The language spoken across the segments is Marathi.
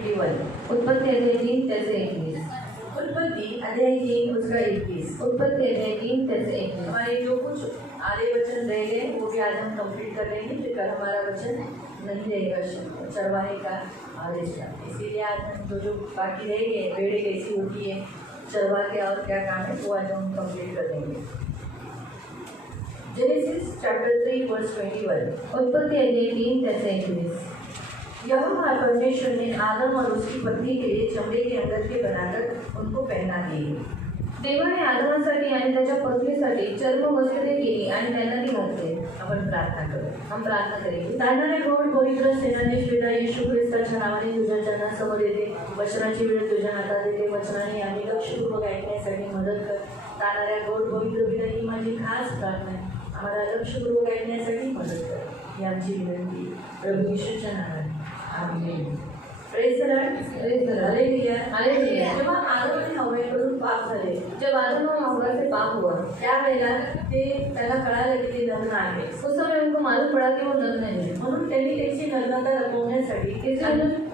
उत्पत्ति अध्याय 3 त्याचे 21। उत्पत्ति अध्याय 3 उसका 21। उत्पत्ति अध्याय 3 त्याचे 21। हमारे जो कुछ आधे वचन रह गए वो भी आज हम कंप्लीट कर लेंगे, फिर कल हमारा वचन नहीं रहेगा चरवाहे का आदेश का। इसीलिए आज हम जो बाकी रह गए, भेड़ें कैसी होती है, चरवाहे के और क्या काम है, वो आज हम कंप्लीट कर देंगे। जेनेसिस चैप्टर 3 वर्स 21। उत्पत्ति अध्याय 3 त्याचे 21। यहोवा परमेश्वर ने आदम और उसकी पत्नी के लिए चमड़े के अंगरखे बनाकर उनको पहना दिए। देवाने आदमासाठी आणि त्याच्या पत्नीसाठी चर्म वस्त्रे केली आणि त्यांना ती घातली। आपण प्रार्थना करू। हम प्रार्थना करेंगे। तारणारे गौड पवित्र सेनाधीश पिता येशू ख्रिस्ताच्या नावाने तुझ्या चरणासमोर येते, वचनाची वेळ तुझ्या हातात येते, वचनाने आम्ही लक्षपूर्वक ऐकण्यासाठी मदत कर। तारणाऱ्या गौड पवित्र पिता ही माझी खास प्रार्थना आहे, आम्हाला लक्षपूर्वक ऐकण्यासाठी मदत कर, ही आमची विनंती प्रभू येशूच्या नावाने, आमेन। Praise the lord, praise the lord, हालेलुया, हालेलुया। जेव्हा आदम आणि हव्वाकडून पाप झाले, जब आदम और हव्वा से पाप हुआ, त्यावेळेला त्याला कळालं की ते नग्न आहे। उस समय उनको मालूम पड़ा कि वो नग्न है, म्हणून त्यांनी त्याची नग्नता लपवण्यासाठी इसलिए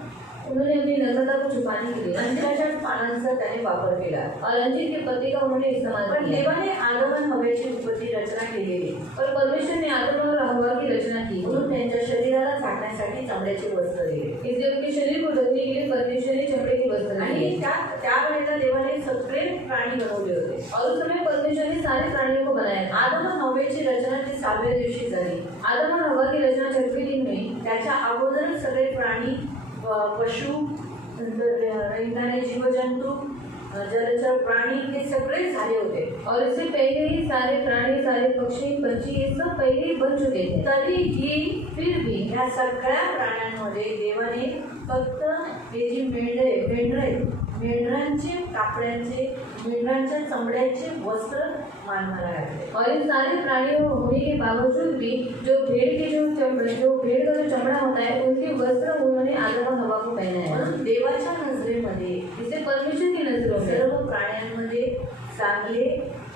उन्होंने अपनी नग्नता को छुपाने के लिए अंजिराच्या पानांचा त्याने वापर केला और अंजीर के पत्ते का उन्होंने इस्तेमाल पण किया। देवाने आदम आणि हव्वाची उत्पत्ती रचना केलेली, और परमेश्वर ने आदम और हव्वा की रचना की, म्हणून त्यांच्या शरीराला झाकण्यासाठी चामड्याचे वस्त्र दिले। इसलिए उनके शरीर को ढकने के लिए परमेश्वर ने चमड़े के वस्त्र आणि दिए। त्यावेळेला देवाने सगळे प्राणी बनवले होते और उस समय परमेश्वर ने सारे प्राणियों को बनाया था। आदम आणि हव्वाची रचना ती 6व्या दिवशी झाली। आदम और हव्वा की रचना 6वें दिन हुई। त्याच्या अगोदरच सगळे प्राणी, पशु, रंगणारे जीवजंतू, जलचर प्राणी हे सगळे झाले होते। और इससे पहले ही सारे प्राणी, सारे पक्षी, पंछी ये सब पहले ही बन चुके थे। तरीही फिर भी या सगळ्या प्राण्यांमध्ये देवाने फक्त हे जी मेंढरांचे कापड्यांचे, मेंढरांच्या चमड्याचे वस्त्र मानवाला घातले। और इन सारे प्राणियों होने के बावजूद भी जो भेड़ का जो चमड़ा होता है उनके वस्त्र उन्होंने आदम और हवा को पहनाया। म्हणून देवाच्या नजरेमध्ये इससे परमेश्वर की नजरों में सर्व प्राण्यांमध्ये चांगले,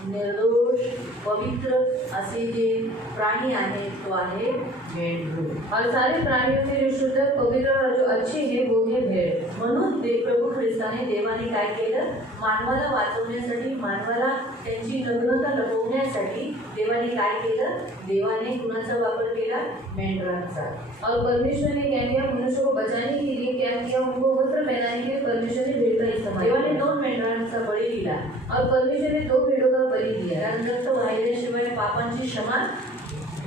निर्दोष, पवित्र असे जे प्राणी आहेत तो आहे मेंढरू। और सारे प्राणियों में जो शुद्ध, पवित्र और जो अच्छे हैं वो है भेड़। म्हणून प्रभू ख्रिस्ताने देवाने काय केलं, मानवाला वाचवण्यासाठी, मानवाला त्यांची नग्नता लपवण्यासाठी देवाने काय केलं, देवाने कुणाचा वापर केला, मेंढरांचा। और परमेश्वर ने क्या किया, मनुष्य को बचाने के लिए क्या किया, उनको वस्त्र पहनाने के लिए परमेश्वर ने भेड़ का इस्तेमाल देवाने किया। 2 मेंढरांचा बळी दिला और परमेश्वर ने 2 भेड़ों का बलि दिया। कारण रक्त वाहिल्याशिवाय पापांची क्षमा,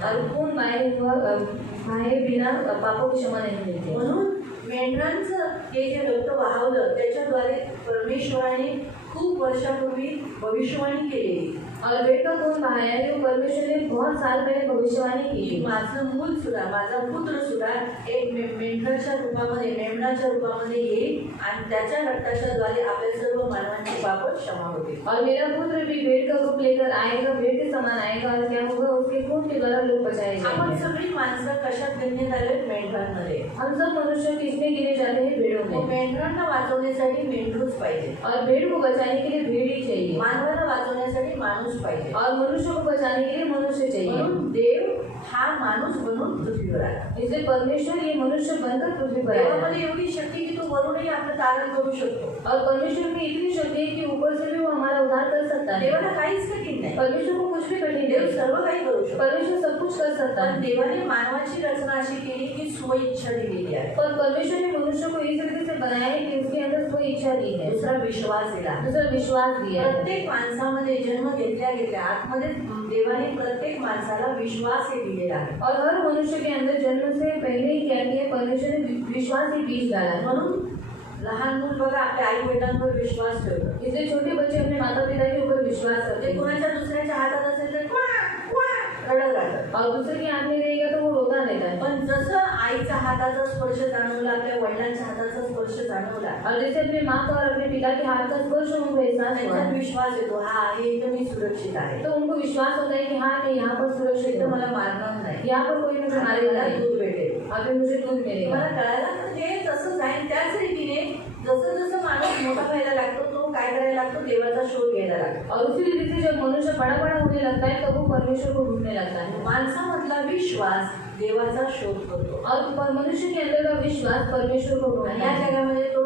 और खून बहाए बिना पापों की क्षमा नहीं मिलती। म्हणून मेंढरांचं हे जे रक्त वाहवलं त्याच्याद्वारे परमेश्वराने खूप वर्षापूर्वी भविष्यवाणी केली। और भेड़ का खून बहाया जो परमेश्वर ने बहुत साल पहले भविष्यवाणी की की थी। माझं मूल सुद्धा, माझा पुत्र सुद्धा एक मेंढराच्या रूपामध्ये, मेमणाच्या रूपामध्ये येईल आणि त्याच्या रक्ताच्या द्वारे आपल्या सर्व मानवांची पाप क्षमा होतील। और मेरा पुत्र भी भेड़ का रूप लेकर आएगा, भेड़ के समान आएगा, और क्या होगा, उसके खून के द्वारा लोग बचाए आपण जाएंगे। सगळी माणसं कशात गणण्यात आले, मेंढरांमध्ये। हम सब मनुष्य किसमें गिने जाते हैं, भेड़ों मग में। मेंढरांना वाचवण्यासाठी मेंढरूच पाहिजे, और भेड़ को बचाने के लिए भेड़ ही चाहिए, मानवाला वाचवण्यासाठी माणूस पाहिजे। और मनुष्य को बचाने के लिए मनुष्य चाहिए। म्हणून देव हा माणूस बनून पृथ्वीवर आला। इसलिए परमेश्वर ये मनुष्य बनकर पृथ्वी पर आया। देवामध्ये एवढी शक्ती की तो वरूनही आपलं तारण करू शकतो। और परमेश्वर में इतनी शक्ति है कि ऊपर से भी वो हमारा उद्धार कर सकता है। देवाला काहीच कठीण नाही, परमेश्वर को कुछ भी कठिन देव नहीं, सर्व काही करू शकतो। परमेश्वर सब कुछ कर सकता पण है। देवाने मानवाची रचना अशी केली की स्वइच्छा दिलेली आहे। पर परमेश्वर ने मनुष्य को इस तरीके से बनाया है कि उसके अंदर कोई इच्छा दी है, दुसरा विश्वास दिला। दूसरा विश्वास दिया है। प्रत्येक माणसामध्ये जन्म घेतल्या आतमध्ये देवाने प्रत्येक माणसाला विश्वास हे दिलेला आहे। और हर मनुष्य के अंदर जन्म से पहले ही क्या किया, परमेश्वर ने विश्वास ही बीज डाला है। म्हणून लहान मूल बघा आपल्या आई वडिलांवर विश्वास ठेवतो। इसलिए छोटे बच्चे अपने माता पिता के ऊपर विश्वास करते ते हैं। कुणाच्या दुसऱ्याच्या हातात असेल तर रडत राहतात, और दूसरे के हाथ में रहेगा तो वो रोता रहता है। पण जसं आईचा हाताचा स्पर्श जाणवला, आपल्या वडिलांच्या हाताचा स्पर्श जाणवला, और जैसे अपने माँ का और अपने पिता के हाथ का स्पर्श उनको एहसास हुआ, त्यांच्यात विश्वास येतो, हा हे इथं मी सुरक्षित आहे, तो उनको विश्वास होता है कि हाँ मैं यहाँ पर सुरक्षित तर हूँ, मला मारणार नाही, यहाँ पर कोई मुझे मारेगा मला नहीं, दूध भेटेल। अभी मुझे दूध मिलेगा। मला कळायला तर हे तसंच आहे। त्याच रीतीने जसं जसं माणूस मोठा व्हायला लागतो तो काय करायला लागतो, देवाचा शोध घ्यायला लागतो। और उसी रीति से जब मनुष्य बड़ा बड़ा होने लगता है तब वो परमेश्वर को ढूंढने लगता है। माणसामधला विश्वास देवाचा शोध करतो और मनुष्य के अंदर का विश्वास परमेश्वर को आणि या ढूंढता है। जगामध्ये तो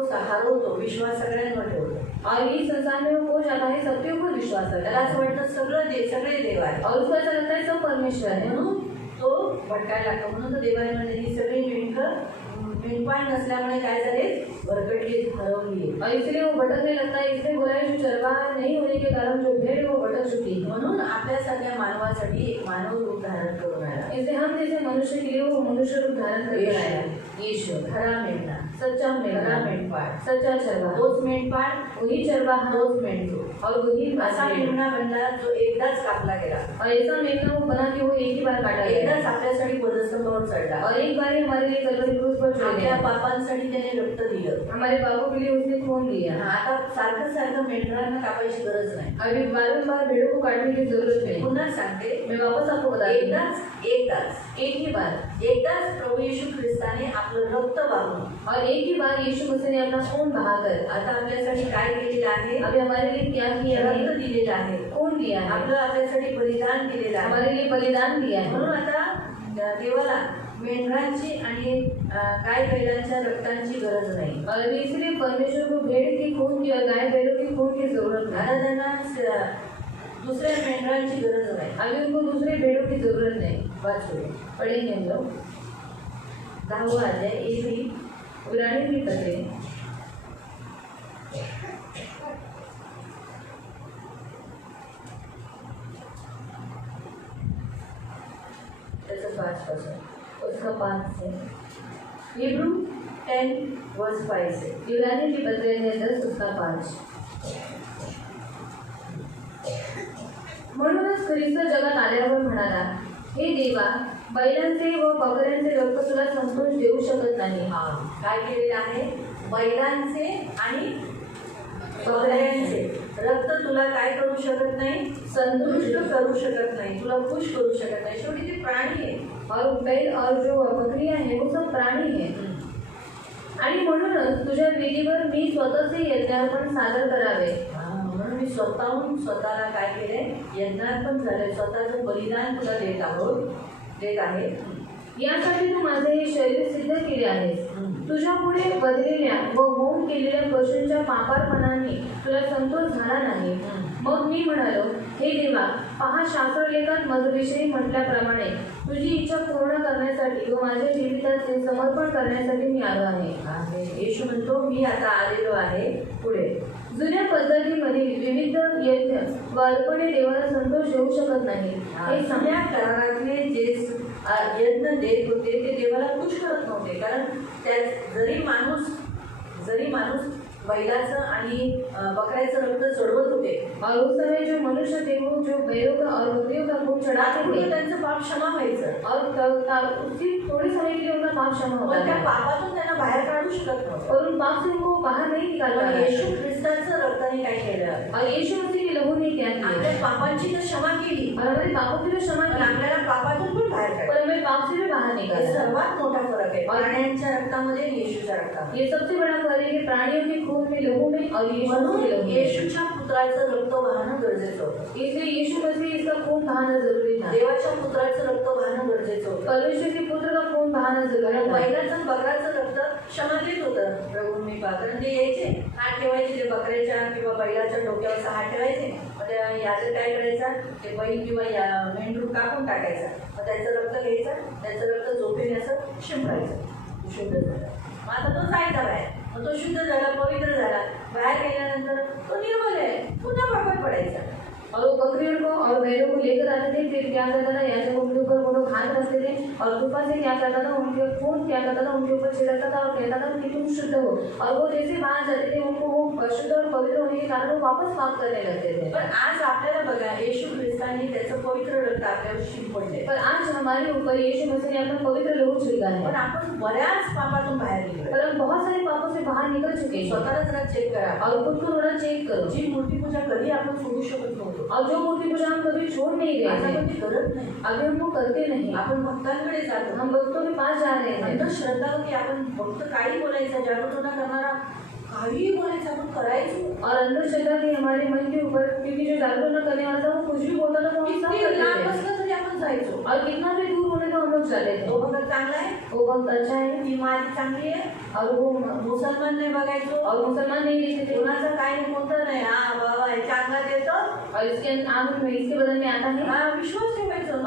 विश्वास सगळ्यांवर ठेवतो और इस संसार में वो खो जाता है, सबके ऊपर विश्वास करता त्याला है असं वाटतं सगळे देव आहे और उसको ऐसा लगता है सब परमेश्वर है। म्हणून तो भटकायला लागतो। म्हणून तो देवाने म्हणजे ही सगळी मेंढपाळ नसल्यामुळे काय झाले, भरकटली, हरवली। और इसलिए वो भटकने लगता है। इसलिए बोला है जो चरवाहा नहीं होने के कारण जो भेड़ वो भटक चुकी है। म्हणून आपल्यासारख्या मानवासाठी एक मानव रूप धारण करून आला। इसलिए हम जैसे मनुष्य के लिए वो मनुष्य रूप धारण करके आया। येशू खरा मेंढा, सच्चा खरा मेंढा, मेंढपाळ, सच्चा चरवाहा, तोच मेंढपाळ, वही चरवाहा तोच मेंढू। और वही असा मेंढा बनला जो एकदाच कापला गेला, और ऐसा मेंढा वो बना कि वो एक ही बार काटा गया एकदाच आपल्यासाठी वधस्तंभावर चढला, और एक बार ही हमारे लिए कलवरी क्रूस पर चढ़ आपल्या गया। पापांसाठी त्याने रक्त दिलं। हमारे पापों के लिए उसने खून दिया। आता सारखं मेंढरांना कापायची गरज नाही। अभी बारंबार भेड़ों को काटने की जरूरत नहीं। पुन्हा सांगते, मैं वापस आपको बता रही हूँ, एकदाच एक ही बार प्रभू येशू ख्रिस्ताने आपलं रक्त वाहून और एक ही बार यीशु मसीह ने अपना खून बहाकर आता आपल्यासाठी काय केलेलं आहे, अभी हमारे लिए क्या किया है, रक्त दिलेलं आहे, खून दिया है, आपलं आपल्यासाठी बलिदान दिलेलं आहे। हमारे लिए बलिदान दिया है। म्हणून आता देवाला मेंढरांची आणि गाय बैलांच्या रक्तांची गरज नाही। और अभी इसलिए परमेश्वर को भेड़ की खून की और गाय बैलों की खून की जरूरत आता नहीं। त्यांना दुसऱ्या मेंढरांची गरज नाही। अभी उनको दूसरे भेड़ों की जरूरत नहीं। वाचूया पढ़ेंगे हम लोग 10वां अध्याय एबी पुराने की पते त्याचं 5 पासून, उसका 5 से, हिब्रू 10 वर्स 5 से। इब्रानी की पत्र है 10 उसका 5। म्हणूनच ख्रिस्त जगात आल्यावर म्हणाला, हे देवा, बैलांचे व बकऱ्यांचे रक्त तुला संतोष देऊ शकत नाही। काय केलेलं आहे, बैलांचे आणि बकऱ्यांचे रक्त तुला काय करू शकत नाही, संतुष्ट करू शकत नाही, तुला खुश करू शकत नाही। शेवटी ते प्राणी आहे और बैल और जो बकरियां हैं वो सब प्राणी हैं। आणि म्हणूनच तुझ्या विधीवर मी स्वतःचे यज्ञार्पण सादर करावे। म्हणून मी स्वतःला काय केलंय, यज्ञार्पण झालंय, स्वतःचं बलिदान तुला देत आहे। यासाठी तू माझे हे शरीर सिद्ध केले आहेस। तुझ्या पुढे बदलेल्या व होम केलेल्या पशूंच्या पापारपणाने तुला संतोष झाला नाही। मग मी म्हणालो, हे देवा, पहा, शास्त्रलेखात माझ्याविषयी म्हटल्याप्रमाणे तुझी इच्छा पूर्ण करण्यासाठी व माझ्या जीविताचे समर्पण करण्यासाठी मी आलो आहे। येशू म्हणतो, मी आता आलेलो आहे। पुढे जुन्या पद्धतीमधील विविध यज्ञ व अर्पणे देवाला संतोष देऊ शकत नाही। हे जुन्या करारातले जे यज्ञ देत होते ते देवाला खुश करत नव्हते, कारण त्यात जरी माणूस बैलाचं आणि बकऱ्याचं रक्त चढवत होते और उस समय जो मनुष्य थे वो जो बैलों का और बकरियों का खून चढ़ाते थे, त्यांचं पाप क्षमा व्हायचं और उसी थोड़े समय के लिए उनका पाप क्षमा होता पण त्या है पापातून त्यांना बाहेर काढू शकत नव्हतं। और उन पाप से उनको बाहर नहीं निकाल पण पाया। येशू ख्रिस्ताचं रक्ताने काय केलं, और यीशु मसीह के लहू ने क्या आपल्या किया, पापांची तर क्षमा केली, और हमारे पापों की तो क्षमा पण की, आपल्याला पापातून पण बाहेर काढलं। पर हमें पाप से भी बाहर हे निकाला। सर्वात मोठा फरक आहे प्राण्यांच्या रक्तामध्ये आणि येशूच्या रक्तामध्ये। ये सबसे बड़ा फर्क है कि प्राणियों के खून में, लहू में और यीशु के म्हणून लहू में। येशूच्या पुत्राचं रक्त वाहणं गरजेचं होतं। इसलिए यीशु मसीह इसका खून बहाना जरूरी था। देवाच्या पुत्राचं रक्त वाहणं गरजेचं होतं। परमेश्वर के पुत्र का खून बहाना जरूरी था। बैलाचं आणि बकऱ्याचं रक्त क्षमा देत होतं प्रभू मी पा, कारण ते यायचे, हात ठेवायचे, ते बकऱ्याच्या किंवा बैलाच्या डोक्यावर हात ठेवायचे, मग याचं काय करायचं, ते बैल किंवा मेंढरू कापून टाकायचा, मग त्याचं रक्त घ्यायचं, त्याचं रक्त झोपेने असं शिंपडायचं, शुद्ध झालं। मग आता तो जायचा बाहेर, मग तो शुद्ध झाला, पवित्र झाला, बाहेर गेल्यानंतर तो निर्मल आहे, पुन्हा पापात पडायचा। और वो बकरियों को और बैलों को लेकर आते थे, फिर क्या करता था, याजक उनके ऊपर वो लोग हाथ रखते थे और कृपा से क्या करता था, उनके खून क्या करता था, उनके ऊपर छिड़कता था और कहता था कि तुम शुद्ध हो। और वो जैसे बाहर जाते थे उनको वो शुद्ध और पवित्र होने के कारण वो वापस पाप करने लगते थे। पण आज आपल्याला बघा, येशू ख्रिस्ताने त्याचं पवित्र रक्त आपल्यावर शिंपडले, पर आज हमारे ऊपर यीशु मसीह ने अपना पवित्र लहू छिड़का है। पण आपण बऱ्याच पापातून बाहेर निघलो। पर हम बहुत सारे पापों से बाहर निकल चुके हैं। स्वतःला जरा चेक करा और खुद को थोड़ा चेक करो। जी मूर्तिपूजा कधी आपण सोडू शकत नव्हतो, और जो मूर्ति पूजा हम कभी छोड़ नहीं रहे आता हैं, कधी करत नाही। अभी हम वो करते नहीं। आपण भक्तांकडे जातो, हम भक्तों के पास जा रहे हैं। अंधश्रद्धा की आपण भक्त काही बोलायचं, जागृतोना करणारा काही बोलायचं आपण करायचो। और अंधश्रद्धा थी हमारे मन के ऊपर, क्योंकि जो जागरूक न करने वाला था वो कुछ भी बोलता था तो हम सब किती करते लांब थे। असलं तरी आपण जायचो। और कितना भी दूर होने का हम लोग चले थे। तो भगत चांगला आहे, वो बहुत अच्छा है ती माझी चांगली आहे, और वो मुसलमान नाही बघायचो, और मुसलमान नहीं देखे थे कोणाचं काही कोणतं नाही, हा बाबा हे चांगला देतो, और इसके आंख में इसके बदल में आता है हा विश्वास ठेवायचो,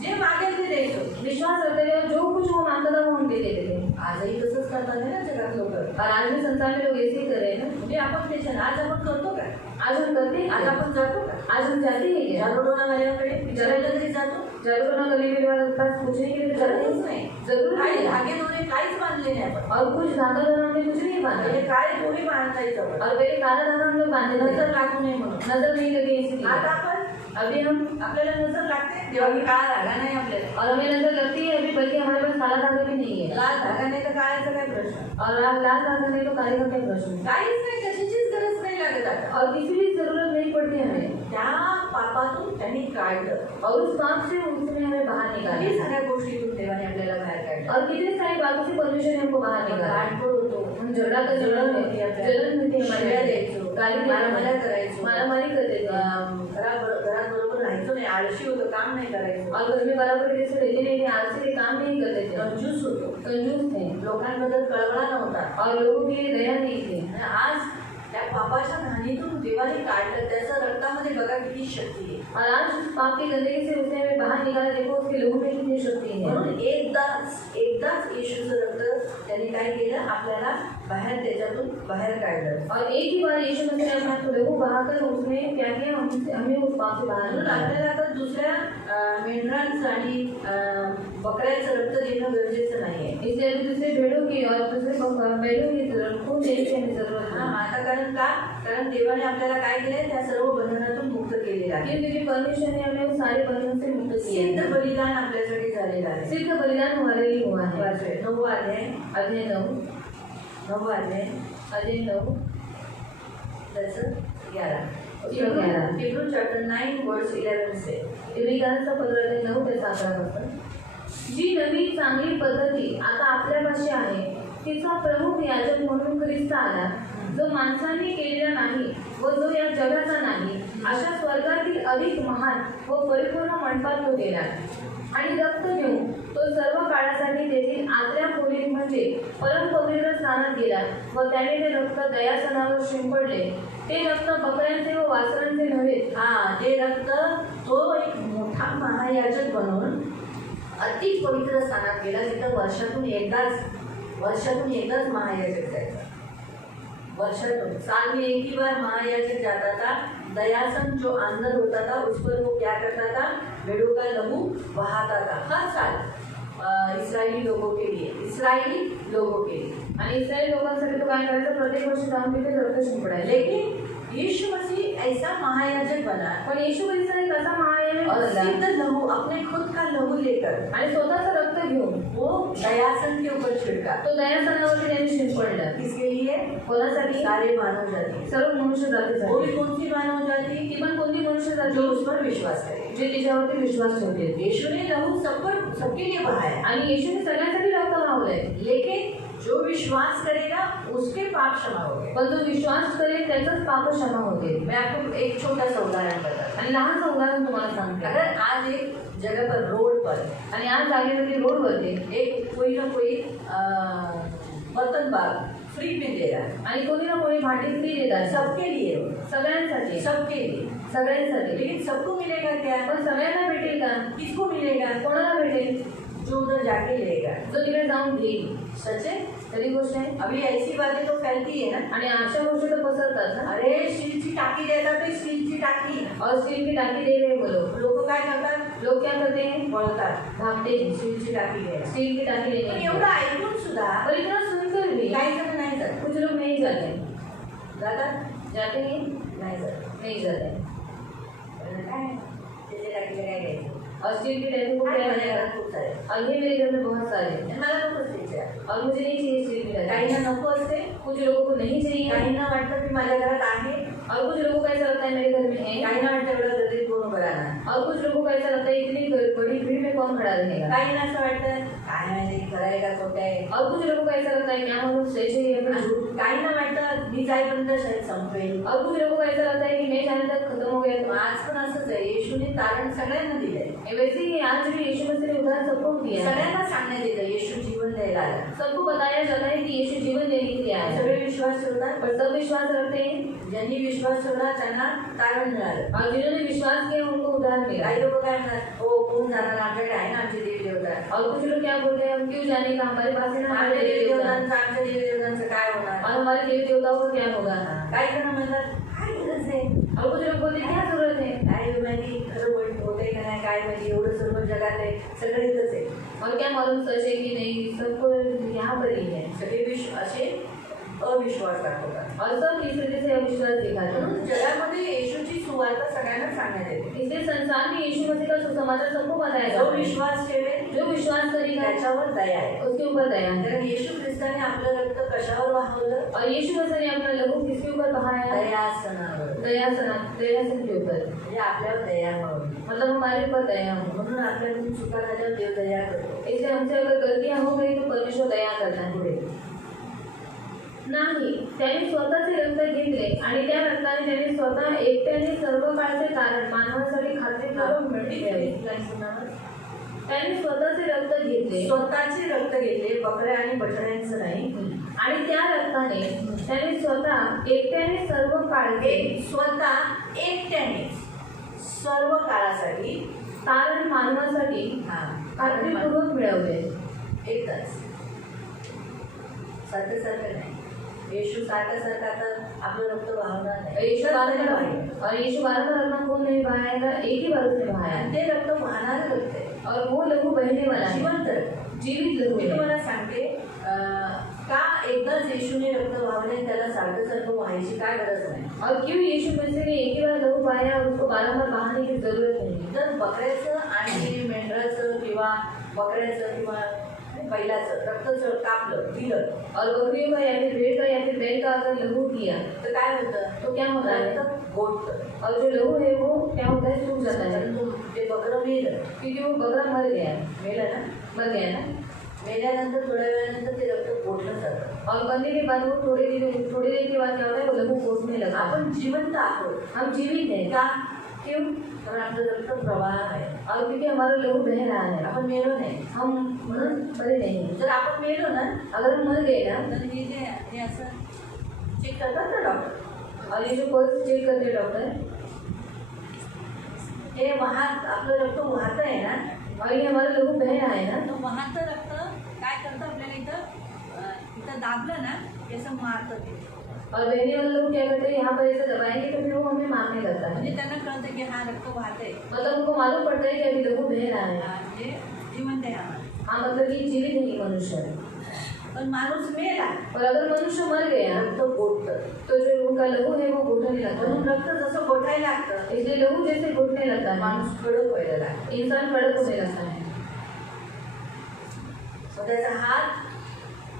जे मागेल ते द्यायचो. विश्वास रखते थे और जो कुछ वो मांगता था वो हम दे देते थे। आजही तसंच करतात आहे ना जगात लोक. और आज भी संसार में लोग ऐसे ही कर रहे हैं ना। म्हणजे आपण त्याच्या आज आपण करतो का, आज हम करते हैं आज क्या? आपण जातो का, आज हम जाते हैं क्या? जागोडोना वाल्याकडे विचारायला तरी जातो, जागरूक करने के बाद पास पूछने के लिए जाते गरजच हैं नाही. जरूर काही नहीं है। धागे दोरे काहीच बांधले नाही आपण. और कुछ धागा दोनों हमने कुछ नहीं बांधा म्हणजे काय दोरी बांधायचं आपण. और पहले काला धागा हम लोग बांधे थे नजर लागू नये म्हणून. नजर नहीं लगे इसलिए। आता आपण अभी हम आपल्याला नजर लागते तेव्हा की काळा धागा नाही आपल्याला. और हमें नजर लगती है अभी, बल्कि हमारे पास काला धागा भी नहीं है लाल धागा नाही तर काळाचा काय प्रश्न. और लाल धागा नहीं तो काले का क्या प्रश्न है? काहीच नाही, कशाचीच गरज नाही लागत आता. और किसी भी जरूरत नहीं पड़ती हमें। त्या पापातून त्यांनी काढलं, और उस पाप से उसने हमें बाहर किती निकाला साऱ्या गोष्टीतून देवाने आपल्याला बाहेर काढलं. और कितने सारी बातों से परमेश्वर ने हमको बाहर आपण निकाला। गाठपड होतो, हम झगड़ा कर जलन जलन होती आपल्याला. जलन होती शिव्या हमारे द्यायचो, गाली मारामाऱ्या करायचो, मारामारी करते थे घरात बरोबर राहायचो नाही, आळशी होतो, काम नाही करायचो, और घर में बराबर कैसे रहते नहीं थे, आलसी थे, काम नहीं करते थे, कंजूस होतो, कंजूस थे लोकांबद्दल कळवळा नव्हता. और लोगों के लिए दया नहीं थी। आणि आज त्या पापाच्या घाणीतून देवाने काढलं, त्याच्या रक्तामध्ये बघा किती शक्ती आहे. और आज उस पाप की गंदगी से उसने हमें बाहर निकाला, देखो उसके लोगों में कितनी शक्ति है। म्हणून एकदाच येशूचं रक्त त्यांनी काय केलं, आपल्याला बाहेर त्याच्यातून बाहेर काढलं. और एक ही बार यीशु मसीह ने अपना तो लहू बहाकर उसने क्या किया, हमें उस पाप से बाहर म्हणून निकाला। आपल्याला आता दुसऱ्या मेंढरांचं आणि बकऱ्याचं रक्त देणं गरजेचं नाहीये. इसलिए अभी दूसरे भेड़ों की और दूसरे बैलों की जरूरत खून देने की हमें जरूरत है। आता कारण देवाने आपल्याला काय केलंय, त्या सर्व बंधनातून मुक्त केलेलं आहे. क्योंकि परमेश्वर ने हमें उस सारे बंधन से मुक्त किया सिद्ध है। बलिदान आपल्यासाठी झालेलं आहे. सिद्ध बलिदान हमारे लिए हुआ है। वाचूया. 9 अध्याय अध्याय 9 त्याचं 11. Hebrew Hebrew chapter 9 verse 11 से. इब्रिकांचा 15 अध्याय 9 ते 11 जी नवी चांगली पद्धती आता आपल्यापाशी आहे, तिचा प्रमुख याजक म्हणून ख्रिस्त आला, जो माणसांनी केलेला नाही व जो या जगाचा नाही, अशा स्वर्गातील अधिक महान व परिपूर्ण मंडपात तो गेला आणि रक्त घेऊन तो सर्व काळासाठी तेथील आतल्या खोलीत म्हणजे परमपवित्र स्थानात गेला व त्याने ते रक्त दयासनावर शिंपडले. ते रक्त बकऱ्यांचे व वासरांचे नव्हे, ते रक्त तो एक मोठा महायाजक बनवून अति पवित्र स्थानात गेला, जिथं वर्षातून एकदाच महायाजक जायचा. वर्षातून साल में एक ही बार महायाजक जाता था. दयासन जो अंदर होता था उस पर वो क्या करता था, भेड़ों का लहू बहाता था हर साल इस्राएली लोगों के लिए. आणि इस्रायल लोकांसाठी तो काय करायचा, प्रत्येक वर्षी जाऊन तिथे रक्त शिंपडायचा. लेकिन यीशु मसीह ऐसा महायाजक बना पण येशू ख्रिस्त एक असा महायाजक और बनला सिद्ध लहू, अपने खुद का लहू लेकर आणि स्वतःचं रक्त घेऊन वो दयासन के ऊपर छिड़का. तो दयासनावरती त्यांनी शिंपडला. किसके लिए, कोणासाठी, सारे मानव जाति. सर्व मनुष्य जातीसाठी. कोई कौन सी मानव जाति, किमान कोणती मनुष्य जाती जो उस पर विश्वास करे. जे तिच्यावरती विश्वास ठेवते. यीशु ने लहू सबके लिए बहाया, आणि येशूने सगळ्यांसाठी रक्त वाहलंय. लेकिन जो विश्वास करेगा उसके पाप क्षमा होंगे. पण जो विश्वास करेल त्याचाच पाप क्षमा होते. मैं आपको एक छोटा सा उदाहरण बताता आणि लहानचं उदाहरण तुम्हाला सांगते. हूं. अगर आज एक जगह पर रोड पर आणि आज जागेवरती रोडवरती एक कोई ना कोई बर्तन बाग फ्री में दे रहा है, आणि कोणी ना कोणी भांडी फ्री देतात सबके लिए, सगळ्यांसाठी. सगळ्यांसाठी. लेकिन सबको मिलेगा क्या, पण सगळ्यांना भेटेल का, किसको मिलेगा, कोणाला भेटेल, जो उधर जाके लेगा. जो तिकडे जाऊन घेईल. सच है. खरी गोष्ट आहे. अभी ऐसी बातें तो फैलती है ना. आणि अशा गोष्टी तर पसरतात ना. अरे स्टीलची टाकी देतात, ते स्टीलची टाकी. और स्टील की टाकी दे रहे बोलो, लोक काय करतात, लोग क्या करते हैं, वळतात, भागते हैं स्टीलची टाकी घ्यायला. स्टील की टाकी पण लेने. एवढं ऐकून सुद्धा पर इतना सुनकर भी काही जण नाही जात. कुछ लोग नहीं जाते. जाते हैं, नाही जात. नहीं जाते. काय त्याच्या टाकीला काय घ्यायचं. और स्टील की टाकी को क्या माझ्या करेगा. घरात खूप सारे. और ये मेरे घर में बहुत सारे हैं. मला नको त्याच्या. और मुझे नहीं चाहिए स्टील की टाकी. काहींना नको असते, कुछ लोगों को नहीं चाहिए, काहींना वाटतं की माझ्या घरात आहे, और कुछ लोगों को ऐसा लगता है मेरे घर में है, काहींना वाटतं एवढं गर्दीत कोण उभं राहणार. और कुछ लोगों को ऐसा लगता है इतनी बड़ी भीड़ में कौन खड़ा रहेगा. काहींना असं वाटतं काय माहिती खरं आहे का खोटं आहे. और कुछ लोगों को ऐसा लगता है क्या हम लोग सही है या फिर झूठ. काहींना वाटतं मी जाईपर्यंत शायद संपेल. और कुछ लोगों को ऐसा लगता है कि मैं जाने तक खत्म हो गया. तो आज पण असंच आहे. येशूने तारण सगळ्यांना दिलंय. वैसे ही आज भी यीशु मसीह ने उद्धार सबको दिया है. सगळ्यांना सांगण्यात येतं येशू जीवन द्यायला आला. सबको बताया जाता है कि यीशु जीवन देने के लिए आया है. सगळे विश्वास ठेवतात. पर सब विश्वास रखते हैं. ज्यांनी विश्वास ठेवला त्यांना तारण मिळालं. और जिन्होंने विश्वास किया उनको उद्धार मिला. काही लोक काय म्हणतात, हो कोण जाणार, आमच्याकडे आहे ना आमचे देवी देवता. और कुछ लोग क्या बोलते हैं, हम क्यों जाने का, हमारे पास है ना आमच्या हमारे देवी देवी देवता. देवतांचं आमच्या देवी देवतांचं काय होणार. और हमारे देवी देवताओं को क्या होगा. काही जण म्हणतात काय गरज आहे. और कुछ लोग बोलते हैं क्या जरूरत है. काय माहिती खरं होते का नाही काय माहिती. एवढं सर्व जगात आहे, सगळं इथंच आहे. और क्या मालूम सच है कि नहीं, सबको यहाँ पर ही है. सगळे असे अविश्वास दाखवतात. और सब इस वजह से अविश्वास दिखाते हैं. म्हणून जगामध्ये येशूची सुवार्ता सगळ्यांना सांगण्यात येते. इसलिए संसार में यीशु मसीह का सुसमाचार सबको बताया जो जाता है. विश्वास ठेवेल जो विश्वास करेगा त्याच्यावर दया आहे. उसके ऊपर दया है. कारण येशू ख्रिस्ताने आपलं रक्त कशावर वाहवलं. और यीशु मसीह ने अपना लहू किसके ऊपर बहाया. दयासनावर. दयासन के ऊपर. म्हणजे आपल्यावर दया व्हावी. मतलब हमारे ऊपर दया हो. म्हणून आपल्याकडून चुका झाल्यावर देव दया करतो. इसलिए हमसे अगर गलतियां हो गई तो परमेश्वर दया करता है. पुढे नाही त्याने स्वतःचे रक्त घेतले आणि त्या रक्ताने त्याने स्वतः एकट्याने सर्व काळचे कारण मानवासाठी खात्री करून मिळवले. त्याने स्वतःचे रक्त घेतले. स्वतःचे रक्त घेतले, बकऱ्या आणि बछड्यांचं नाही. आणि त्या रक्ताने त्याने स्वतः एकट्याने सर्व काळचे स्वतः एकट्याने सर्व काळासाठी कारण मानवासाठी खात्रीपूर्वक मिळवले. एकच सारखं नाही. येशू सारखं तर आपलं रक्त वाहवणार नाही. यीशु बार-बार अपना खून नहीं बहाएगा, एक ही बार उसने बहाया. ते रक्त वाहणारं रक्त आहे. और वो लहू बहने वाला है. जिवंत जीवित लहू मी है. तुम्हाला सांगते का एकदाच येशूने रक्त वाहवले त्याला सारखं व्हायची काय गरज नाही. और क्यों यीशु मसीह ने एक ही बार लहू बहाया और उसको बार-बार बहाने की जरूरत नहीं. जर बकऱ्याचं आणि मेंढराचं किंवा बकऱ्याचं किंवा बैलाचं रक्त जर कापलं दिलं और बकरियों का या फिर भेड़ का या फिर बैल का अगर लहू किया तर काय होतं, तो क्या होता है. रक्त गोठतं. और जो लहू है वो क्या होता है, सूख जाता है. परंतु ते बकरं मेलं, क्योंकि वो बकरा मर गया. मेलं ना, मर गया ना. मेल्यानंतर थोड्या वेळानंतर ते रक्त गोठलं जातं. और मरने के बाद वो थोड़ी देर के बाद क्या होता है, वो लहू गोठने लगा. आपण जिवंत आहोत. हम जीवित हैं. का क्यों, कारण आपलं रक्त प्रवाह आहे. और क्योंकि हमारा लहू बह रहा है. आपण मेलो नाही. हम म्हणून मरे नहीं. जर आपण मेलो ना अगर हम मर गए ना, तर हे असं चेक करतात ना डॉक्टर. और ये जो पल्स चेक करते हैं डॉक्टर, हे आपलं रक्त वाहत आहे ना, और ये हमारा लहू बह रहा है ना, तो वाहतं रक्त काय करतं आपल्याला इथं दाबलं ना की असं मारतं ते. और बहने वाले लोग क्या करते हैं, यहाँ पर ऐसे दबाएंगे तो फिर वो हमें मारने लगता है. म्हणजे त्यांना कळतं की हा रक्त वाहतंय. मतलब उनको मालूम पड़ता है कि अभी लहू बह रहा है. म्हणजे जिवंत आहे आम्हाला. हाँ, मतलब ये जीवित है ये मनुष्य. पण माणूस मेला और अगर मनुष्य मर गया रक्त गोठतं. तो जो उनका लहू है वो घुटने लगता म्हणून है. रक्त जसं गोठायला लागतं इसलिए लहू जैसे घुटने लगता है, माणूस कडक व्हायला लागतो. इंसान कड़क होने लगता है. मग त्याचा हात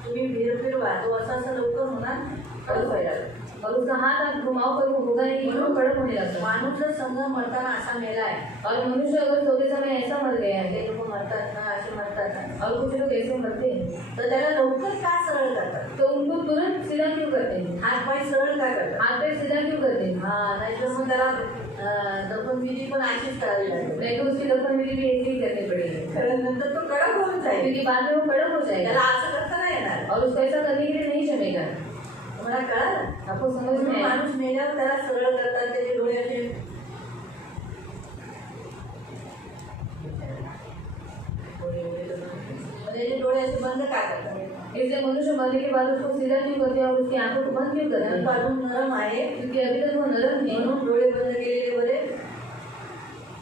तुम्ही फिरवा तो असं लवकर होणार, कडक व्हायला लागतो. और उसका हाथ आप घुमाओ पर वो होगा नहीं, वो कड़क होने लगता है. माणूस जर संघ मरताना असा मेलाय, और मनुष्य अगर सोते समय ऐसा मर गया है, ते लोक मरतात ना, असे मरतात ना, और कुछ लोग ऐसे मरते हैं, तर त्याला लवकर का सरळ करतात. तो उनको तुरंत सीधा क्यों करते हैं, हात पाय सरळ का करतात. हाथ पैर सीधा क्यों करते हैं. हा, नाहीतर मग त्याला दफनविधी पण अशीच करावी लागेल. नहीं तो उसकी दफन विधि भी ऐसे ही करनी पड़ेगी, कारण नंतर तो कडक होऊन जाईल. क्योंकि बाद में वो कड़क हो त्याला जाएगा असं करता नाही येणार. और उसको ऐसा करने के लिए नहीं जमेगा. मला कळालं. आपको समझ में आया. माणूस मेल्यावर त्याला सरळ करतात, त्याचे डोळे असे त्याचे डोळे असे बंद का करतात. इसलिए मनुष्य मरने के बाद उसको सीधा क्यों करते हैं और उसकी आंखों को बंद क्यों करते हैं, अजून नरम आहे क्योंकि अभी तक वो नरम है. म्हणून डोळे बंद केलेले बरे,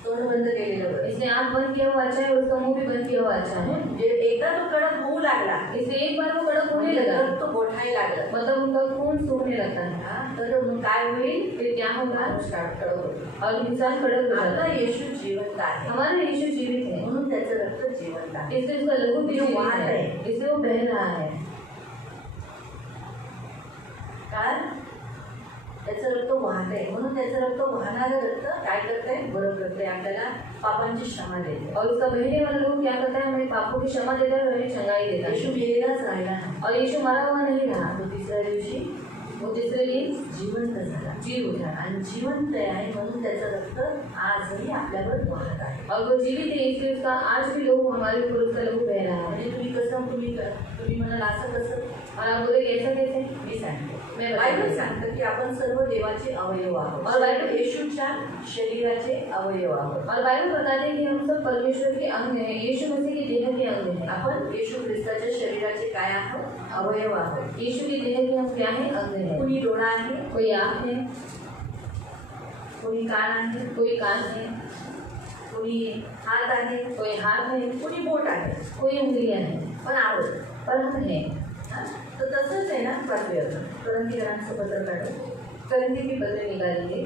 तोंड बंद केलेलं बरे. इसने आंख बंद किया हुआ अच्छा है, उसका मुंह भी बंद किया हुआ अच्छा है. जे एकदा तो कडक होऊ लागला, इसलिए एक बार वो कड़क होने लगा, तर तो गोठायला लागला. मतलब उनका खून सूखने लगता है. हा, तर मग काय होईल, फिर क्या होगा, माणूस कडक होईल. और इंसान कड़क हो जाता आता है. येशू जिवंत आहे, हमारा यीशु जीवित है, म्हणून त्याचं रक्त जिवंत आहे. इसलिए उसका लहू भी जो जीवित वाहत है, है. इसलिए वो बह रहा है. काय त्याचं रक्त वाहत आहे, म्हणून त्याचं रक्त वाहणारं रक्त काय करतंय, बरं करतंय, आपल्याला पापांची क्षमा देते. और उसका बहने वाला लोग क्या करता है, हमें पापों की क्षमा देता है और हमें चंगाई देता येशू है. मेलेलाच राहिला नाही. और यीशु मरा हुआ नहीं रहा. तो तिसऱ्या दिवशी वो तिसरे दिन जिवंत झाला. जी उठा. आणि जिवंत आहे म्हणून त्याचं रक्त आजही आपल्यावर वाहत आहे. और वो जीवित है इसलिए उसका आज भी लोग हमारे ऊपर उसका लहू बह रहा है. म्हणजे तुम्ही म्हणाल असं कसं? और आप बोले कैसा कैसे? मी सांगते. मैं बायबल बताती हूँ. सांगतं की आपण सर्व देवाचे अवयव आहोत. और बायबल येशूच्या शरीराचे अवयव आहोत. और बाइबल बताते हैं कि हम सब परमेश्वर के अंग हैं. यीशु मसीह की देह के अंग हैं. आपण येशू ख्रिस्ताच्या शरीराचे काय आहोत? अवयव आहोत. यीशु की देह के हम क्या हैं? अंग हैं. कोणी डोळा आहे, कोई आँख है, कोणी कान आहे, कोई कान है, कोणी हात आहे, कोई हाथ है, कोणी बोट आहे, कोई उंगलियां हैं. पण आवड. पर हम हैं. तर तसंच आहे ना. पाचवे आपण करंथीकरांचं पत्र काढू. करंथी की पत्र निकालेंगे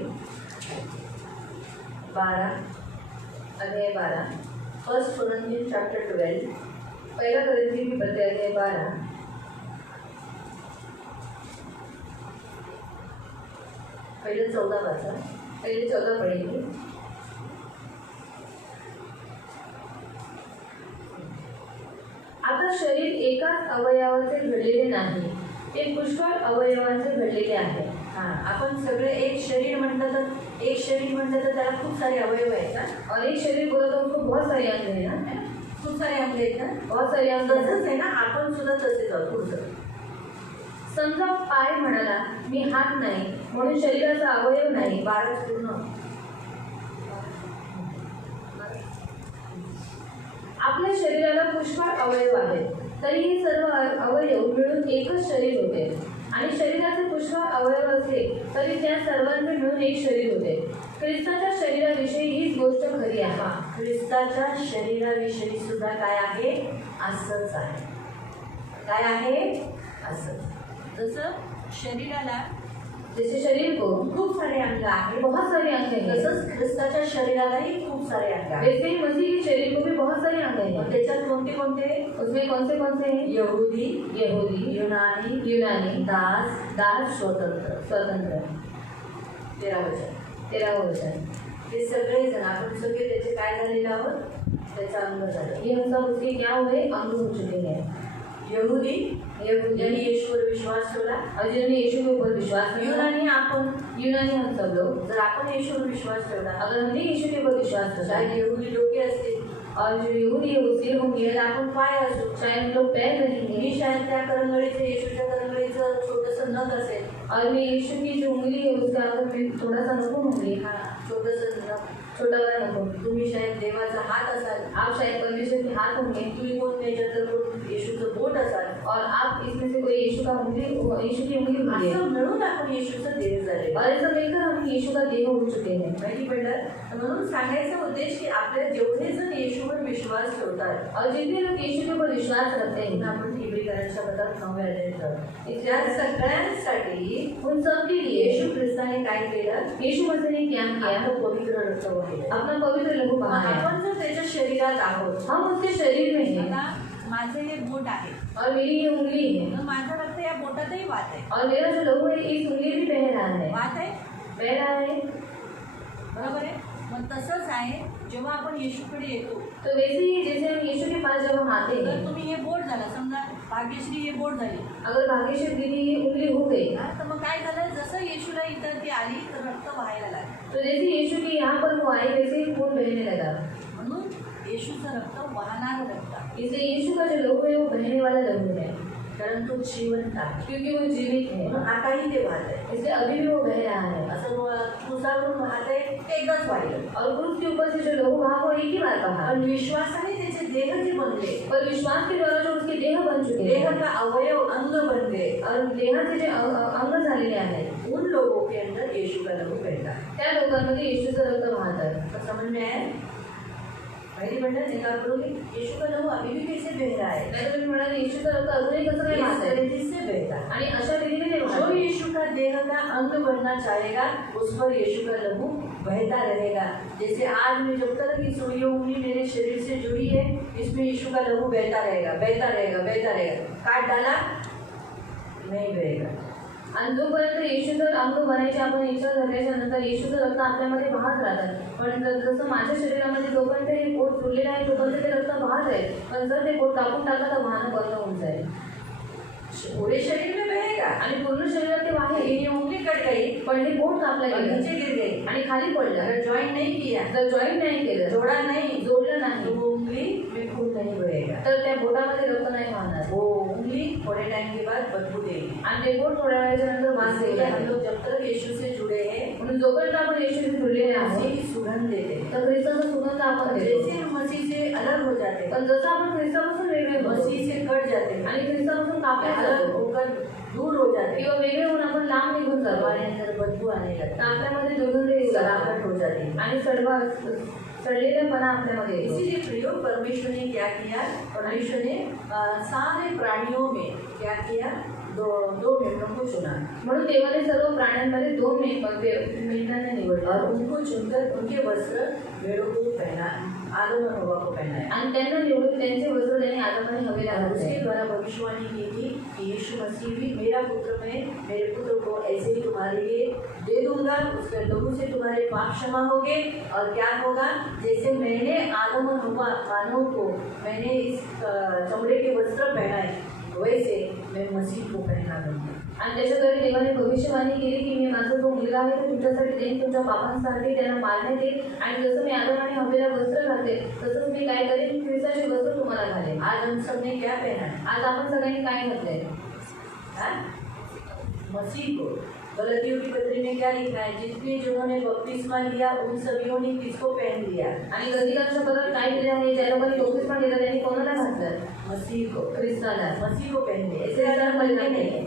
12 अध्याय 12. First Corinthian chapter 12. पहला करंथी की पत्र अध्याय 12. पहिले 14 वाचा. पहले 14 पढ़ेंगे. आता शरीर एकाच अवयवाचे घडलेले नाही, ते पुष्कळ अवयवांचे घडलेले आहे. हां, आपण सगळे एक शरीर म्हटलं तर त्याला खूप सारे अवयव आहेत ना. और एक शरीर बोला तो उसको बहुत सारे अंग है ना. खूप सारे अंग आहेत ना. बहुत सारे अंग हैं. तसंच आहे ना. आपण सुद्धा तसेच आहोत. पुढचं समजा पाय म्हणाला मी हात नाही म्हणून शरीराचा अवयव नाही. 12 पूर्ण. आपल्या शरीराला पुष्कळ अवयव आहेत, तरी हे सर्व अवयव मिळून एकच शरीर होते. आणि शरीराचे पुष्कळ अवयव असले तरी त्या सर्वांचे मिळून एक शरीर होते. ख्रिस्ताच्या शरीराविषयी हीच गोष्ट खरी आहे. ख्रिस्ताच्या शरीराविषयी सुद्धा काय आहे? असंच आहे. काय आहे? असंच. जसं शरीराला जैसे शरीर को खूप सारे अंग आहेत, बहुत सारे अंग हैं, तसंच ख्रिस्ताच्या शरीरालाही खूप सारे अंग आहेत. वैसे ही मसीह के शरीर को भी बहुत सारे अंग हैं. त्याच्यात कोणते कोणते? उसमें कौन से हैं? यहुदी, यहूदी, युनानी, यूनानी, दास, स्वतंत्र. स्वतंत्र. 13 वचन. 13 वचन. हे सगळे जण आपण सगळे त्याचे काय झालेले आहोत? त्याचा अंग झाले. ये हम सब उसके क्या हुए? अंग हो चुके हैं. यहुदी ज्यांनी येशूवर विश्वास ठेवला, और जिन्होंने यीशु के ऊपर विश्वास किया. युनानी आपण. यूनानी हम सब लोग. जर आपण येशूवर विश्वास ठेवला, अगर हमने यीशु के ऊपर विश्वास किया, शायद यहुदी डोके असतील, और जो यहूदी है वो सिर होंगे, शायद आपण पाय असू, शायद हम लोग पैर मी रहेंगे, शायद त्या करंगळीचं येशूच्या करंगळीचं छोटंसं नख असेल. और मैं यीशु की जो उंगली है उसका अगर मैं थोड़ा सा नखून होंगे, हा, छोटंसं नख. छोटा वाला नखून. तुम्ही शायद देवाचा हात असाल. आप शायद परमेश्वर के हाथ होंगे, तुम्ही कोण त्याच्यात तर कोण येशूचं बोट असाल. और आप इसमें से कोई यीशु का उंगली, यीशु की उंगली होंगे, असं मिळून आपण येशूचं देव झाले. और ऐसा मिलकर हम यीशु का देह हो चुके हैं. माहिती पडलं. म्हणून सांगायचा उद्देश की आपल्या जेवढे जण येशूवर विश्वास ठेवतात, और जितने लोग यीशु के ऊपर विश्वास रखते हैं, आपण इब्रिकरांच्या पत्रात 9व्या अध्यायात इतिहास त्या सगळ्यांसाठी उन सब के लिए येशू ख्रिस्ताने काय केलं? यीशु मसीह ने क्या किया? आपलं पवित्र रक्त वाहिलं. अपना पवित्र लहू बहाया. आपण जर त्याच्या शरीरात आहोत, हम उसके शरीर में हैं, आता माझं हे बोट आहे, और मेरी ये उंगली है, तर माझं रक्त या बोटातही वाहत आहे. और मेरा जो लहू है इस उंगली भी बह रहा है. वाहत आहे, बह रहा है. बरोबर आहे. मग तसंच आहे, जेव्हा आपण येशूकडे येतो, तो वैसे ही जैसे हम यीशु के पास जब हम आते तर हैं, तुम्ही हे बोट झालं, समजा भाग्यश्री हे बोट झाली, अगर भाग्यश्री दीदी ये उंगली हो गई, हा, तर मग काय झालं? जसं येशूला इथं ती आली तर रक्त व्हायला लागलं. तो जैसे यीशु की यहाँ पर वो आई वैसे ही खून बहने लगा. म्हणून येशूचं रक्त वाहणारं रक्त आहे. इसलिए यीशु का जो लहू है वो बहने वाला लहू है, कारण तो जिवंत आहे. क्योंकि वो जीवित है. म्हणून आताही ते वाहत आहे. इसलिए अभी भी वो बह रहा है. असं तुझावरून वाहत आहे, एकच वाहिलं. और क्रूस के ऊपर से जो लहू बहा वो एक ही बार बहा. पण विश्वासाने त्याचे देह जे बनले, पर विश्वास के द्वारा जो उसके देह बन चुके देह हैं, का अवयव अंग बन गए, और देहाचे जे अंग झालेले आहेत, उन लोगों के अंदर यीशु का लहू बहता है. त्या लोकांमध्ये येशूचं रक्त वाहतं. तो समझ में आया? पहली बंडल निकाल करोगे, यीशु का लहू अभी भी कैसे बह रहा है? नाही तुम्ही म्हणाले येशूचं रक्त अजूनही कसं काय इस वाहतंय, तरीके से बहता है. आणि अशा रीतीने ते जो वाहतंय. यीशु का देह का अंग बनना चाहेगा, उस पर यीशु का लहू बहता रहेगा. जैसे आज मैं जब तक इस ये उंगली मेरे शरीर से जुड़ी है, इसमें यीशु का लहू बहता रहेगा, बहता रहेगा, बहता रहेगा. काट डाला, नहीं बहेगा. आणि जोपर्यंत येशूचं अंग बनायची आपण इच्छा झाल्याच्या नंतर येशूचं रक्त आपल्यामध्ये वाहत राहतं. पण जसं माझ्या शरीरामध्ये जोपर्यंत हे पोट जुळलेलं आहे तोपर्यंत ते रक्त वाहत आहे. पण जर ते पोट कापून टाकलं तर वाहनं बंद होऊन जाईल. पूरे शरीर में बहेगा. आणि पूर्ण शरीरात ते वाहेल. पण हे बोट कापलं और गेलं नीचे गिर गई, आणि खाली पडलं. अगर ज्वाइन नहीं किया, जर जॉईंट नाही केलं, जोड़ा नहीं, जोडलं तो नाही, वो उंगली में खून नहीं बहेगा। तर त्या बोटामध्ये रक्त नाही वाहणार वो उंगली थोड़े टाइम के बाद बदबू देगी। आणि ते बोट थोड्या वेळाच्या नंतर वास देऊ इसलिए हम लागेल. लोग जब तक यीशु से जुड़े हैं, म्हणून जोपर्यंत आपण येशूशी जुळलेले मसीह आहोत की सुगंध देते हैं। तर ख्रिस्ताचा सुगंध आपण और देतो. जैसे हम मसीह से अलग हो जाते हैं, पण जसं आपण ख्रिस्तापासून वेगळे होतो मसीह से कट जाते हैं, आणि ख्रिस्तापासून कापले अलग जातो होकर दूर हो जाते हैं, किंवा वेगळे होऊन आपण लांब निघून जातो, हमारे अंदर बदबू आने लगती तर है, आपल्यामध्ये दुर्गंध येऊ लागतो सड़ाहट हो जाती है। आणि सडलेलेपणा आपल्यामध्ये येतो. इसीलिए प्रियो परमेश्वर ने क्या किया? परमेश्वर ने सारे प्राणियों में क्या किया? दो मेंढकों को चुना म्हणून देवाने सर्व प्राण्यांमध्ये 2 मेंढरांना निवडले और उनको चुनकर उनके वस्त्र भेड़ों को पहना, आदम और हव्वा को पहनाया। आणि त्यांना निवडून त्यांचे वस्त्र त्यांनी आदमाने हवेला और उसके घातले. द्वारा भविष्यवाणी की थी कि यीशु मसीह भी मेरा पुत्र में मेरे पुत्र को ऐसे ही तुम्हारे लिए दे दूंगा, उसके लहू से तुम्हारे पाप क्षमा होंगे और क्या होगा? जैसे मैंने आदम और हव्वा मानव को मैंने इस चमड़े के वस्त्र पहनाए, वैसे मैं मसीह को पहना दूंगा। आणि त्याच्याद्वारे देवाने भविष्यवाणी केली की मी माझा जो मुलगा आहे तो तुमच्यासाठी देईन, तुमच्या पापांसाठी त्याला मारण्यात येईल आणि जसं मी आदम आणि हवेला वस्त्र घातले तसंच मी काय करेन, ख्रिस्ताचे वस्त्र तुम्हाला घालेन. आज हम सब ने क्या पहना है? आज आपण सगळ्यांनी काय घातलंय? हाँ? मसीह को। गलतियों की पत्री में क्या लिखा है? जितने जिन्होंने बपतिस्मा लिया उन सभी ने किसको पहन लिया? आणि गतिकांच्या पदात काय केले आहे? ज्या लोकांनी बपतिस्मा घेतला त्यांनी कोणाला घातलं? मसीह को। ख्रिस्ताला. मसीह को पहन लिया। ऐसे आज हम नंगे नहीं है,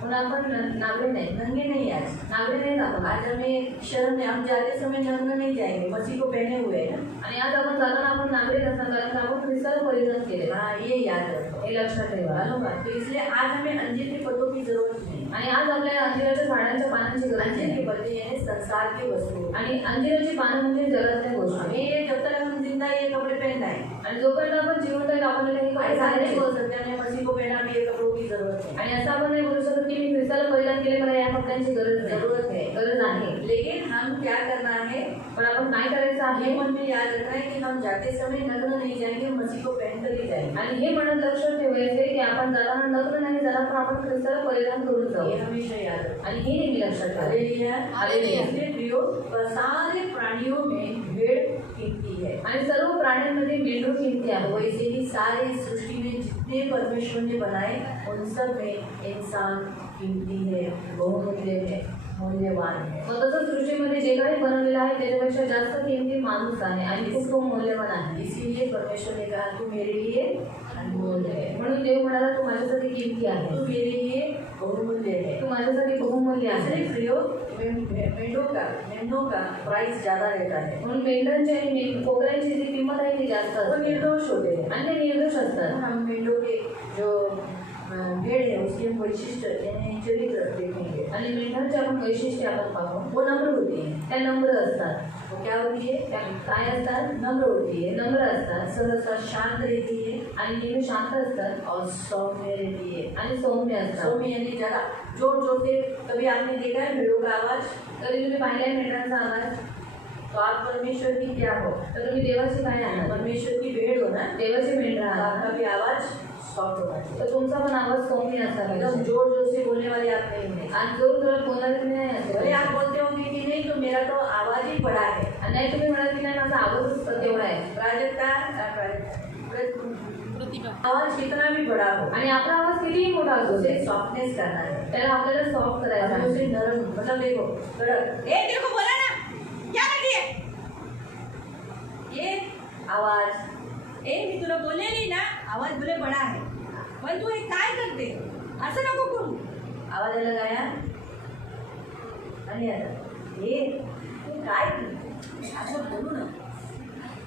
म्हणून आपण नागरे नाही, नंगे नहीं आज। नागरे नाही आपण. आज हमें शर्म नहीं, हम जाते समय नग्न नहीं जाएंगे, मसीह को पहने हुए है ना। आणि आज आपण जाताना आपण नागरे नसणार कारण की आपण ख्रिस्ताला परिधान केले. हाँ, ये याद रखो, हे लक्षात ठेवा. मालूम है? तो इसलिए आज हमें अंजीर के पत्तों की जरूरत नहीं। आणि आज आपल्याला अंजिराच्या झाडांच्या पानांची गरज अंजीर नाही. के पत्ते यानी संसार की वस्तु। आणि अंजिराची पानं म्हणजे जगातल्या गोष्टी. हमें जब तक हम जिंदा ये कपड़े पहनना है, आणि जोपर्यंत आपण जिवंत आहे आपल्याला हे कपडे ऐसा नहीं घालायचे. बोल सकते हमें मसीह को पहना भी ये कपड़ों की जरूरत है। आणि असं आपण नाही बोलू शकत की मी ख्रिस्ताला परिधान केले, मला या कपड्यांची गरज नाही. जरूरत है, गरज आहे. लेकिन हम क्या करना है? पण आपण काय करायचं आहे? ये मन में याद रखना है कि हम जाते समय नग्न नहीं जाएंगे, मसीह को पहन कर ही जाएंगे। आणि हे म्हणत लक्षात ठेवायचे की आपण जाताना नग्न नाही जाणार, पण आपण ख्रिस्ताला परिधान करून जाऊ. ये हमेशा याद रखना। आणि हे नेहमी लक्षात ठेवा. हालेलुया। हालेलुया. इसलिए प्रियो, सारे प्राणियों में भेड़ कीमती है, आणि सर्व प्राण्यांमध्ये मेंढरू किमती आहे. वैसे ही सारी सृष्टि में जितने परमेश्वर ने बनाए उन सब में इंसान कीमती है, बहुमूल्य है, मूल्यवान है। मग तसं सृष्टीमध्ये जे काही बनवलेलं आहे त्याच्यापेक्षा जास्त किमती माणूस आहे आणि खूप तो मूल्यवान आहे. इसीलिए परमेश्वर ने कहा तू मेरे लिए अनमोल है, म्हणून देव म्हणाला तू माझ्यासाठी किमती आहे, तू मेरे लिए बहुमूल्य है। तू माझ्यासाठी बहुमूल्य आहे. इसलिए प्रियो, मेंढों का प्राइस ज्यादा रहता है, म्हणून मेंढरांची आणि कोकरांची जी किंमत आहे ती जास्त वो असते निर्दोष होते हैं। आणि ते निर्दोष असतात. हम मेंढों के जो भेड़ है उसके हम वैशिष्ट्य यानी चरित्र देखेंगे। आणि मेंढरांचे आपण वैशिष्ट्य आपण पाहू. वो नम्र होती है। त्या नम्र असतात. वो क्या होती है? त्या काय असतात? नम्र होती है, नम्र असतात सहसा शांत रहती है आणि नेहमी शांत असतात और सौम्य रहती है। आणि सौम्य असतात. सौम्य यानी ज्यादा जोर जोर से, कभी आपने देखा है भेड़ों का आवाज? कधी तुम्ही पाहिलाय मेंढरांचा आवाज? तो आप परमेश्वर की क्या हो? तर तुम्ही देवाची काय आहात? परमेश्वर की भेड़ हो ना, देवाची मेंढरा तो आहात. आपका भी आवाज सॉफ्ट होना चाहिए। तर तुमचा पण आवाज सौम्य असला एकदम पाहिजे. जोर जोर से बोलने वाले आप नहीं होने। आणि जोर जोरात बोलणारे तुम्ही नाही असले भले आप पाहिजे. बोलते होंगे कि नहीं तो मेरा तो आवाज ही बड़ा है, आणि नाही तुम्ही म्हणाल की नाही माझा आवाजच तेवढा आहे प्राजक्ता आवाज कितना भी बड़ा हो, आणि आपला आवाज कितीही मोठा असू उसे दे सॉफ्टनेस करना है, त्याला आपल्याला सॉफ्ट करायचा हमें उसे आहे. नरम, मतलब देखो कड़क। ए तेरे को बोला ना क्या कर रही है ये आवाज ए मी तुला बोललेली ना आवाज भले बडा आहे पण तू हे काय करते असं नको करू. आवाज अलग आया आणि आता ये तू काय करते? असं बोलू ना.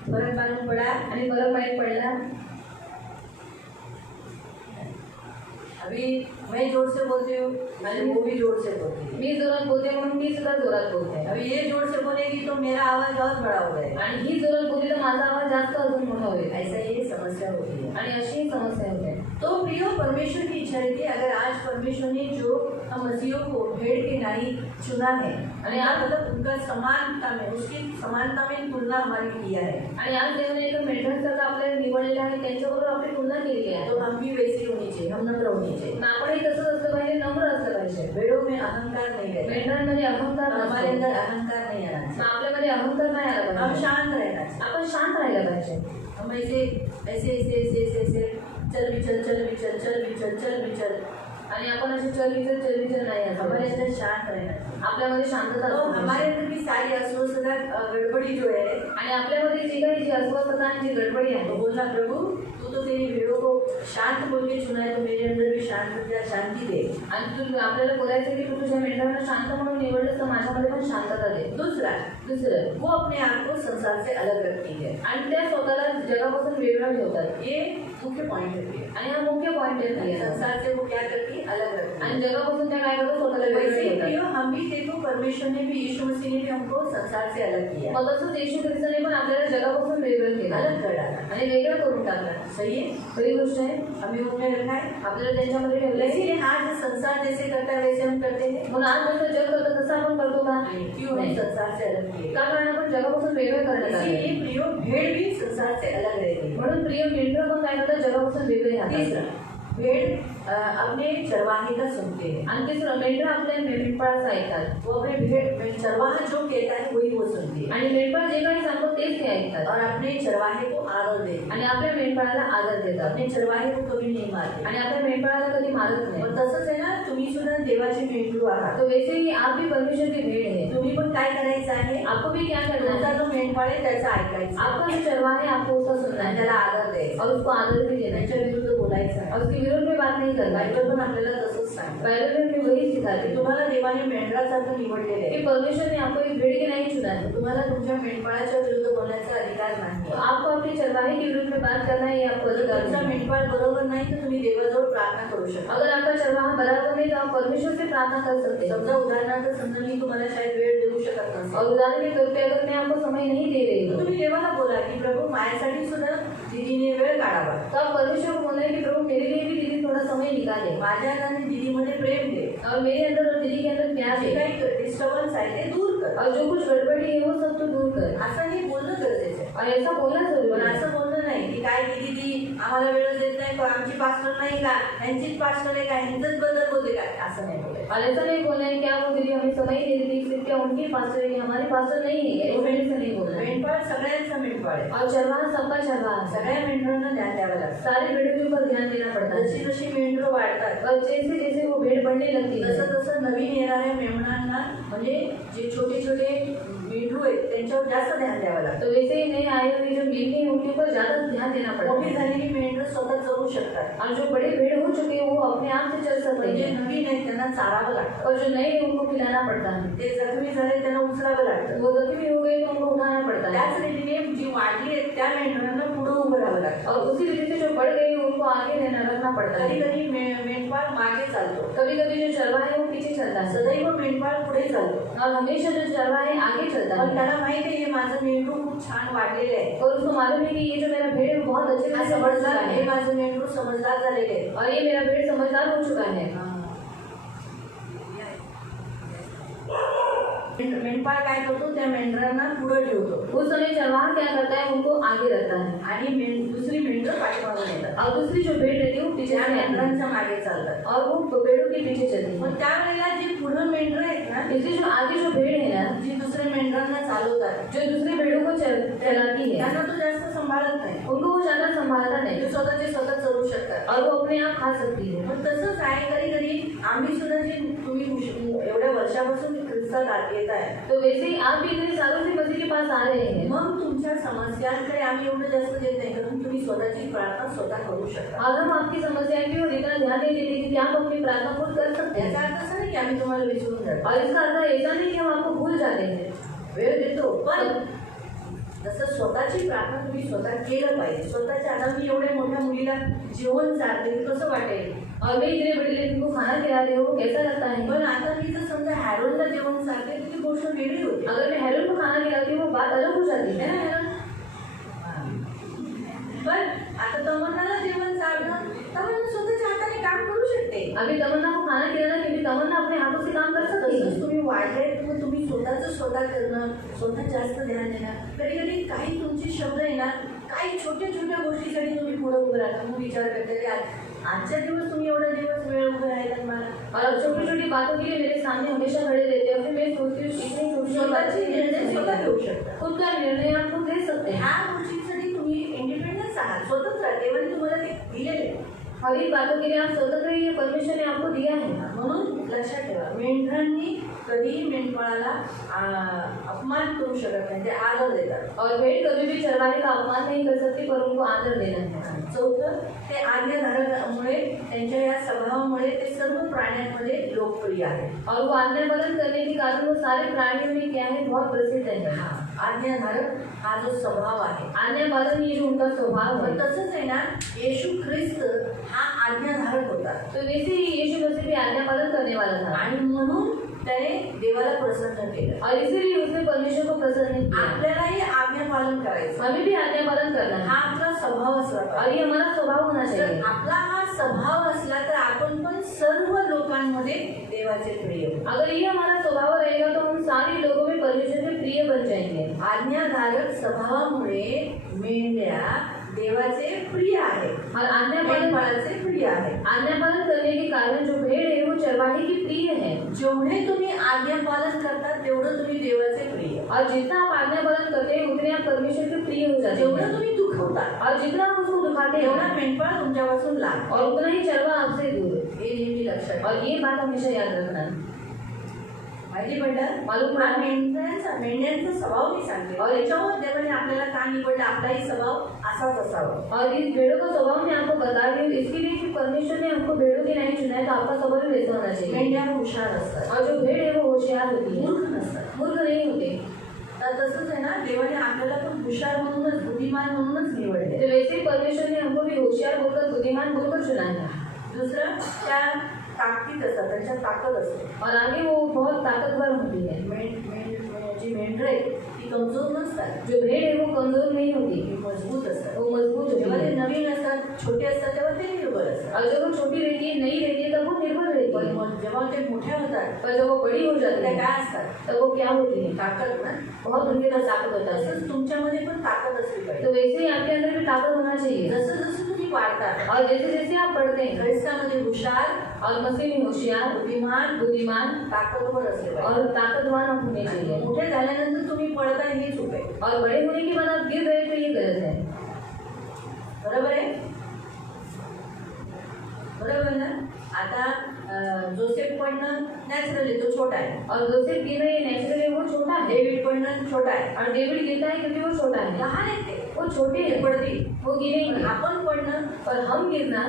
फरक मालूम पड़ा? आणि बरं माहीत पडला. अभी मैं जोर से बोलती हूँ और वो भी जोर से बोलती है। मी जोरात बोलते म्हणून मी सुद्धा जोरात बोलते अभी ये जोर से बोलेगी तो मेरा आवाज और बड़ा हो जाएगा। आणि ही जोरात बोलली तर माझा आवाज जास्त अजून मोठा होईल. ऐसा ये समस्या होती है। आणि अशी समस्या होते. तो प्रियो परमेश्वर की इच्छा रहती है, अगर आज परमेश्वर ने जो हम मसीहों को भेड़ के नाई चुना है, आणि आज मतलब उनका समानता में, उसकी समानता में तुलना हमारी किया है, आणि आज देवाने एका मेंढरांसारखं आपल्याला निवडलेलं आहे, त्यांच्याबरोबर आपली तुलना केली आहे. तो हम भी वैसी होनी चाहिए, हम नम्र होनी चाहिए, मग आपणही तसंच असलं पाहिजे, नम्र असलं पाहिजे. भेड़ों में अहंकार नहीं रहता, मेंढरांमध्ये अहंकार हमारे नसतो. अंदर अहंकार नहीं आना मग चाहिए, आपल्यामध्ये अहंकार नाही आला हम पाहिजे. शांत रहना चाहिए, आपण शांत राहिलं पाहिजे. हम ऐसे ऐसे ऐसे ऐसे ऐसे ऐसे चल विचल चल विचल चल विचल चल विचल, आणि आपण असे चलविचल नाही असं हमारे पाहिजे. अंदर शांत रहना चाहिए. आपल्यामध्ये शांतता तो असली हमारे पाहिजे. अंदर की सारी अस्वस्थता गड़बड़ी जो है, आणि आपल्यामध्ये जी काही जी अस्वस्थता आणि जी गडबडी तो आहे, बोलना प्रभु तू तो तेरी भेड़ों को शांत बोल के चुना है, तो मेरे अंदर भी शांति दे. आणि तू आपल्याला बोलायचं की तू तुझ्या मेंढरांना शांत म्हणून निवडलं, तर माझ्यामध्ये पण शांतता दे. दूसरा, दुसरं, वो अपने आप को संसार से अलग रखती है. आणि त्या स्वतःला जगापासून वेगळं ठेवतात. ये मुख्य पॉइंट है. आणि हा मुख्य पॉइंट आहे. संसार से वो क्या करती है? अलग रखती आणि है. जगापासून त्या काय करतात, स्वतःला वेगळं वैसे ही ठेवतात. प्रियो, हम भी देखो परमेश्वर ने भी, यीशु मसीह ने भी हमको संसार से अलग किया, मग तसंच येशू ख्रिस्ताने पण आपल्याला जगापासून वेगळं केलं अलग कर डाला. आणि वेगळं करून टाकलं. सही है, खरी गोष्ट आहे. हमें उनमें रखा है. आपल्याला त्यांच्यामध्ये ठेवलं आहे. इसीलिए आज संसार जैसे करता है वैसे हम करते हैं. म्हणून आज जसं जग करतं तसं आपण करतो का? क्यों हम नाही. संसार से अलग किए? का कारण आपण जगापासून वेगळं करण्यात आले. इसीलिए प्रियो भेड़ भी संसार से अलग रहती है. म्हणून प्रिय मेंढर पण काय करतात, जगापासून वेगळे तीसरा, राहतात. भेड़ अपने चरवाहे का सुनते हैं. आणि तिसरं, मेंढर आपल्या मेंढपाळाचं ऐकतात. वो अपने भेड़ चरवाहा जो कहता है वही वो सुनती है, आणि मेंढपाळ जे काही सांगतो तेच ते ऐकतात. और अपने चरवाहे को आदर देती है. आणि आपल्या मेंढपाळाला आदर देतात. अपने चरवाहे को कभी नहीं मारते. आणि आपल्या मेंढपाळाला कधी मारत नाही. पण तसंच आहे ना, तुम्ही सुद्धा देवाचे मेंढरू आहात. तो वैसे ही आप भी परमेश्वर की भेड़ है. तुम्ही पण काय करायचं आहे? आपको भी क्या करना तुमचा है? जो मेंढपाळ आहे त्याचा ऐकायचं आपका जो चरवाहा है आपको उसका सुनना आणि है त्याला आदर द्यायचा, और उसको आदर भी देना है. त्याच्या विरुद्ध बोलायचं आहे. और उसके विरोध में बात नहीं करना है. बायबल पण आपल्याला तसंच सांगतं बाइबल में भी वही सिखाते की हैं तुम्हाला देवाने मेंढरासारखं निवडलेलं कि आहे. परमेश्वर ने आपको एक भेड़ के नहीं चुना है. तुम्हाला तुमच्या मेंढपाळाच्या विरुद्ध बोलण्याचा अधिकार तो नाही. आपको अपने चरवाहे के विरुद्ध में बात करना है, ये आपको जर अधिकार तुमचा नहीं है. मेंढपाळ बरोबर नाही तर तुम्ही देवाजवळ प्रार्थना करू शकता. अगर आपका चरवाहा बराबर नहीं तो आप परमेश्वर से प्रार्थना कर सकते हैं. समजा उदाहरणार्थ समजा मी तुम्हाला शायद वेळ देऊ शकत नसेल, और उदाहरण के तौर पे अगर मैं आपको समय नहीं दे रही तर हूँ तुम्ही देवाला बोला की प्रभु माझ्यासाठी सुद्धा दीदीने वेळ काढावा, तो आप परमेश्वर को बोले कि प्रभु मेरे लिए भी दीदी थोड़ा समय निकाले माझ्या आणि दीदीमध्ये प्रेम दे, और मेरे अंदर और दीदी के अंदर प्यार जे है काही डिस्टर्बन्स आहे ते दूर कर. और जो कुछ गड़बड़ी है वो सब तो दूर कर. असं हे बोलणं गरजेचं आहे. और ऐसा बोलना पण जरूरी है. असं बोलणं नाही की काय दीदी आम्हाला वेळ देत नाही का, आमची पास्टर नाही का, ह्यांचीच पास्टर आहे का, ह्यांचंच बदल होते का, असं नाही बोलायचं. और ऐसा नहीं बोलना है क्या वो दीदी हमें समय दे रही थी, सिर्फ क्या उनकी पास्टर है, हमारी पास्टर नहीं है. ऐसा नहीं बोलना है. मेंढपाळ सगळ्यांचा मेंढपाळ आहे. और चरवाहा सबका चरवाहा है. सगळ्या मेंढरांना ध्यान द्यावं लागतं. सारे भेड़ों के ऊपर ध्यान देना पड़ता जशी है. जशी मेंढरं वाढतात और जैसे जैसे वो भेड़ बढ़ने लगती है तसं तसं नवीन येणाऱ्या मेमणांना, म्हणजे जे छोटे छोटे मेंढरू आहेत त्यांच्यावर जास्त ध्यान द्यावं लागतं. तो वैसे ही नए आए हुए जो मेंढे हैं उनके ऊपर ज्यादा ध्यान देना पड़ता मोठी है. झालेली मेंढरं स्वतः चलू शकतात, और जो बड़े भेड़ हो चुके हैं वो अपने आप से चल सकते म्हणजे हैं. नवीन आहेत त्यांना चारावं लागतं. और जो नए हैं उनको खिलाना पड़ता है. ते जखमी झाले त्यांना उचलावं लागतं. वो जख्मी हो गए तो उनको उठाना पड़ता है. त्याच रीतीने जी वाढली आहेत त्या मेंढरांना पुढे उभं राहावं लागतं. और उसी रीति से जो बढ़ गए हैं उनको आगे रहना रखना पड़ता कधी है. कधी मेंढपाळ मागे चालतो, कभी कभी जो चरवाहा है वो पीछे चलता है सदैव मेंढपाळ पुढे चालतो. और हमेशा जो चरवाहा है आगे चलता पण है. त्याला माहिती आहे हे माझं मेंढरू खूप छान वाढलेलं आहे, और उसको मालूम है कि ये जो मेरा भेड़ है वो बहुत अच्छे हा से समझदार समजदार हे है माझं मेंढरू समजदार झालेले आहे. और ये मेरा भेड़ समझदार हो चुका है. मेंढपाळ काय करतो, त्या मेंढरांना पुढे ठेवतो उस समय चरवाहा क्या करता है, उनको आगे रखता है. आणि दुसरी मेंढरं पाठीमागून येतात, और दूसरी जो भेड़ रहती है वो पीछे त्या से आती है. मेंढरांच्या मागे चालतात. और वो पेड़ों के पीछे चलती है. पण त्यावेळेला जी पुढे मेंढरं आहेत ना, इसलिए जो आगे जो भेड़ है ना, जी दुसऱ्या मेंढरांना चालवतात, जो दूसरी भेड़ों को चलाती है, त्यांना तो जास्त सांभाळत नाही. उनको वो ज्यादा संभालता ते नहीं स्वतःचे स्वतः चलू शकतात. और वो अपने आप खा सकती है. पण तसंच आहे, कधी कधी आम्ही सुद्धा जे तुम्ही एवढ्या वर्षापासून ख्रिस्तात येत आहे, तो वैसे ही आप भी इतने सालों से मसीह के पास आ रहे हैं. मग तुमच्या समस्यांकडे आम्ही एवढं जास्त देत नाही, कारण तुम्ही स्वतःची प्रार्थना स्वतः करू शकता. और हम आपकी समस्याएं की ओर इतना ध्यान नहीं देते कि आप अपनी प्रार्थना खुद कर सकते याचा हैं. अर्थ असं नाही की आम्ही तुम्हाला विसरून जातो, और इसका अर्थ ऐसा नहीं कि हम आपको भूल जाते हैं. वेळ देतो, पण जसं स्वतःची प्रार्थना तुम्ही स्वतः केलं पाहिजे. स्वतःच्या, आता मी एवढ्या मोठ्या मुलीला जेवण चालते कसं वाटेल, और मैं इतने बड़े लड़की को खाना खिला रही हूँ, वो कैसा लगता है. पण आता मी जर समजा हॅरोनला जेवण चालते ती गोष्ट वेगळी होती. अगर मैं हेरोन को खाना खिलाती हूँ वो बात अलग हो जाती है. पण आता तमन्नाला जेवण चालणं तमन्ना स्वतःच्या हाताने काम करू शकते. अभी तमन्ना को खाना खिलाना क्योंकि तमन्ना अपने हाथों से काम कर सकती तसंच है। तुम्ही वाढले तर तुम्ही स्वतःचं स्वतः करणं, स्वतः जास्त ध्यान देणं. कधी कधी काही तुमचे शब्द येणार, काही छोट्या छोट्या गोष्टीसाठी तुम्ही पुढे उभं राहता. मग विचार करता की आजच्या दिवस तुम्ही एवढा दिवस वेळ उभं राहिला मला. और अब छोटी छोटी बातों के लिए मेरे सामने हमेशा खड़े रहते हैं। फिर मैं सोचती हूँ इतनी छोटी छोटी बातों स्वतःचे के निर्णय लिए स्वतः घेऊ शकता. खुद का निर्णय आप खुद ले सकते हैं। ह्या गोष्टींसाठी तुम्ही इंडिपेंडन्स आहात, स्वतंत्र आहात. देवाने तुम्हाला ते दिलेले आहे. हर एक बातों के लिए आप स्वतंत्र ही है, परमेश्वर ने आपको दिया है। म्हणून लक्षात ठेवा, मेंढरांनी कधीही मेंढपाळाला अपमान करू शकत नाही, ते आदर देतात. और भेड़ कभी भी चरवाहे का अपमान नहीं कर सकती, पर उनको आदर देना है। चौथं, ते आज्ञाधारकामुळे त्यांच्या या स्वभावामुळे ते सर्व प्राण्यांमध्ये लोकप्रिय आहे. और वो आज्ञा पालन करने के कारण वो सारे प्राणियों में क्या है, बहुत प्रसिद्ध है। आज्ञाधारक हा जो स्वभाव आहे, आज्ञा पालन ये जो उनका स्वभाव पण है, तसंच आहे ना, येशू ख्रिस्त हा आज्ञाधारक होता तो वैसे ही यीशु मसीह भी आज्ञा पालन करने वाला था। आणि म्हणून त्याने देवाला प्रसन्न केलं. और इसीलिए उसने परमेश्वर को प्रसन्न किया। आपल्यालाही आज्ञा पालन करायचं, हमें भी आज्ञा पालन करना हा है आपला स्वभाव असला और पाहिजे. ये हमारा स्वभाव होना जर चाहिए। आपला हा स्वभाव असला तर आपण पण सर्व लोकांमध्ये देवाचे प्रिय होऊ. अगर ये हमारा स्वभाव रहेगा तो हम सारे लोगों में परमेश्वर के प्रिय बन जाएंगे। आज्ञाधारक स्वभावामुळे मेंढ्या देवाचे प्रिय आहे, और आज्ञा मेंढपाळाचे प्रिय आहे. पालन करने के कारण जो भेड़ है वो चरवाहे की प्रिय है। जेवढे तुम्ही आज्ञा पालन करता तेवढं तुम्ही देवाचे प्रिय. और जितना आप आज्ञा पालन करते हैं उतने आप परमेश्वर के प्रिय हो जाते जेवढं हैं। तुम्ही दुखवता और जितना आप उसको दुखाते तेवढा हैं मेंढपाळ तुमच्यापासून लांब. और उतना ही चरवा आपसे दूर। हे नेहमी लक्षात ठेवा. और ये बात हमेशा याद रखना। माहिती पडलं? मालूम हा पडलं? मेंढ्यांचा स्वभाव मी सांगते और याच्यावर देवाने आपल्याला का निवडला, आपलाही स्वभाव असाच असावा. और इस भेड़ों का स्वभाव मैं आपको बता रही हूँ इसके लिए कि परमेश्वर ने हमको भेड़ों की नहीं चुना है, तो आपका स्वभाव भी वैसा होना चाहिए। मेंढ्या हुशार असतात, और जो भेड़ है वो होशियार होती है, मूर्ख नसतात. मूर्ख नहीं होते। तर तसंच आहे ना, देवाने आपल्याला पण हुशार म्हणूनच, बुद्धिमान म्हणूनच निवडले. तो वैसे ही परमेश्वर ने हमको भी होशियार बोलकर, बुद्धिमान बोलकर चुना है। दुसरं, त्या ताकदीत असतात, त्यांच्या ताकद असते. और आगे वो बहुत ताकतवर होती है। जी मेंढर आहे ती कमजोर नसतात, जो भेड़ है वो कमजोर नहीं होती, ती मजबूत असतात. वो मजबूत होती जेव्हा ते है। नवीन असतात, छोटे असतात, तेव्हा ते निर्बळ असतात. और जब वो छोटी रहती है, नई रहती है, तब वो निर्भर रहती पण है। मग जेव्हा ते मोठ्या होतात पर जब वो बड़ी हो जाती त्या है काय असतात, तब वो क्या होती है, ताकद ना. बहुत उनके अंदर ताकत होता है। तसंच तुमच्यामध्ये पण ताकद असली पाहिजे. तो वैसे ही आपके अंदर भी ताकत होना चाहिए। जसं जसं तुम्ही वाढता, और जैसे जैसे आप बढ़ते हैं ख्रिस्तामध्ये हुशार, और मसीह में होशियार, बुद्धिमान ताकदवर असले पाहिजे. और ताकतवान आप होने चाहिए। मोठे झाल्यानंतर तुम्ही पडता हे चूक आहे. और बड़े होने के बाद आप गिर रहे तो ये गलत है। बरोबर आहे, बरोबर ना. आता जोसेफ पडणं नॅचरली, तो छोटा आहे. और जोसेफ गिर रहे नेचुरल है, वो छोटा है। डेव्हिड पडणं छोटा आहे. और डेविड गिरता है क्योंकि वो छोटा है, लहान आहे ते, वो छोटे ते हैं, पडतील. वो गिरेंगे। आपण पडणं और हम गिरना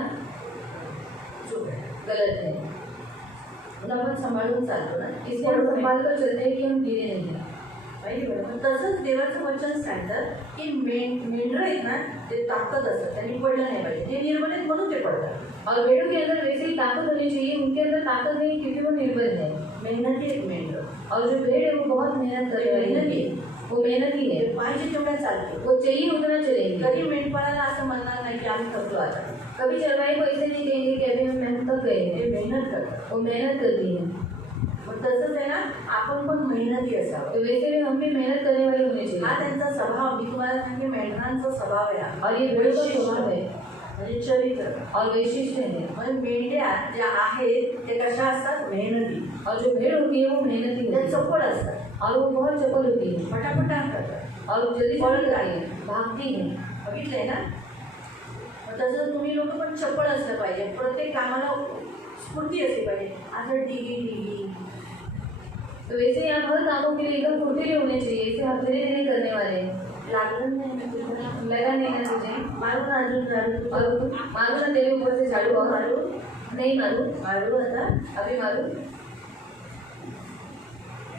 चूक आहे. गलत है। म्हणून आपण सांभाळून चालतो ना, इसलिए हम संभाल कर चलते हैं कि हम गिरे नहीं। माहिती पडलं. तसंच देवाचं वचन सांगतात की मेंढरं आहेत ना, ते ताकद असतात, त्यांनी पडलं नाही पाहिजे. ते निर्बळ आहेत म्हणून ते पडतात. और भेड़ों के अंदर वैसे ही ताकत होनी चाहिए, उनके अंदर ताकत नहीं क्योंकि वो निर्बल है। मेहनती आहेत मेंढरं, और जो भेड़ है वो बहुत मेहनत करने वाली है, वो मेहनती है, पाहिजे तेवढ्या चालते. वो चाहिए उतना चलेगी। कधी मेंढपाळाला असं म्हणणार नाही की आम्ही थकलो आता. कभी चरवाहे को ऐसे नहीं कहेंगे कि अभी हम मेहनत थक गए ते हैं, मेहनत करतात. वो मेहनत करती है। मग तसंच आहे ना, आपण पण मेहनती असावं. तो वैसे भी हम भी मेहनत करने वाले होने हा चाहिए। त्यांचा स्वभाव. मी तुम्हाला सांगते, मेंढरांचा स्वभाव आहे हा. और ये भेड़ों का स्वभाव है म्हणजे चरित्र. और वैशिष्ट्य है। म्हणजे मेंढ्या ज्या आहेत ते कशा असतात, मेहनती. और जो भेड़ होती है वो मेहनती त्या होती है चपळ असतात, और वो बहुत चपल होती है पटापटा करतात. और जल्दी जल्दी करती है, भागती है। बघितलंय ना. मग तसं तुम्ही लोक पण चपळ असलं पाहिजे. प्रत्येक कामाला स्फूर्ती असली पाहिजे. असं डिगी तो वैसे ही आप हर कामों के लिए एकदम फुर्तीले होने चाहिए, इसे आप धीरे धीरे करने वाले हैं। लागलं नाही मी तुला. लगा नहीं ना तुझे, मारून अजून झाडू. और मारू ना तेरे ऊपर से झाड़ू। और मारू नहीं मारू, मारू आता. अभी मारू।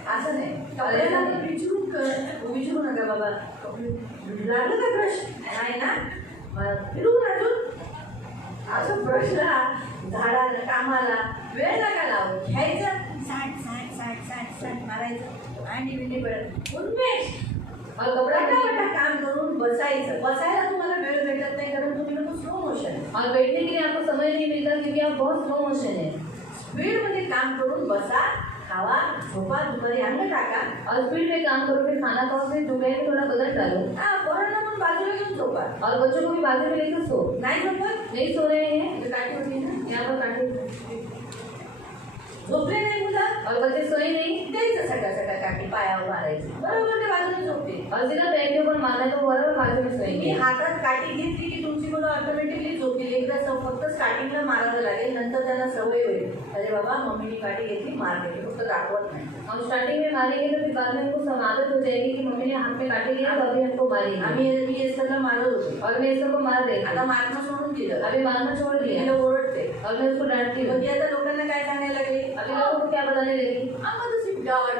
असं नाही, कपड्याला विचारू नका बाबा, लागलं का ब्रश नाही ना, फिरून अजून असं ब्रशला, झाडाला, कामाला वेळ नका लावू. घ्यायचं, साठ साठ साठ साठ साठ मारायचं. अंडी बिंडी पडत उन्मेष और कपड़ा पटापटा काम करून बसायचं. बसायला तुम्हाला वेळ भेटत नाही कारण तुम्ही लोक स्लो मोशन और बैठने के लिए आपको समय नहीं मिलता क्योंकि आप बहुत स्लो मोशन है. स्पीड मध्ये काम करून बसा, खावा, झोपा, दुपारी अंग टाका. और स्पीड में काम करो, फिर खाना खाओ, फिर दोपहर में थोड़ा बदल डालो पोरांना पण बाजूला घेऊन झोपा. और बच्चों को भी बाजू में लेकर सो. नाही झोपत नहीं सो रहे हैं, तर काठी होती ना, यहाँ पर काटे. झोपले नाही मुलं और बच्चे सोए नहीं द्यायचं सकाळ सकाळ काठी पायावर मारायची, बरोबर ते बाजूला झोपते. और सीधा पैर के ऊपर मारना है तो बराबर बाजू में तुम्ही सोएंगे. हातात काठी घेतली की तुमची मुलं ऑटोमॅटिकली झोपतील. एकदा फक्त स्टार्टिंगला मारायला लागेल, नंतर त्यांना सवय होईल. अरे बाबा मम्मीने काठी घेतली मार देते, फक्त दाखवत नाही. हम स्टार्टिंग में मारेंगे तो फिर बाद में हमको सब आदत हो जाएगी कि मम्मी ने हाथ में काटे दिया तो अभी हमको मारेंगे. मी एस्टरला मारत होते, और मैं सबको मार देती. आता मारणं सोडून दिलं. अभी मारना छोड़ दिया तिला ओरडते. और मैं उसको डांटती हूँ. मग आता लोकांना काय सांगायला लागले, अभी लोगों को क्या बताने लगी आम्हा तशी डाट.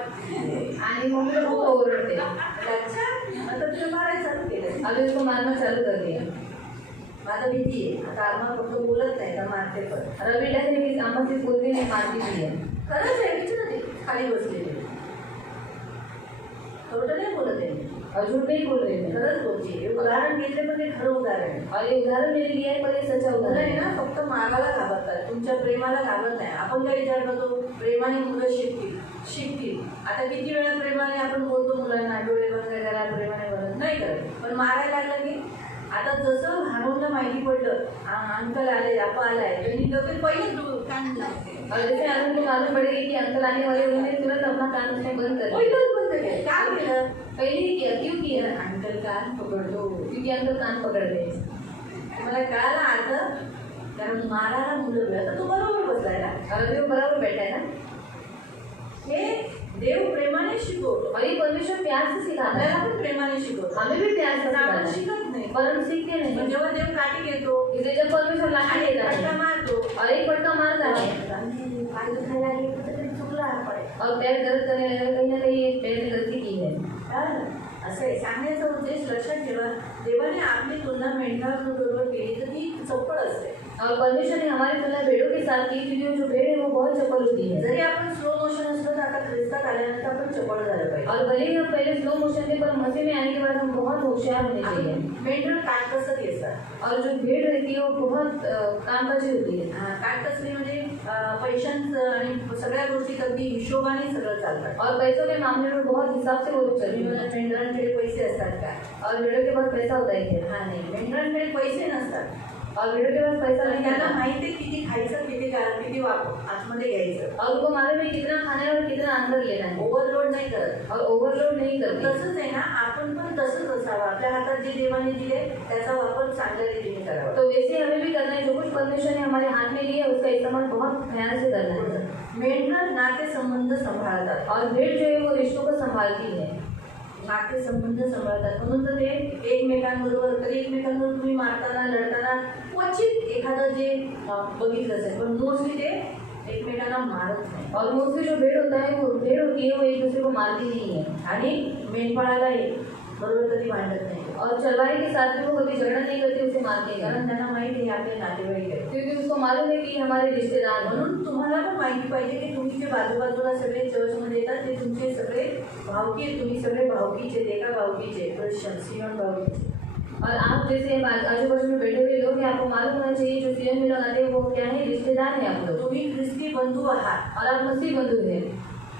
आणि मम्मी लोग को ओरडते. अच्छा, आता तुला मारायला चालू केलं. अभी उसको मारना चालू कर दिया. माझा भीती आहे. आता आम्हा फक्त बोलत नाही तर मारते पण. और अभी डर है कि आम्हा से बोलती नहीं, मारती भी है. खरंच आहे विचार ते खाली बसलेले. खोटं नाही बोलत आहे मी. और झूठ नहीं बोल रही मैं. खरंच बोलते. हे उदाहरण घेतले पण ते खरं उदाहरण आहे. और ये उदाहरण मेरे लिए है, पर ये सच्चा मुलं उदाहरण आहे है. ना फक्त मारायला घाबरतात, तुमच्या प्रेमाला घाबरत नाही. आपण काय विचार करतो, प्रेमाने मुलं शिकतील. आता किती वेळा प्रेमाने आपण बोलतो मुलांना, डोळे बंद करा, प्रेमाने बोलत नाही करत. पण मारायला लागलं की आता जसं हारूनला माहिती पडलं अंकल आले, आपा आलाय, त्यांनी लगेच पहिले कान लावते. और जैसे आनंद को मालूम पड़ेगी कि अंकल आने वाले, उन्होंने तुरंत अपना कान उसमें बंद कर दिया. पहिलंच बंद केलं. काय केलं? पहले ही किया. क्यों किया? अंकल कान पकडतो. क्योंकि अंकल कान पकड़ रहे. मला कळालं आता, कारण मारायला मुलं वेळ. आता तू बरोबर बसलाय ना. और अभी वो बराबर बैठा है ना. हे देव प्रेमाने शिकवतो. और ये परमेश्वर प्यार से सिखाता आपल्याला है. पण प्रेमाने शिकवतो. हमें भी प्यार से पण सिखाता आपण है, शिकत नाही. पर हम सीखते पण नहीं. जेव्हा देव काठी घेतो इसलिए जब परमेश्वर लाठी आणि देता फटका है मारतो, और एक फटका मारता है पाय दुखायला लागले कुठेतरी चुकला आपण. और पैर दर्द करने लगा, कहीं ना कहीं एक पैर ने गलती की है. असं आहे. सांगण्याचा उद्देश लक्षात ठेवा, देवाने आपली तुलना मेंढराबरोबर केली तर ती चपळ असते. और परमेश्वर ने हमारी तुलना भेड़ों के साथ की क्योंकि वो जो भेड़ है वो बहुत चपल होती है. जरी आपण स्लो मोशन असलो तर आता ख्रिस्तात आल्यानंतर आपण चपळ झालं पाहिजे. और भले ही हम पहले स्लो मोशन थे, पर मसीह में आने के बाद हम बहुत होशियार होने चाहिए. मेंढर काटकसरी असतात. और जो भेड़ रहती है वो बहुत कामकाजी होती है. काटकसरी म्हणजे पैशांचं आणि सगळ्या गोष्टी अगदी हिशोबाने सगळं चालतात. और पैसों के मामले में बहुत हिसाब से वो लोग चलती है. मेंढरांकडे पैसे असतात का? और भेड़ों के पास पैसा होता है क्या? हा नाही, मेंढरांकडे पैसे नसतात. और भेड़ों के पास पैसा आणि नहीं त्यांना होता. माहिती आहे किती खायचं, किती आतमध्ये घ्यायचं. और उनको मालूम है कितना खाना है और कितना अंदर लेना है. ओव्हरलोड नाही करत. और ओवरलोड नहीं करते. तसंच आहे ना, आपण पण तसंच असावं. आपल्या हातात जे देवाने दिले त्याचा वापर चांगल्या रीतीने करावा. तो वैसे हमें भी करना है. जो कुछ परमेश्वर ने हमारे हाथ में लिया उसका इस्तेमाल बहुत ध्यान से करना है. मेंढर नाते संबंध सांभाळतात. और भेड़ जो है वो रिश्तों को संभालती है. नाते संबंध सांभाळतात म्हणून तर ते एकमेकांबरोबर, कधी एकमेकांबरोबर तुम्ही मारताना लढताना क्वचित एखादं जे बघितलं असेल, पण मोस्टली ते एकमेकांना मारत नाही. और मोस्टली जो भेड़ होता है वो भेड़ होती है वो एक दूसरे को मारती नहीं है. आणि मेंढपाळालाही बरोबर कधी भांडत नाही. और चरवाहे के साथ भी वो कभी झगड़ा नहीं करती, उसे मारती है. कारण त्यांना माहिती आहे आपले नातेवाईक आहेत. क्योंकि उसको मालूम है कि हमारे रिश्तेदार हैं. म्हणून तुम्हाला पण माहिती पाहिजे की तुम्ही जे बाजूबाजूला सगळे चर्चमध्ये येतात ते तुमचे सगळे भावकी आहेत. तुम्ही सगळे भावकीचे, एका भावकीचे, ख्रिश्चन सियॉन भावकीचे. और आप जैसे आजू बाजू में बैठे हुए लोग हैं, आपको मालूम होना चाहिए जो सियन में लोग आते हैं वो क्या है, रिश्तेदार हैं आप लोग. तुम्ही ख्रिस्ती बंधू आहात. और आप मसीह बंधु हैं.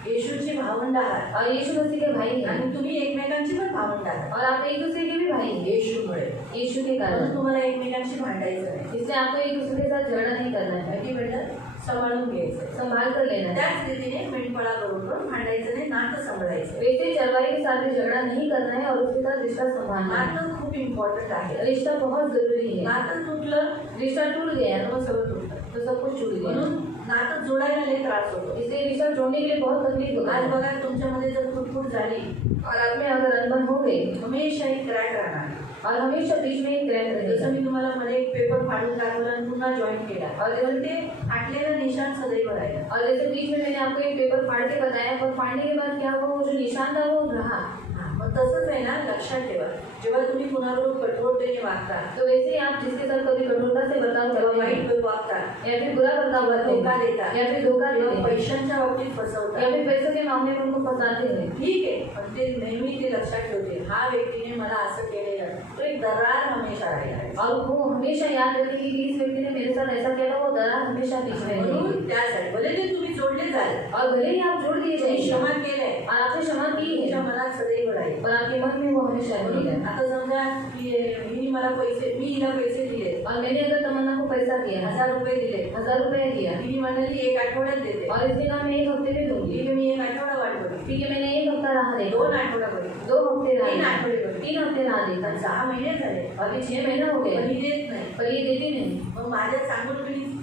येशूची भावंड आहात. और यीशु मसीह के भाई हैं. आणि तुम्ही एकमेकांची पण भावंड आहात. और आप एक दूसरे के भी भाई हैं येशूमुळे. यीशु के म्हणून कारण. तुम्हाला एकमेकांशी भांडायचं नाही. इसलिए आपको एक दूसरे के साथ झगड़ा नहीं करना है. माहिती भेटलं, सांभाळून घ्यायचं. संभाल कर लेना है. त्याच रीतीने मेंढपाळाबरोबर भांडायचं नाही, नातं सांभाळायचं. वैसे चरवाहे के साथ भी झगड़ा नहीं करना है और उसके साथ रिश्ता संभालना है. नातं खूप इम्पॉर्टंट आहे. रिश्ता बहुत जरूरी है. नातं तुटलं रिश्ता टूट गया मग सगळं तुटतं. तो सब कुछ छूट गया. म्हणून नातं जोडायला लय त्रास होतो. इसलिए रिश्ता जोड़ने के लिए बहुत तकलीफ होता आज है. बघा तुमच्यामध्ये जर फुटफुट झाली, और आप में अगर अनबन हो गई हमेशा एक क्रॅक राहणार. और हमेशा बीच में एक क्रैक जसं रहेगा. मी तुम्हाला मध्ये एक पेपर फाडून दाखवला आणि पुन्हा जॉईन केला, और पण ते फाटलेलं निशाण सदैव राहिलं. और जैसे बीच में मैंने आपको एक पेपर फाड़ के बताया, पर फाड़ने के बाद क्या हुआ, वो जो निशान था वो रहा. मग तसंच आहे ना, लक्षात ठेवा, जेव्हा तुम्ही कुणाबरोबर कठोरतेने वागता तो वैसे ही आप जिसके साथ कभी कठोरता से बर्ताव तेव्हा करते हैं वाईट वागता या फिर बुरा बर्ताव करते धोका हैं देता या फिर धोखा देते किंवा हैं पैशांच्या बाबतीत फसवता, या फिर पैसों के मामले में उनको फंसाते हैं, ठीक आहे, पण ते नेहमी ते लक्षात ठेवते, हा व्यक्तीने मला असं केलेलं, तो एक दरार हमेशा राहिला आहे. और वो हमेशा याद रखे कि इस व्यक्ति ने मेरे साथ ऐसा किया था, वो दरार हमेशा पीछे रहेगी. म्हणून त्यासाठी भले ते तुम्ही जोडले जाल, और भले ही आप जोड़ दिए तुम्ही जाएंगे क्षमा केलंय, और आपने क्षमा की तुमच्या है मनात सदैव राहील. और आपके मन में वो हमेशा म्हणून रहेगा. आता समजा की हिने मला पैसे, मी हिला पैसे दिले, और मैंने अगर तमन्ना को पैसा दिया 1000 रुपये दिले, 1000 रुपया दिया हिने म्हणाली 1 आठवड्यात देते, और इसने कहा मैं 1 हफ्ते में दूंगी, ठीक आहे, मी 1 आठवडा वाट बघितली, ठीक है मैंने 1 हफ्ता राह देखा, 2 आठवडा बघितली, 2 हफ्ते राह 3 देखा, आठवडे बघितली, 3 हफ्ते राह देखा, पण 6 महिने झाले, अभी 6 महीना हो पण गया ही देत नाही. पर ये देती नहीं. मग माझ्या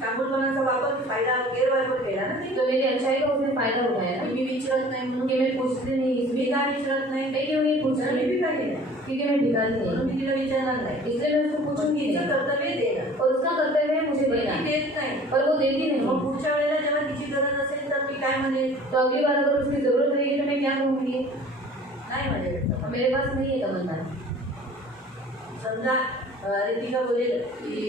चांगुलपणाचा वापर फायदा गैरवापर केला ना ती. तो मेरी अच्छाई का उसने फायदा उठाया ना मी विचारत नाही म्हणून कि मैं पूछती नहीं मी इसलिए का विचारत नाही, मैं क्यों नहीं पूछ तर मी रही भिकारी नाही, क्योंकि मैं भिखारी म्हणून नहीं मी तिला विचारणार नाही. इसलिए मैं उसको पूछूंगी तिचं नहीं कर्तव्य देणं, और उसका कर्तव्य है मुझे पण देना ती देत नाही. पर वो देती मग नहीं. पुढच्या वेळेला जेव्हा तिची गरज असेल तर मी काय म्हणेन, तो अगली बार अगर उसकी जरूरत रहेगी तो मैं क्या कहूँगी, नाही माझ्याकडे. मेरे पास नहीं है तमन्ना. समजा रितिका बोलेल की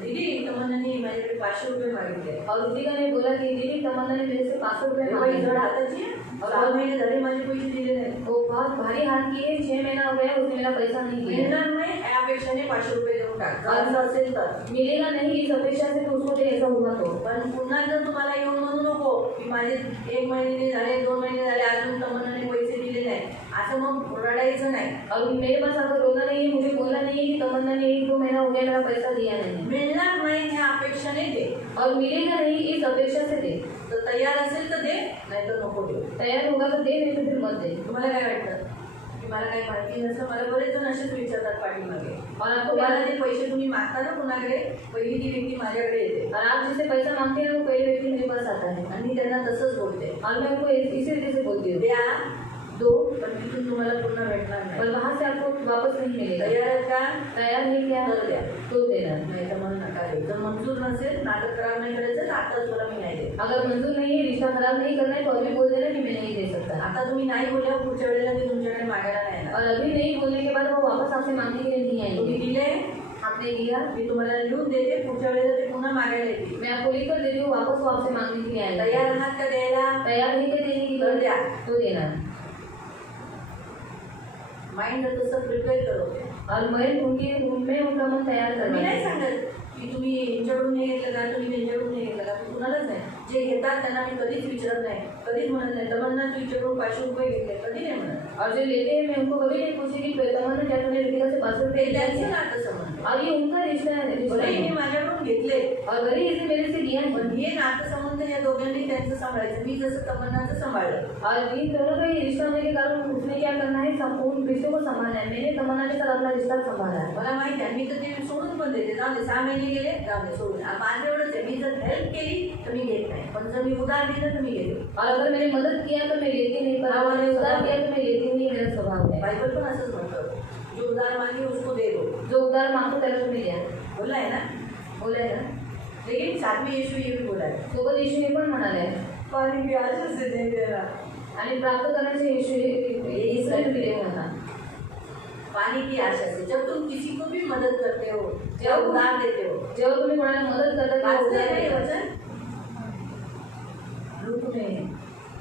दीदी तमन्नाने माझ्याकडे 500 रुपये मागितले, और रितिका ने बोला कि दीदी तमन्ना ने मेरे से 500 रुपये बाई मांगे. जड हाताची आहे, 6 महिने झाले माझे पैसे दिले नाही. वो बहुत भारी हाथ की है, 6 महीना हो गया उसने मेरा पैसा नहीं दिया. मिळणार नाही या अपेक्षाने 500 रुपये देऊन टाक, असं असेल तर. मिलेगा नहीं इस अपेक्षा से तो उसको दे, ऐसा होगा तो. पण पुन्हा जर तुम्हाला येऊन म्हणू नको की माझे 1 महिने झाले, 2 महिने झाले, अजून तमन्नाने पैसे दिले नाही, असं मग रडायचं नाही. और मेरे पास अगर रोना नहीं है, मुझे बोलना नहीं है कि तमन्ना ने 1-2 महीना हो गया मेरा पैसा दिया नहीं मिळणार नाही ह्या अपेक्षाने दे. और मिलेगा नहीं इस अपेक्षा से दे. तर तयार असेल तर दे, नाही तर नको देऊ. तैयार होगा तो दे, नहीं तो फिर मत दे. तुम्हाला काय वाटतं की मला काही माहिती नसतं, मला बरेच जण असेच विचारतात पाठीमागे. और आपको तुम्हाला जे पैसे तुम्ही मागता ना कुणाकडे, पहिली ती व्यक्ती माझ्याकडे येते और आप जिससे पैसा मांगते हैं वो पहले व्यक्ति मेरे पास आता है आणि मी त्यांना तसंच बोलते, और मैं उनको इसी तरीके से बोलती हूँ द्या, दो, पण तिथून तुम्हाला पुन्हा भेटणार पर नाही. वहाँ से आपको वापस नहीं मिलेगा. तयार आहेत का, तैयार नहीं किया तर द्या, तो देना. नाही तर मग नका देऊ. जर मंजूर नसेल, नाटक खराब नाही करायचं तर आताच बोला मी नाही देत. अगर मंजूर नहीं है, रिश्ता खराब नहीं करना है तो अभी बोल देना कि मैं नहीं दे सकता. आता तुम्ही नाही बोलल्यावर पुढच्या वेळेला मी तुमच्याकडे मागायला नाही येणार. और अभी नहीं बोलने के बाद वो वापस आपसे मांगने के लिए नहीं तुम्ही आएंगे. दिले, आपने दिया, मी तुम्हाला लिहून देते, पुढच्या वेळेला ते पुन्हा मागायला येतील. मैं आपको लिखकर दे रही हूँ, वापस वो आपसे मांगने के लिए आएंगे. तयार आहात का द्यायला, तैयार नहीं थे देने की तो द्या. तो देना. माइंड तसं प्रिपेअर करवते. और मैं उनका मन तैयार मी नाही करना. सांगत की तुम्ही यांच्याकडून हे घेतलं का, तुम्ही त्यांच्याकडून हे घेतलं का, मी कुणालाच नाही. जे घेतात त्यांना मी कधीच विचारत नाही, कधीच म्हणत नाही तमन्ना तू हिच्याकडून 500 रुपये घेतले, कधी नाही म्हणत. और जो लेते हैं मैं उनको कभी नहीं पूछी कि तमन्ना क्या तुमने रितिका से 500 रुपये ते दिया त्यांचं है? नातं संबंध. और ये उनका रिश्ता है. भले हिने माझ्याकडून घेतले, और भले इसने मेरे से दिया है. पण हे नातं संबंध या दोघांनी त्यांचं सांभाळायचं. मी जसं तमन्नाचं सांभाळलं, और इन दोनों का ये रिश्ता होने के कारण उसने क्या करना है, संपूर्ण रिश्ते को संभालना है. मैंने तमन्ना के साथ अपना रिश्ता संभाला है. मला माहिती आहे. मी तर ते सोडून पण देते, जाऊ दे 6 महिने गेले, जाऊ दे सोडून. माझं एवढंच आहे, मी जर हेल्प केली तर मी घेत नाही, पण जर मी उधार दिलं तर मी घेते. और अगर मैंने मदद किया तो मैं लेती नहीं, पर अगर मैंने उधार किया तो मैं लेती नहीं. मेरा स्वभाव है. बायबल पण असंच म्हणतं, जो उधार मागे उसको दे दो. जो उधार मांगतो त्याला तुम्ही द्या. बोलला आहे ना, बोलाय ना. लेकिन साथ में यीशु ये भी बोला है, सोबत येशूने पण म्हणाले पानी प्यासे से दे देना. आणि प्राप्त करण्याचे इसराइल के लिए होता. पानी की आशा से जब तुम किसी को भी मदद करते हो या उधार देते हो, जेव्हा तुम्ही कोणाला मदत करता तेव्हा वाचलंय उधार का हे देता. वचन? लूक में,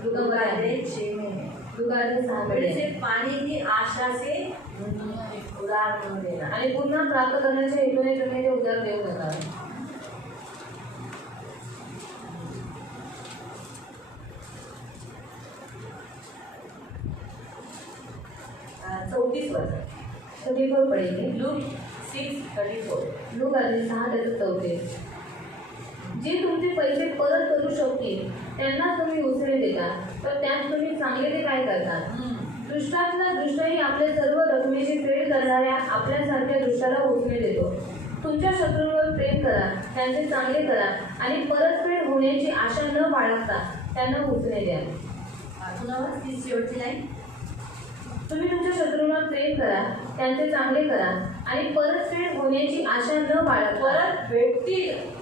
लूका मध्ये आहे. 6 में, लूका 6 फिर मध्ये से आहे. पानी की आशा से उधार न देना. आणि पुन्हा प्राप्त करण्याच्या हेतूने तुम्ही ते उधार देऊ नका. 34 वचन, 34 पडेल. लूक 6:34. लूक 6:34. जे तुमचे पैसे परत करू शकतील त्यांना तुम्ही उसने देता, तर त्यात तुम्ही चांगले ते काय करता. दुष्टातला दुष्टही आपल्या सर्व रकमेची फेड करणाऱ्या आपल्यासारख्या दुष्टाला उसने देतो. तुमच्या शत्रूंवर प्रेम करा, त्यांचे चांगले करा आणि परतफेड होण्याची आशा न बाळगता त्यांना उसने द्या. पुन्हा ती शेवटची लाईन, तुम्ही तुमच्या शत्रूंवर प्रेम करा, त्यांचे चांगले करा आणि परतफेड होण्याची आशा न बाळगता परत भेटतील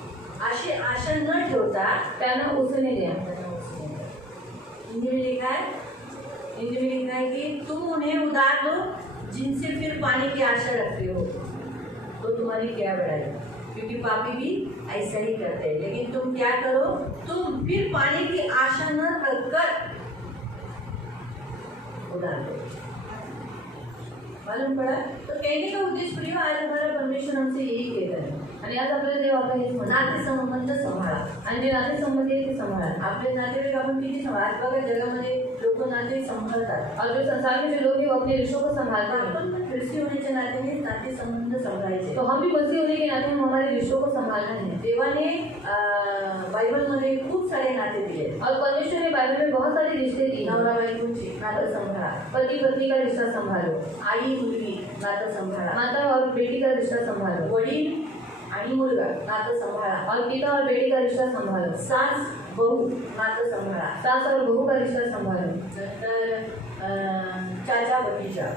अशी आशा न ठेवता त्यांना उसने द्या. हिंदी में लिखा है हिंदी में लिखा है कि तुम उन्हें उधार दो जिनसे फिर पाने की आशा रखते हो, तो तुम्हारी क्या बढ़ाई, क्योंकि पापी भी ऐसा ही करते हैं। लेकिन तुम क्या करो, तुम फिर पाने की आशा न रखकर उधार दो। मालूम पड़ा? तो कहने का उद्देश्य प्रियो, आज हमारा परमेश्वर हमसे यही कहता है, आणि आज आपल्याला देव आपला हेच म्हणतात नाते संबंध सांभाळा। आणि जे नाते संबंध आहे ते सांभाळा। आपले नातेवाईक आपण किती सांभाळ, आज बघा जगामध्ये लोक नाते सांभाळतात, और जो संसार में जो लोग हैं वो अपने रिश्तों को संभालते हैं, आपण पण ख्रिस्ती होण्याच्या नात्याने नाते संबंध सांभाळायचे। तो हम भी मसीह होने के नाते हम हमारे रिश्तों को संभालना है। देवाने बायबलमध्ये खूप सारे नाते दिले, और परमेश्वर ने बाइबल में बहुत सारे रिश्ते दिए। नवरा बायकोची नातं सांभाळा, पति पत्नी का रिश्ता संभालो, आई मुलगी नातं सांभाळा, माता और बेटी का रिश्ता संभालो, वडील आणि मुलगा नातं सांभाळा, और पिता और बेटी का रिश्ता संभालो, सास बहू नातं सांभाळा, सास और बहू का रिश्ता संभालो, नंतर चाचा भतीजा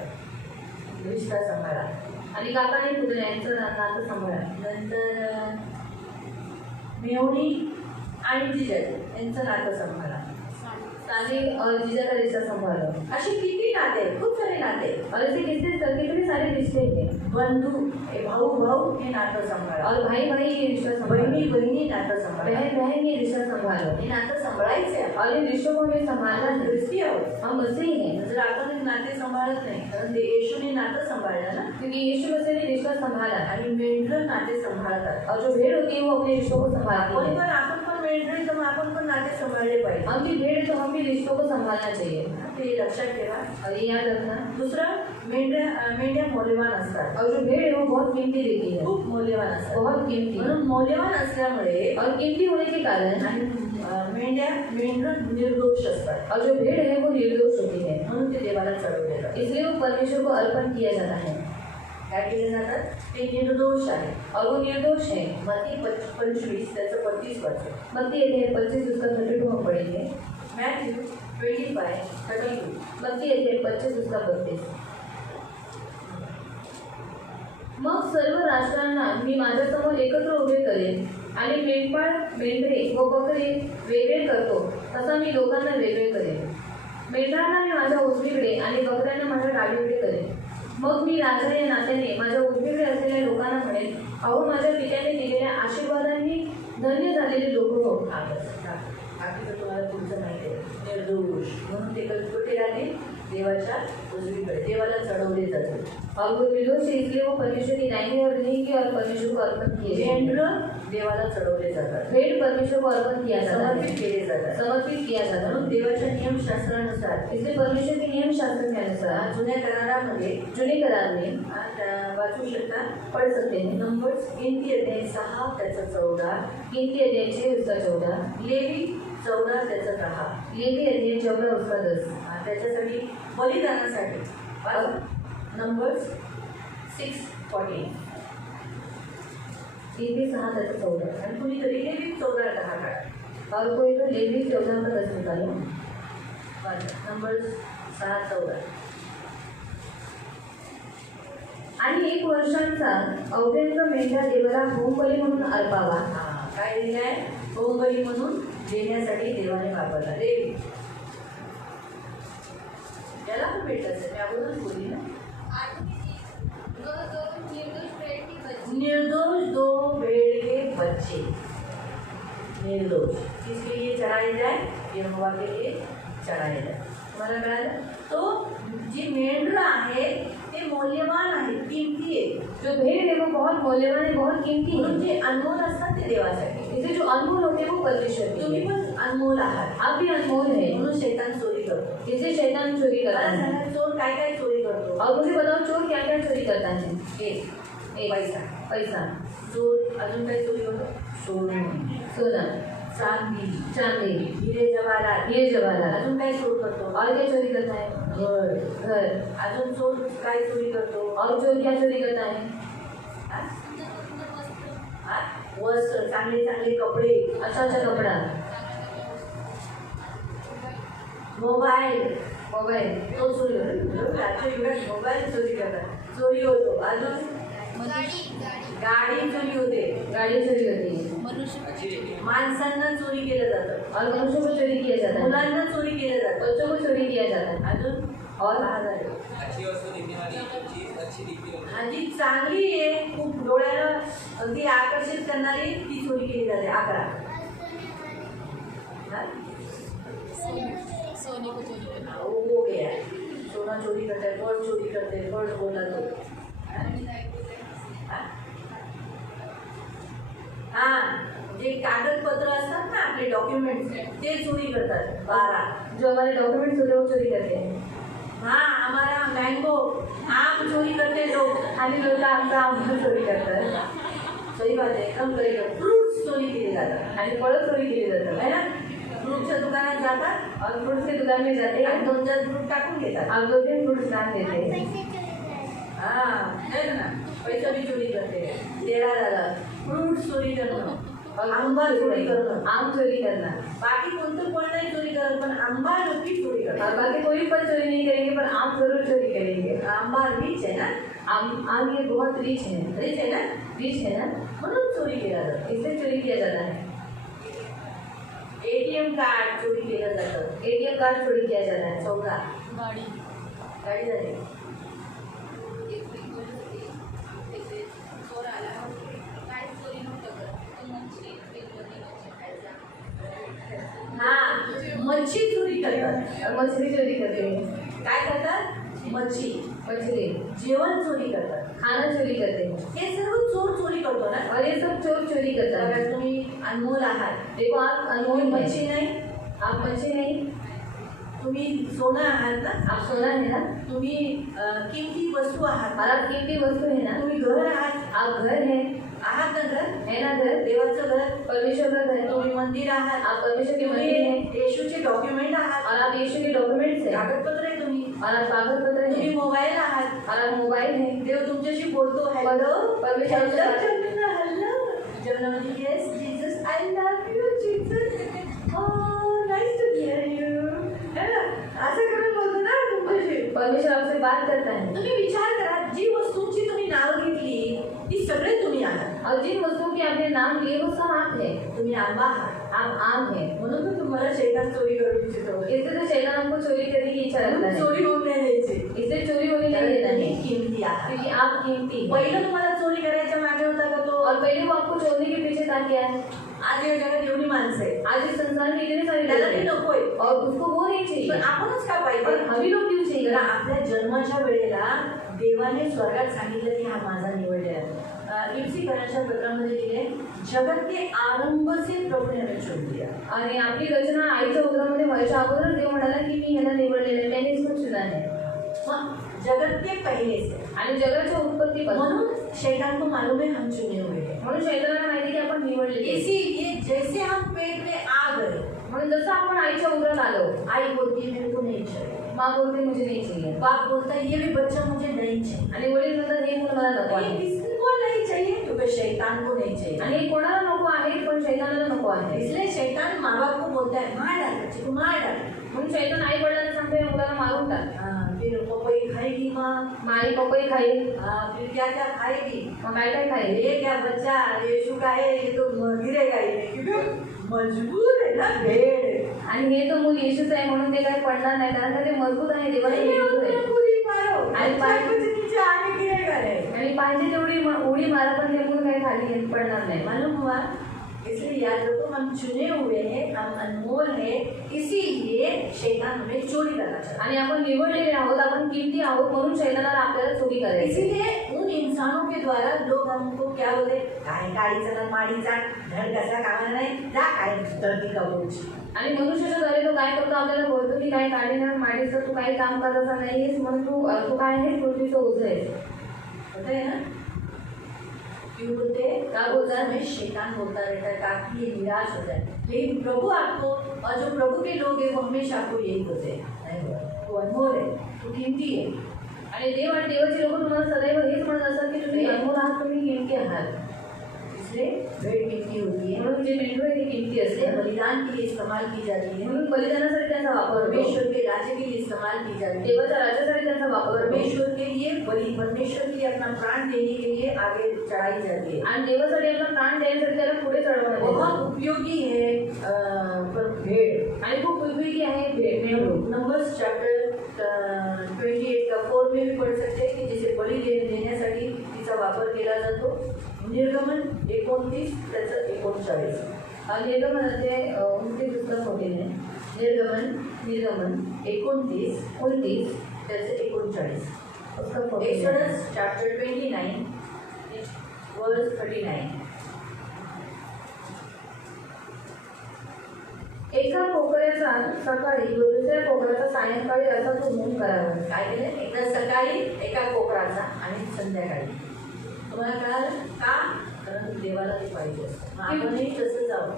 रिश्ता सांभाळा, आणि काका आणि पुतण्या यांचं नातं सांभाळा, नंतर मेहुणी आणि जिजाजी यांचं नातं सांभाळा, साली और जीजा का रिश्ता संभालो। अशी किती नाते आहेत, खूप सारे नाते आहेत। और ऐसे कितने सारे रिश्ते हैं। बंधू भाऊ भाऊ हे नातं सांभाळा, और भाई भाई ये रिश्ता संभालो, बहिणी बहिणी नातं सांभाळा, बहन बहन ये रिश्ता संभालो। हे नातं सांभाळायचे आहे। और इन रिश्तों को हमें संभालना आपण है। ख्रिस्ती आहोत, हम मसीही हैं, जर आपण हे नाते सांभाळत नाही, कारण येशूने नातं सांभाळलं ना, क्योंकि यीशु मसीह ने रिश्ता संभाला, आणि मेंढरं नाते सांभाळतात। और जो भेड़ होती है वो अपने रिश्तों को संभालती आपण है। पण मेंढरे, तर आपण पण नाते सांभाळले पाहिजे, हम भी भेड़ है तो हम भी रिश्तों को संभालना चाहिए, ते लक्षात ठेवा। और ये याद रखना। दुसरं, मेंढ्या मौल्यवान असतात, और जो भेड़ है वो बहुत कीमती रहती है, खूप मौल्यवान असतात, बहुत कीमती। म्हणून मौल्यवान असल्यामुळे और कीमती होने के कारण आणि मेंढरं निर्दोष असतात, और जो भेड़ है वो निर्दोष होती है, म्हणून ते देवाला चढवले जातात। इसलिए वो परमेश्वर को अर्पण किया जाता है। काय केले जातात, ते निर्दोष आहे। और वो निर्दोष है। मत्ती 25 त्याचं 35 वाचन, मत्ती अध्याय 25 उसका 32 हम पढ़ेंगे। मॅथ्यू 25:32, मत्ती अध्याय 25 उसका 32। मग सर्व राष्ट्रांना मी माझ्यासमोर एकत्र उभे करेन, आणि मेंढपाळ मेंढरे व बकरे वेगळे करतो तसा मी लोकांना वेगळे करेन। मेंढरांना मी माझ्या उजवीकडे आणि बकऱ्यांना माझ्या डावीकडे करेन। मग मी राजा या नात्याने माझ्या उजवीकडे असलेल्या लोकांना म्हणेन, अहो माझ्या पित्याने दिलेल्या आशीर्वादांनी धन्य झालेले लोक हो। बाकीचं तुम्हाला पुढचं माहिती आहे, निर्दोष म्हणून ते कुठे राहतील, देवाच्या उजवीकडे, देवाला चढवले जाते। और वो निर्दोष है इसलिए वो परमेश्वर की दाहिनी और नहीं की और परमेश्वर को अर्पण किए जाते हैं। मेंढरं देवाला चढवले जातात, भेड़ परमेश्वर को अर्पण किया जाता है, समर्पित केले जातात, समर्पित किया जाता है। म्हणून देवाच्या नियमशास्त्रानुसार इसलिए परमेश्वर के नियम शास्त्र के अनुसार जुन्या करारामध्ये जुने करार में वाचू शकता, पढ़ सकते हैं। नंबर्स गिनती अध्याय 6 त्याचं 14, गिनती अध्याय 6 उसका 14, लेवी 14 त्याचं 10, लेवी अध्याय 14 उसका 10, त्याच्यासाठी बलिदानासाठी नंबर्स 6:14, लेवी 6 त्याचा 14, आणि कुणीतरी लेवी 14:10 काढा, और कोई तो लेवी 14 का 10 निकालो। नंबर्स 6:14, आणि 1 वर्षांचा अवघ्यांचा मेंढा देवाला होमबली म्हणून अर्पावा। काय दिलंय, होमबली म्हणून देण्यासाठी देवाने वापरला। लेवी त्याला पण भेटायचं, मी अगोदरच बोलली ना, निर्दोष 2 भेड़ के बच्चे, निर्दोष किसके लिए चढ़ाए जाए, यहोवा के लिए चढ़ाए जाए। तुम्हाला मिळालं, तो जी मेंढरं आहेत ते मौल्यवान आहेत, किमती आहेत, जो भेड़ है वो बहुत मौल्यवान है, बहुत कीमती है। म्हणून जे अनमोल असतात ते देवासाठी, इसलिए जो अनमोल होते हैं वो परमेश्वर के तुम्ही लिए। पण अनमोल आहात, आप भी अनमोल है, म्हणून शैतान चोरी करतो। इसलिए शैतान चोरी करता मला है। सांगा, चोर काय काय चोरी करतो, और मुझे बताओ चोर क्या क्या चोरी करता है। एक पैसा, पैसा, चोर, अजून काय चोरी होतो, सोनं, सोना, चांदी, चांदी, हिरे जवाहरात, हीरे जवाहरात। अजून काय चोर करतो, और क्या चोरी करता है, घर, घर। अजून चोर काय चोरी करतो, और चोर क्या चोरी करता है, हा? हा? वस्त्र, चांगले चांगले कपडे, अच्छा अच्छा कपड़ा, मोबाईल, मोबाइल, तो चोरी होतो। आजच्या युगात मोबाईल चोरी करतात, चोरी होतो। अजून गाडी चोरी होते, गाड़ी चोरी होती है मनुष्य माणसांना चोरी केलं जातं, और मनुष्यों को चोरी किया जाता है, मुलांना चोरी केलं जातं, बच्चों को चोरी किया जाता है। अजून और अच्छी वस्तू दिखने वाली चीज अच्छी दिखती होती है। जी चांगली आहे, खूप डोळ्याला अगदी आकर्षित करणारी ती चोरी केली जाते. 11 हाँ? सोने को चोरी करना वो हो गया, सोना चोरी करते हैं, पर्स चोरी करते हैं, पर्स बोला तो हाँ, जे कागदपत्र असतात ना आपले डॉक्युमेंट्स ते चोरी करतात. 12 जो हमारे डॉक्यूमेंट्स होते हैं वो चोरी करते हैं। हाँ, हमारा मैंगो आम चोरी करते लोग. आणि लोक आमचा आम चोरी करतात सही बात आहे, एकदम करेक्ट. फ्रूट्स चोरी केले जातात आणि फळं चोरी केली जातात है ना. फ्रूटच्या दुकानात जातात और फ्रूट्स के दुकान में जाते आणि हैं 2-4 फ्रूट टाकून घेतात. और 2-3 फ्रूट्स डाल देते हैं हाँ, है ना. पैसा भी चोरी करते हैं. 13 झालं. फ्रूट चोरी करणं, और आंबा चोरी करणं. आम चोरी करना। बाकी कोणतं पण नाही चोरी करत, पण आंबा नक्की चोरी और करतात. बाकी कोई फल चोरी नहीं करेंगे पर आम जरूर चोरी करेंगे। आंबा रीच आहे ना, आम ये बहुत रिच है रीच आहे ना, रिच है ना, म्हणून चोरी केला जातो. इससे चोरी किया जाता है। एटीएम कार्ड चोरी केलं जातं. एटीएम कार्ड चोरी किया जाता है। 14 गाड़ी गाडी झाली. हाँ, मच्छी चोरी करतात. और मछली चोरी करते हैं। काय करतात? मच्छी. मछली जेवण चोरी करतात. खाना चोरी करते हैं हे सर्व चोर चोरी करतो ना. और ये सब चोर चोरी करता है। बघा, तुम्ही अनमोल आहात, देखो आप अनमोल तुम्ही मच्छी मच्छी नाही, आप मच्छी नहीं, तुम्ही सोनं आहात ना, आप सोना है ना, तुम्ही किमती वस्तू आहात, और आप कीमती वस्तू है ना, तुम्ही घर आहात, आप घर है आहात ना घर, है ना घर, देवाचं घर, परमेश्वर का घर है, तुम्ही मंदिर आहात, आप परमेश्वर के तुम्ही मंदिर है येशूचे डॉक्युमेंट आहात, और आप यीशु के डॉक्यूमेंट्स है कागदपत्र आहे तुम्ही, और आप कागज पत्र तुम्ही है मोबाईल आहात, और आप मोबाईल है। देव तुमच्याशी बोलतो. हॅलो परमेश्वर हॅलो आपसे जमना, हॅलो जमना म्हणजे yes Jesus I love you Jesus, oh nice to hear you, है ना. असं करून बोलतो ना तुमच्याशी. परमेश्वर आपसे बात करता है तुम्ही विचार करा, जी वस्तूंची तुम्ही नाव घेतली ती सगळे तुम्ही आहात. और जिन वस्तुओं के आपने नाम लिए वो सब आप है, तुम्ही आंबा आहात, आप आम है। म्हणून तर तुम्हाला शैतान चोरी करू इच्छितो. इससे तो शैतान हमको चोरी करने की इच्छा रखता है, चोरी होऊन नाही द्यायची, इससे चोरी होने नहीं देता तुम्ही है किमती आहात. क्योंकि आप कीमती है। पहिलं तुम्हाला चोरी करायच्या मागे होता का तो? और पहले वो आपको चोरने के पीछे था क्या है। आज या जगात एवढी माणसं आहे, आज इस संसार में इतने सारे त्याला लोग ती हैं नकोय, और उसको वो नहीं पण चाहिए, आपणच का और पाहिजे? हम ही लोग क्यों तर चाहिए। आपल्या जन्माच्या वेळेला देवाने स्वर्गात सांगितलं की हा माझा निवडलेला आहे. इफ्सिकरांच्या पत्रामध्ये लिहिले, जगत के आरंभ से प्रभू ने हमें चुन लिया. आणि आपली रचना आईच्या उदरामध्ये व्हायच्या अगोदर देव म्हणाला की मी ह्याला निवडलेलं आहे, त्याने इसको चुना है। मग जगत के पहले से, आणि जगाच्या उत्पत्तीपासून म्हणून शैतान को मालूम है हम चुने हुए हैं. म्हणून शैतानाला माहिती की आपण निवडलेले आहे। इसीलिए जैसे हम पेट में आ गए, म्हणून जसं आपण आईच्या उदरात आलो, आई बोलती है मेरे को नहीं चाहिए, माँ बोलते मुझे नहीं चाहिए, बाप बोलता है ये भी बच्चा मुझे नहीं चाहिए. आणि वडील म्हणतात हे मूल मला नको ये आहे, किसको नहीं चाहिए? क्योंकि शैतान को नहीं चाहिए. आणि हे कोणाला नको आहे पण शैतानाला नको आहे। इसलिए शैतान माँ बाप को बोलता है मार डाल बच्चे को, मार डाल. म्हणून शैतान आई वडिलांना सांगते मुलाला मारून टाक, फिर पपई खाएगी माँ, आई पपई खाईल, फिर क्या क्या खाएगी. मग काय काय खाईल। ये क्या बच्चा यीशु का है, ये तो गिरेगा ही नहीं, क्योंकि मजबूर है ना, भेड़ है. आणि हे तो मूल येशूच आहे म्हणून ते काही पडणार नाही, कारण का ते मजबूत आहे, देवाचे नहीं लेकरू उसमें आहे। पूरी मारो, आणि बच्चा कुछ नीचे आके गिरेगा नहीं. आणि पाहिजे तेवढी उडी मारा पण ते मूल काही खाली पडणार नाही। मालूम हुआ. इसलिए याद रखो, हम चुने हुए हैं, हम अनमोल हैं, इसीलिए शैतान हमें चोरी करना चाहता आणि आपण निवडलेले आहोत, आपण किमती आहोत, म्हणून शैतानाला आपल्याला चोरी है. करायची। इसीलिए उन इंसानों के द्वारा लोग हमको क्या बोलते, काय गाडीचा ना माडीचा धड कसा कामाला नाही, जा काय तरती कबूलची. आणि मनुष्याच्या द्वारे तो काय करतो, आपल्याला बोलतो की काय काढीनं माडीचं तू काही काम करायचं नाहीस म्हणून तू काय आहेस, पृथ्वीचं ओझं आहेस। होता है ना. क्यों बोलते हैं? क्या बोलता है? हमें शैतान बोलता रहता है ताकि ये निराश हो जाए. लेकिन प्रभु आपको, और जो प्रभु के लोग हैं वो हमेशा आपको यही बोलते हैं, नहीं बोला, वो अनमोल है, वो कीमती है. आणि देव आणि देवाचे लोक तुम्हाला सदैव हेच म्हणत असतात की तुम्ही अनमोल आहात, तुम्ही किमती आहात। इसलिए भेड़ कीमती होती है, म्हणून जे मेंढरू आहे ते किमती इसलिए असते, बलिदान के लिए इस्तेमाल की जाती है, म्हणून बलिदानासाठी त्यांचा वापर होतो, परमेश्वर के राज्य के लिए इस्तेमाल की जाती है, देवाच्या राज्यासाठी त्यांचा वापर होतो, परमेश्वर के लिए बलि परमेश्वर के लिए अपना प्राण देने के लिए आगे चढ़ाई जाती है। आणि देवासाठी आपला प्राण द्यायसाठी त्याला पुढे चढवण्यात येतं. बहुत उपयोगी है पर भेड़। आणि खूप उपयोगी आहे मेंढरू. नंबर्स चॅप्टर 28 का 4 में भी पढ़ सकते हैं की जसे बळी देण्यासाठी तिचा वापर केला जातो। निर्गमन 29 त्याचं 39। निर्गमन अध्याय 29 पुस्तक होते. निर्गमन 29 त्याचं 39। पुस्तक होते. एक्सोडस चॅप्टर 29 वर्स 39। एका कोकऱ्याचा सकाळी व दुसऱ्या कोकऱ्याचा सायंकाळी असा तो होम करावा. काय केलं? एकदा सकाळी एका कोकराचा आणि संध्याकाळी। तुम्हाला कळालं का? कारण देवाला ते पाहिजे असतं। मग आपणही तसं जावं।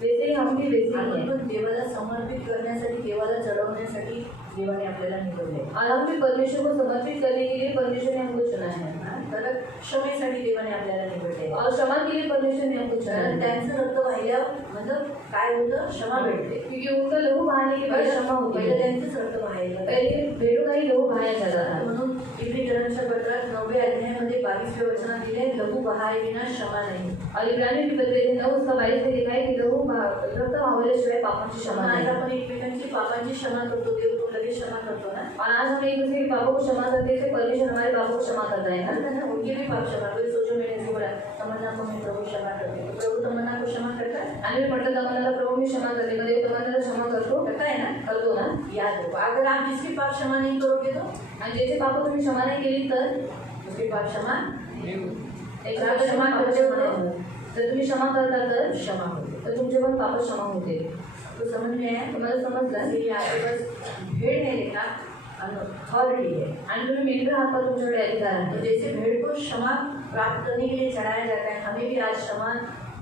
वैसे ही हम भी वैसे ही आपण हैं. पण देवाला समर्पित करण्यासाठी, देवाला चढवण्यासाठी देवाने आपल्याला निवडले। और हम भी परमेश्वर को समर्पित करने के लिए परमेश्वर ने हमको चुना है. तर क्षमेसाठी देवाने आपल्याला निवडले। और क्षमा के लिए परमेश्वर ने हमको चुना कारण है. त्यांचं रक्त वाहिल्यावर मतलब काय होतं? क्षमा भेटते। क्योंकि उनका लहू बहाने के बाद क्षमा होती पहिलं है. त्यांचंच रक्त वाहिलं। पहले भेड़ों का ही लहू बहाया जाता था. म्हणून इब्रिकरांच्या पत्रात 9व्या अध्यायामध्ये 22व्या वचनात दिले लहू बहाय विना क्षमा नाही। और इब्रानियों की पत्री 9 उसका 22 में लिखा है कि रक्त बहावल्याशिवाय पापांची क्षमा आज नाही. आपण एकमेकांची पापांची क्षमा करतो, देव तो लगेच क्षमा करतो ना। और आज हम एक दूसरे के पापों को क्षमा करते थे. परमेश्वर हमारे पापों को क्षमा करता है. ना उनके भी पाप क्षमा। कोई सोचो मैंने ऐसे बोला तमन्ना को मैं प्रभु क्षमा करते हूँ, प्रभु तमन्ना को क्षमा करता है? आणि मी म्हटलं तमन्नाला प्रभू मी क्षमा करते. मग देव तमन्नाला क्षमा करता है ना? करतो ना. याद रखो, अगर आप जिसके पाप क्षमा नहीं करोगे तो आणि ज्याचे पाप तुम्ही क्षमा नाही केली तर उसके पाप क्षमा त्याचे जर पाप क्षमा क्षमा करते करते हो जर तुम्ही क्षमा करता तर क्षमा होते। तर तुमचे पण पाप क्षमा होते. तो समझ में आया? तुम्हाला समजलं? इसलिए आपके पास भेड़ है लिखा, अथॉरिटी है। आणि तुम्ही मेंढरा आहात तर तुमच्याकडे अधिकार तो आहे. जैसे भेड़ को क्षमा प्राप्त करने के लिए चढ़ाया जाता है, हमें भी आज क्षमा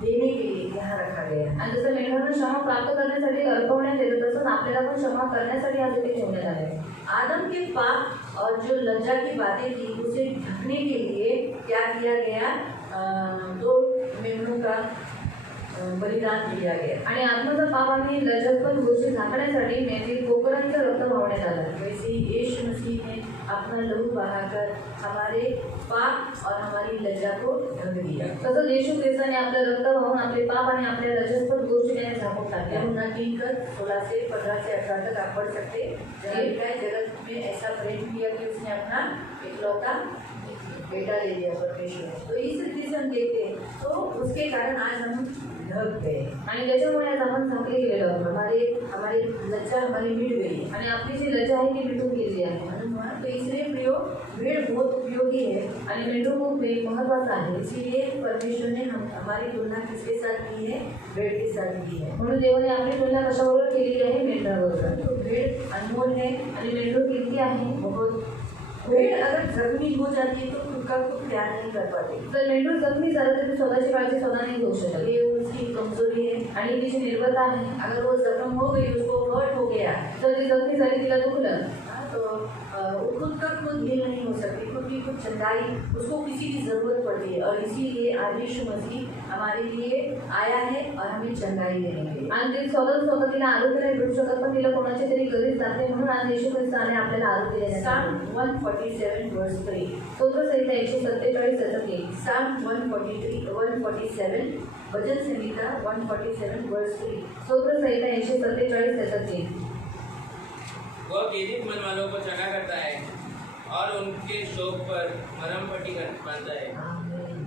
देने के लिए यहाँ रखा गया है। आणि जसं मेंढरांना क्षमा प्राप्त करण्यासाठी अर्पवण्यात येतं तसंच आपल्याला पण क्षमा करण्यासाठी आज इथे ठेवण्यात आले आहे. आदम के पाप और जो लज्जा की बातें थी उसे ढकने के लिए क्या किया गया? 2 मेमनों का बलिदान दिया गया। आणि आत्माचा पाप आणि लज्जास्पद गोष्टी झाकण्यासाठी मेंढी कोकरांचं रक्त वाहण्यात आलं. वैसे ही यीशु मसीह ने अपना लहू बहाकर हमारे पाप और हमारी लज्जा को ढक दिया। तसंच येशू ख्रिस्ताने आपलं रक्त वाहून आपले पाप आणि आपल्या लज्जास्पद गोष्टी त्याने झाकून टाकल्या. यूहन्ना 3:16 से 15 से 18 तक आप पढ़ सकते हैं। जहाँ लिखा है जगत में ऐसा प्रेम किया कि उसने अपना इकलौता बेटा ले लिया परमेश्वर ने। तो इस रीति से हम देखते हैं, तो उसके कारण आज हम ढक गए आणि त्याच्यामुळे आज आपण झाकले गेलेलो आहोत. हमारी लज्जा हमारी मिट गई। आणि आपली जी लज्जा आहे ती मिटून गेली आहे. तो इसलिए प्रियो भेड़ बहुत उपयोगी है आणि मेंढू खूप महत्वाचा आहे. इसीलिए परमेश्वर ने हमारी तुलना किसके साथ की है? भेड़ के साथ की है। म्हणून देवाने आपली तुलना कशाबरोबर केलेली आहे? मेंढराबरोबर. तो भेड़ अनमोल है आणि मेंढू किती आहे? बहुत। भेड़ अगर जख्मी हो जाती है तो खुद का खुद ध्यान नहीं कर पाती। तर मेंढू जखमी झाला तर ती स्वतःची काळजी स्वतः नाही घेऊ शकत. ये उसकी कमजोरी है। आणि तिची निर्बलता आहे. अगर वो जख्म हो गई, उसको हर्ट हो गया, जर ती जखमी झाली तिला दुखलं तो वो खुद का खुद हील नहीं हो सकती, खुद की खुद चंगाई उसको किसी की जरूरत पड़ती है। और इसीलिए आज यीशु मसीह हमारे लिए आया है और हमें चंगाई देने के लिए। आणि ती स्वतः तिला आरोग्य नाही भेटू शकत पण तिला कोणाची तरी गरज जाते म्हणून आज येशू ख्रिस्ताने आपल्याला आरोग्य देण्यासाठी. Psalm 147 verse 3। स्तोत्रसंहिता 147 त्याचं 3. Psalm 147 भजन संहिता 147 verse 3। स्तोत्रसंहिता 147 त्याचं 3. वह पीड़ित मन वालों को चंगा करता है और उनके शोक पर मरहम पट्टी बांधता है। आमीन।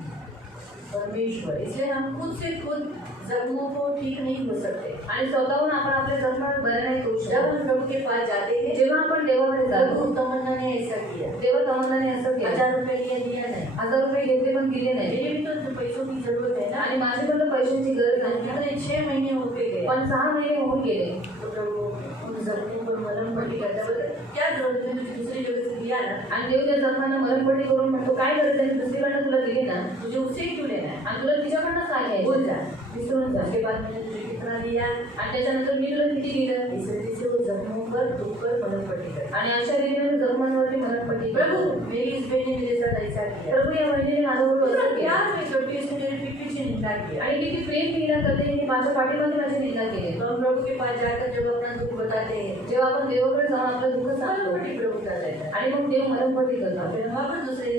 परमेश्वर, इसलिए हम खुद से खुद जख्मों को ठीक नहीं हो सकते। आणि स्वतःहून आपण आपल्या जखमावर बरे नाही करू जब शकत. हम प्रभु के पास जाते हैं, जेव्हा आपण देवाकडे जातो प्रभु तमन्ना ने ऐसा किया। तेव्हा तमन्नाने असं केलं. 1000 रुपये दिया नहीं। 1000 रुपये घेतले पण दिले नाही. मेरे भी तो पैसों की जरूरत है ना। आणि माझ्याकडे पैशांची गरज नाही. मैंने 6 महीने होते गए, पण 6 महिने होऊन गेले. तो प्रभु उन जख्मों पर मलहम पट्टी करता है। क्या जरूरत है? मुझे दूसरी जगह से दिया ना, आणि देव त्या जखमांना मलमपट्टी करून म्हणतो काय गरज आहे? दुसरीकडनं तुला दिली ना, तुझे उससे ही क्यों लेना है? आणि तुला तिच्याकडनं काय बोल घ्यायचं? जा। विसरून जा। उसके बाद मैंने तुझे कितना दिया, आणि त्याच्यानंतर मी तुला किती दिलं, इस रीति से वो जख्मों पर दुख पर मनोपट्टी कर। आणि अशा रीतीने जखमांवरती मनपट्टी प्रभु मेरी इस बहन ने मेरे साथ ऐसा किया, प्रभु या बहिणीने माझ्यावर इतना असं केलं प्यार में करके इसने मेरे पीठ पीछे निंदा किया। आणि किती प्रेम केला करते यांनी माझ्या पाठीमागे माझी निंदा केली। तो हम प्रभु के पास जाकर जब अपना दुख बताते हैं, जेव्हा आपण देवाकडे जाऊन आपलं दुःख सांगतो मनोपट्टी प्रभु कर देता है। आणि मग देव मनपट्टी करतो फिर वहाँ पर दूसरे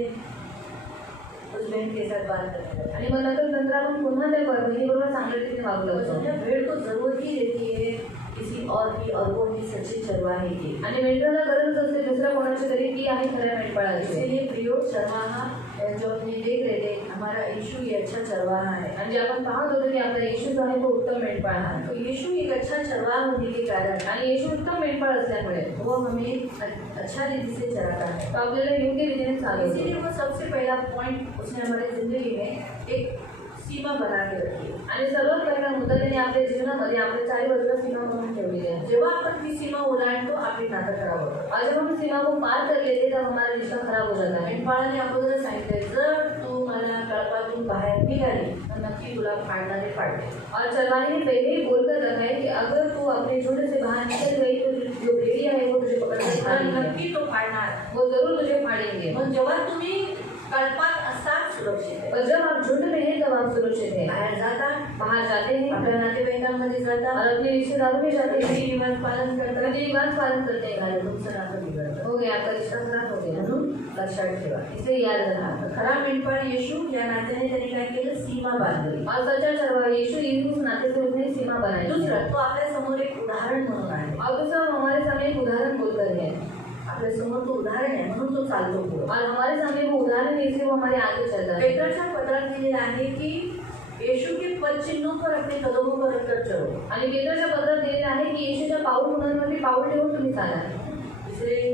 उस बहन के साथ बात करने लगा। आणि मग नंतर नंतर आपण पुन्हा त्या बहिणीबरोबर चांगल्या रीतीने वागलो और होतो समझा भेड़ को जरूरत ही रहती है किसी और की, और वो ही सच्चे चरवाहे की। आणि मेंढराला गरज असते दुसऱ्या कोणाची तरी ती आहे खऱ्या मेंढपाळाची। इसीलिए प्रियो चरवाहा जो अपने देख रहे थे, हमारा यीशु ये अच्छा चरवाहा है। आणि जे आपण पाहत होतो की आपला येशू जो आहे तो उत्तम मेंढपाळ आहे तो यीशु एक अच्छा चरवाहा होने के कारण आणि येशू उत्तम मेंढपाळ असल्यामुळे वो हमें अच्छा रीति से चराता है। तो आपल्याला योग्य रीतीने चालवतो। इसीलिए वो सबसे पहला पॉइंट उसने हमारे जिंदगी में एक सीमा बना के रखी है। आणि सर्वात पहिला मुद्दा त्याने आपल्या जीवनामध्ये आपल्या चारी बाजूला सीमा म्हणून ठेवलेली आहे। जब आप ती सीमा ओलांडतो आपली नातं खराब होतं। और जब हम सीमा को पार कर लेते तब हमारा रिश्ता खराब हो जाता है। मेंढपाळाने अगोदर सांगितलंय, जर तू मला कळपातून बाहेर निघाली तर नक्की तुला फाडणारे फाडते। और चरवाहे ने पहले ही बोलकर रखा है कि अगर तू अपने झुंड से बाहर निकल गई तो जो भेड़िया है वो तुझे पकड़ के तर फाड़ेंगे, नक्की तो फाडणार। वो जरूर तुझे फाड़ेंगे। मग जेव्हा तुम्ही कळपात असतात सुरक्षित आहे, और जब आप झुंड में हैं तब आप सुरक्षित हैं। बाहेर जाता, बाहर जाते हैं आपल्या नातेवाईकांमध्ये जाता, और अपने रिश्तेदारों में जाते हैं, रीती रिवाज पालन करता, रीति रिवाज पालन करते हैं, झालं तुमचं नातं बिघडतं। हो गया आपका रिश्ता खराब हो गया। म्हणून लक्षात ठेवा, इसे याद रखा। तर खरा मेंढपाळ येशू या नात्याने त्यांनी काय केलं, सीमा बांधली। और सच्चा चरवाहा यीशु उस नाते से उसने सीमा बनाई। दुसरं, तो आपल्या समोर एक उदाहरण म्हणून आहे। और दूसरा हमारे सामने एक उदाहरण बोलकर है, आपल्या समोर तो उदाहरण आहे म्हणून तो चालतो पुढे। और हमारे सामने वो उदाहरण है इसलिए वो हमारे आगे चल रहा है। पेत्राच्या पत्रात लिहिलेलं आहे की यीशु के पद चिन्हों पर अपने कदमों पर रखकर चलो। आणि पेत्राच्या पत्रात दिलेलं आहे की येशूच्या पाऊल खुणांवरती पाऊल ठेवून तुम्ही चाला। इसलिए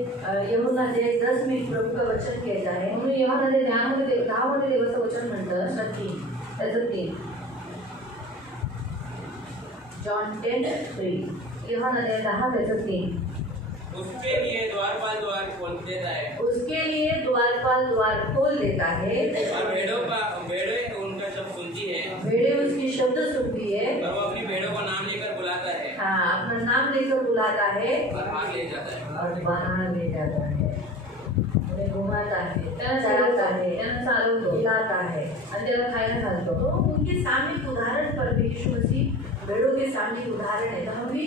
यूहन्ना अध्याय 10 में प्रभु का वचन कहता है, म्हणून यूहन्ना 10 मध्ये देवाचं वचन म्हणतं, त्याचं 3 जॉन 10:3 यूहन्ना 10 त्याचं 3 उसके लिए द्वारपाल द्वार खोल देता है उसके लिए द्वारपाल द्वार खोल देता है, और भेड़ें उनका शब्द सुनती है भेड़े उसकी शब्द सुनती है, और वो अपनी भेड़ों का नाम लेकर बुलाता है हाँ अपना नाम लेकर बुलाता है और भाग ले जाता है। और बाहर ले जाता है, उन्हें घुमाता है, त्यांना चराता चालवतो, है, त्यांना चालवतो खिलाता है। आणि त्याला खायला घालतो। तो उनके सामने एक उदाहरण पर भी यीशु मसीह भेड़ों के सामने एक उदाहरण है। तो हम भी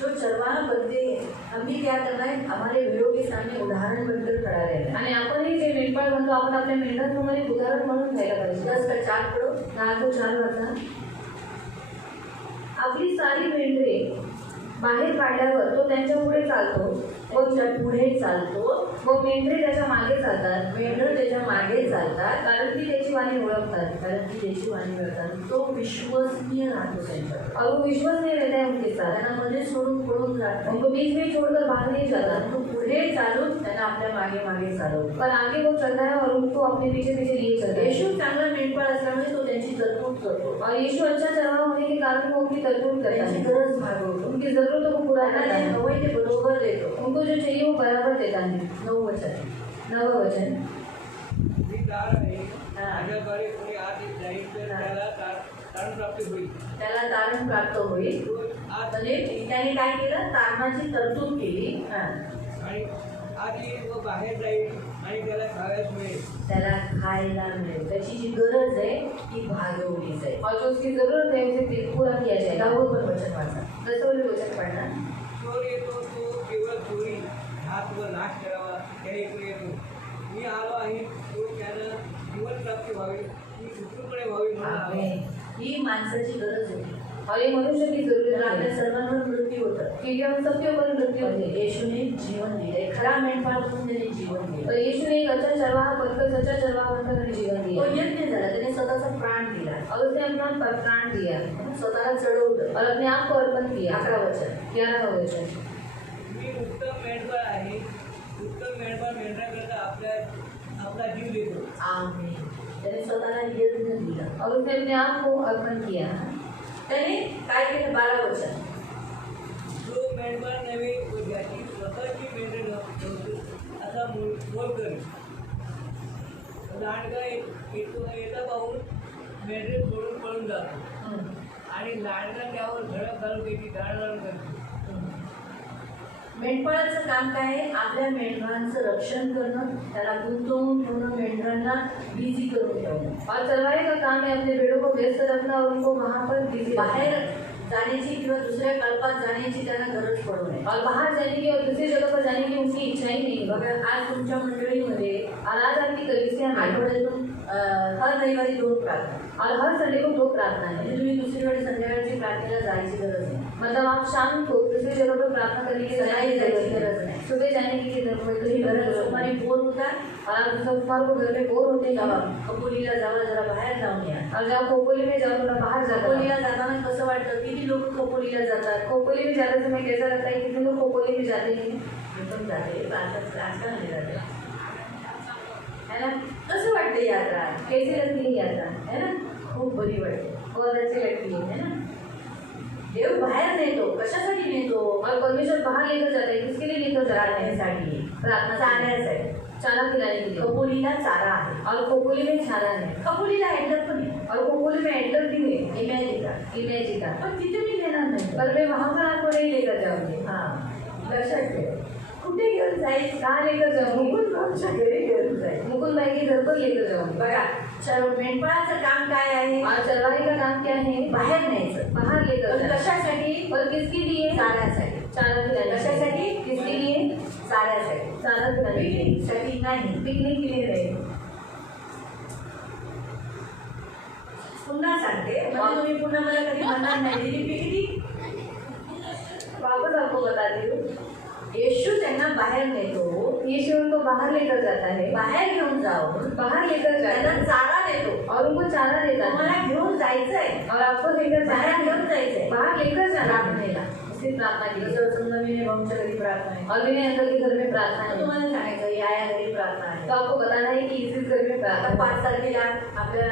जो चरवाहा बनते हैं, हम भी क्या करना है, हमारे भेड़ों के सामने उदाहरण बनकर खड़ा रहना है। आणि आपणही जे मेंढपाळ बनतो आपण आपल्या मेंढरांसमोर एक उदाहरण म्हणून घ्यायला पाहिजे। 10:4 पढ़ो। 4 वाजता आपली सारी मेंढरे बाहेर काढल्यावर तो त्यांच्या पुढे चालतो व त्यांच्या पुढे चालतो, व मेंढरे त्याच्या मागे चालतात, मेंढर त्याच्या मागे चालतात, कारण ती त्याची वाणी ओळखतात। कारण की त्याची वाणी मिळतात, तो विश्वसनीय राहतो त्यांच्याकडे। और वो विश्वास नहीं रहता है उनके साथ, त्यांना मध्ये सोडून पळून जात उनको बीच में छोड़कर भाग नहीं जाता, तो पुढे चालून त्यांना आपल्या मागे मागे चालवतो। पर आगे वो चलता है और उनको अपने पीछे पीछे लिए चलता है। येशू चांगला मेंढपाळ असल्यामुळे तो त्यांची तरतूद करतो, और यीशु अच्छा चरवाहा होने के कारण वो उनकी तरतूद करता त्यांची है, गरज भागवतो, उनकी जरूरतों को पूरा त्यांना करता जे है, हवंय ते बरोबर देतो। उनको जो चाहिए वो बराबर देता है। 9 वचन 9 वचन मी दार आहे, माझ्याद्वारे कोणी आत जाईल तर त्याला तारण प्राप्त होईल। त्याला तारण प्राप्त होईल। तो आत म्हणजे त्याने काय केलं, तारणाची तरतूद केली, आणि आत येईल व बाहेर जाईल आणि त्याला खावयास मिळेल। त्याला खायला मिळेल, त्याची जी गरज आहे ती भागवली जाईल। और जो उसकी जरूरत है उसे पूरा किया जाएगा। 10 पण वचन वाचा। 10 वचन पढ़ना। चोर येतो तो केवळ चोरी, हात व नाश करावा त्याने इकडे येतो। मी आलो आहे तो त्यानं जीवन प्राप्ती व्हावी, ती सुखरूपणे व्हावी म्हणून आलो आहे। आमेन। ही माणसाची गरज होती, और ये मनुष्य की तर जरूरत आपल्या है सर्वांवर मृत्यू होतं, क्योंकि हम सबके ऊपर मृत्यु पण होती है। येशूने जीवन दिले, खरा मेंढपाळ म्हणून त्याने जीवन तो दिलं। यीशु ने एक अच्छा चरवाहा बनकर सच्चा चरवाहा बनकर हमें जीवन तो दिया यज्ञ झाला, त्याने स्वतःचा प्राण दिला, और उसने अपना प्राण दिया स्वतःला चढवलं। और अपने आप को अर्पण किया। 11 वचन 11 वचन मी उत्तम मेंढपाळ आहे, उत्तम मेंढपाळ मेंढराकरता आपला जीव देतो। आमेन। त्याने स्वतःला यज्ञ दिला, और उसने अपने आप को अर्पण किया। त्याने काय केलं, 12 वचन जो मेंढपाळ नव्हे व ज्याची स्वतःची मेंढरे नव्हती असा मोल करेल। लांडगा येता पाहून मेंढरे सोडून पळून जातो, आणि लाडका त्यावर झडप घालून त्याची दाळदाळ करते. मेंढपाळाचं काम काय आहे? आपल्या मेंढरांचं रक्षण करणं, त्याला गुंतवून ठेवणं, मेंढरांना बिझी करून ठेवणं. और चरवाहे का काम है अपने भेड़ों को व्यस्त रखना और उनको वहाँ पर बिजी बाहेर जाण्याची किंवा दुसऱ्या कल्पात जाण्याची त्यांना गरज पडू नये. और बाहर जाने की और दूसरी जगह पर जाने की उनकी इच्छा ही नहीं है. बघा, आज तुमच्या मंडळीमध्ये और आज आपकी कलिसिया में आठवड्यातून हर रविवारी 2 प्रार्थना, और हर संडे को 2 प्रार्थना म्हणजे है. तुम्ही दुसरी वेळी संध्याकाळची प्रार्थनेला जायची गरज नाही. मतलब आप शाम को दूसरी जगह पर प्रार्थना करने के लिए सकाळी जायची गरज नाही. सुबह जाने की जरूरत तुम्ही घरात नहीं. सोमवारी बोर होता, और आप सोमवार को घर में बोर होते जावा हैं कपोलीला जावा, जरा बाहेर जाऊन या. और जब खोपोली में जाओ थोड़ा बाहर जाओ. कपोलीला जाताना कसं वाटतं? किती लोक कपोलीला जातात? खोपोली में जाते समय कैसा लगता है? कितने लोग खोपोली में जाते हैं मी पण जाते, आजकाल नाही जाते, है ना? कसं वाटते यात्रा? कैसी लगती है यात्रा? है ना? खूप बरी वाटते, बहुत अच्छी लगती है ना? देव बाहेर नेतो, कशासाठी नेतो? और परमेश्वर बाहर लेकर जाता है. किसके लिए लेकर जाता है? राहण्यासाठी, प्रार्थना चारण्यासाठी. चारा खिलाने के लिए. कपोलीला चारा आहे, और खोपोली में चारा है. कपोलीला हँडल पण आहे, और खोपोली में एंटर भी है इमॅजिका. इमेजी का. पण तिथे मी नेणार नाही. पर मैं वहाँ पर आपको नहीं लेकर जाऊंगी. हा, लक्षात ठेव. कुठे घेऊन जाईल? कहाँ लेकर जाऊंगी? मुकुंद भाऊच्या घरी घेऊन जाईल. मुकुंद भाई के घर पर लेकर जाऊंगी. बघा, मेंढपाळाचं काम काय आहे? और चरवाहे का काम क्या है? बाहेर न्यायचं. बाहर लेकर पण जाना. कशासाठी? और किसके लिए? चाऱ्यासाठी. चारा खिलाने. कशासाठी? किसके लिए? चाऱ्यासाठी. चारा खिलाने के लिए. पिकनिकसाठी नाही. पिकनिक के लिए नहीं. पुन्हा सांगते, म्हणजे तुम्ही पुन्हा मला कधी म्हणणार नाही दिली पिकनिक. वापस आपको बताती हूँ. येशू त्यांना बाहेर नेतो, यीशु उनको बाहर लेकर जाता है. बाहेर घेऊन जाऊन बाहर लेकर जाता त्यांना है चारा देतो. और उनको चारा देता है. तुम्हाला घेऊन जायचंय, और आपको लेकर जाना बाहेर है. घेऊन जायचंय. बाहर लेकर जाना है. प्रार्थनेला. इसी प्रार्थना के लिए. जसं समजा मी भाऊच्या घरी प्रार्थना आहे, और विनय अंकल के घर में प्रार्थना तर है. तुम्हाला सांगायचं या घरी प्रार्थना तो आहे. आपको बताना है कि इसी घर में आता प्रार्थना 5 तारखेला आपल्या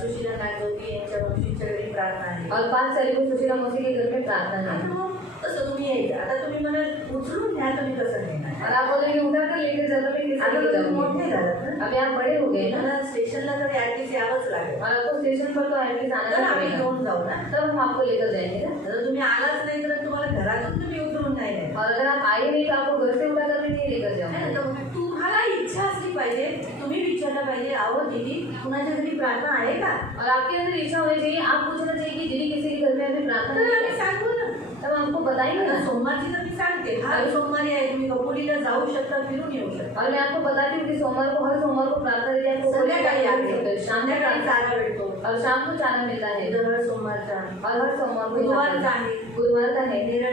सुशीला नागजोगी यांच्या वंशीच्या घरी प्रार्थना आहे. और 5 तारीख को सुशीला मौसी के घर में प्रार्थना आता है. मग तसं तुम्ही यायचं. आता तुम्ही मला उचलून घ्या, तुम्ही कसं नेणार? और आप बोलेंगे उठा कर लेकर जाता मैं किसके आता लिए तुम्ही जाऊंगी? मोठे झालात ना, अभी आप बड़े हो गए ना. मला स्टेशनला तर ऍटलीस्ट यावंच लागेल. और आपको स्टेशन पर तो एटलीस्ट तर आना आम्ही पड़ेगा. घेऊन जाऊ ना. तब हम आपको लेकर जाएंगे ना. जर तुम्ही आलाच नाही तर तुम्हाला घरातून तुम्ही उतरून नाही नेणार. और अगर आप आए नहीं तो आपको घर से उठा कर भी नहीं लेकर है ना? जाऊंगा. तर मग तुम्हाला इच्छा असली पाहिजे, तुम्ही विचारलं पाहिजे, अहो दीदी कुणाच्या घरी प्रार्थना आहे का? और आपके अंदर इच्छा होनी चाहिए. आप पूछना चाहिए कि दीदी किसी के घर में अभी प्रार्थना तर नहीं आम्ही है. सांगू ना. तब हम आपको बताएंगे आता ना. सोमवारची तर मी सांगते, हर सोमवारी आहे, तुम्ही कपोलीला जाऊ शकता, फिरून येऊ शकता. और मैं आपको बताती हूँ कि सोमवार को हर सोमवार को प्रार्थना देते हैं. आपको संध्याकाळी शाम आहे, संध्याकाळी चारा भेटतो. और शाम को चारा मिलता है. इथं हर सोमवारचा, और हर सोमवार को बुधवारचा आहे. बुधवार का है. नेरळ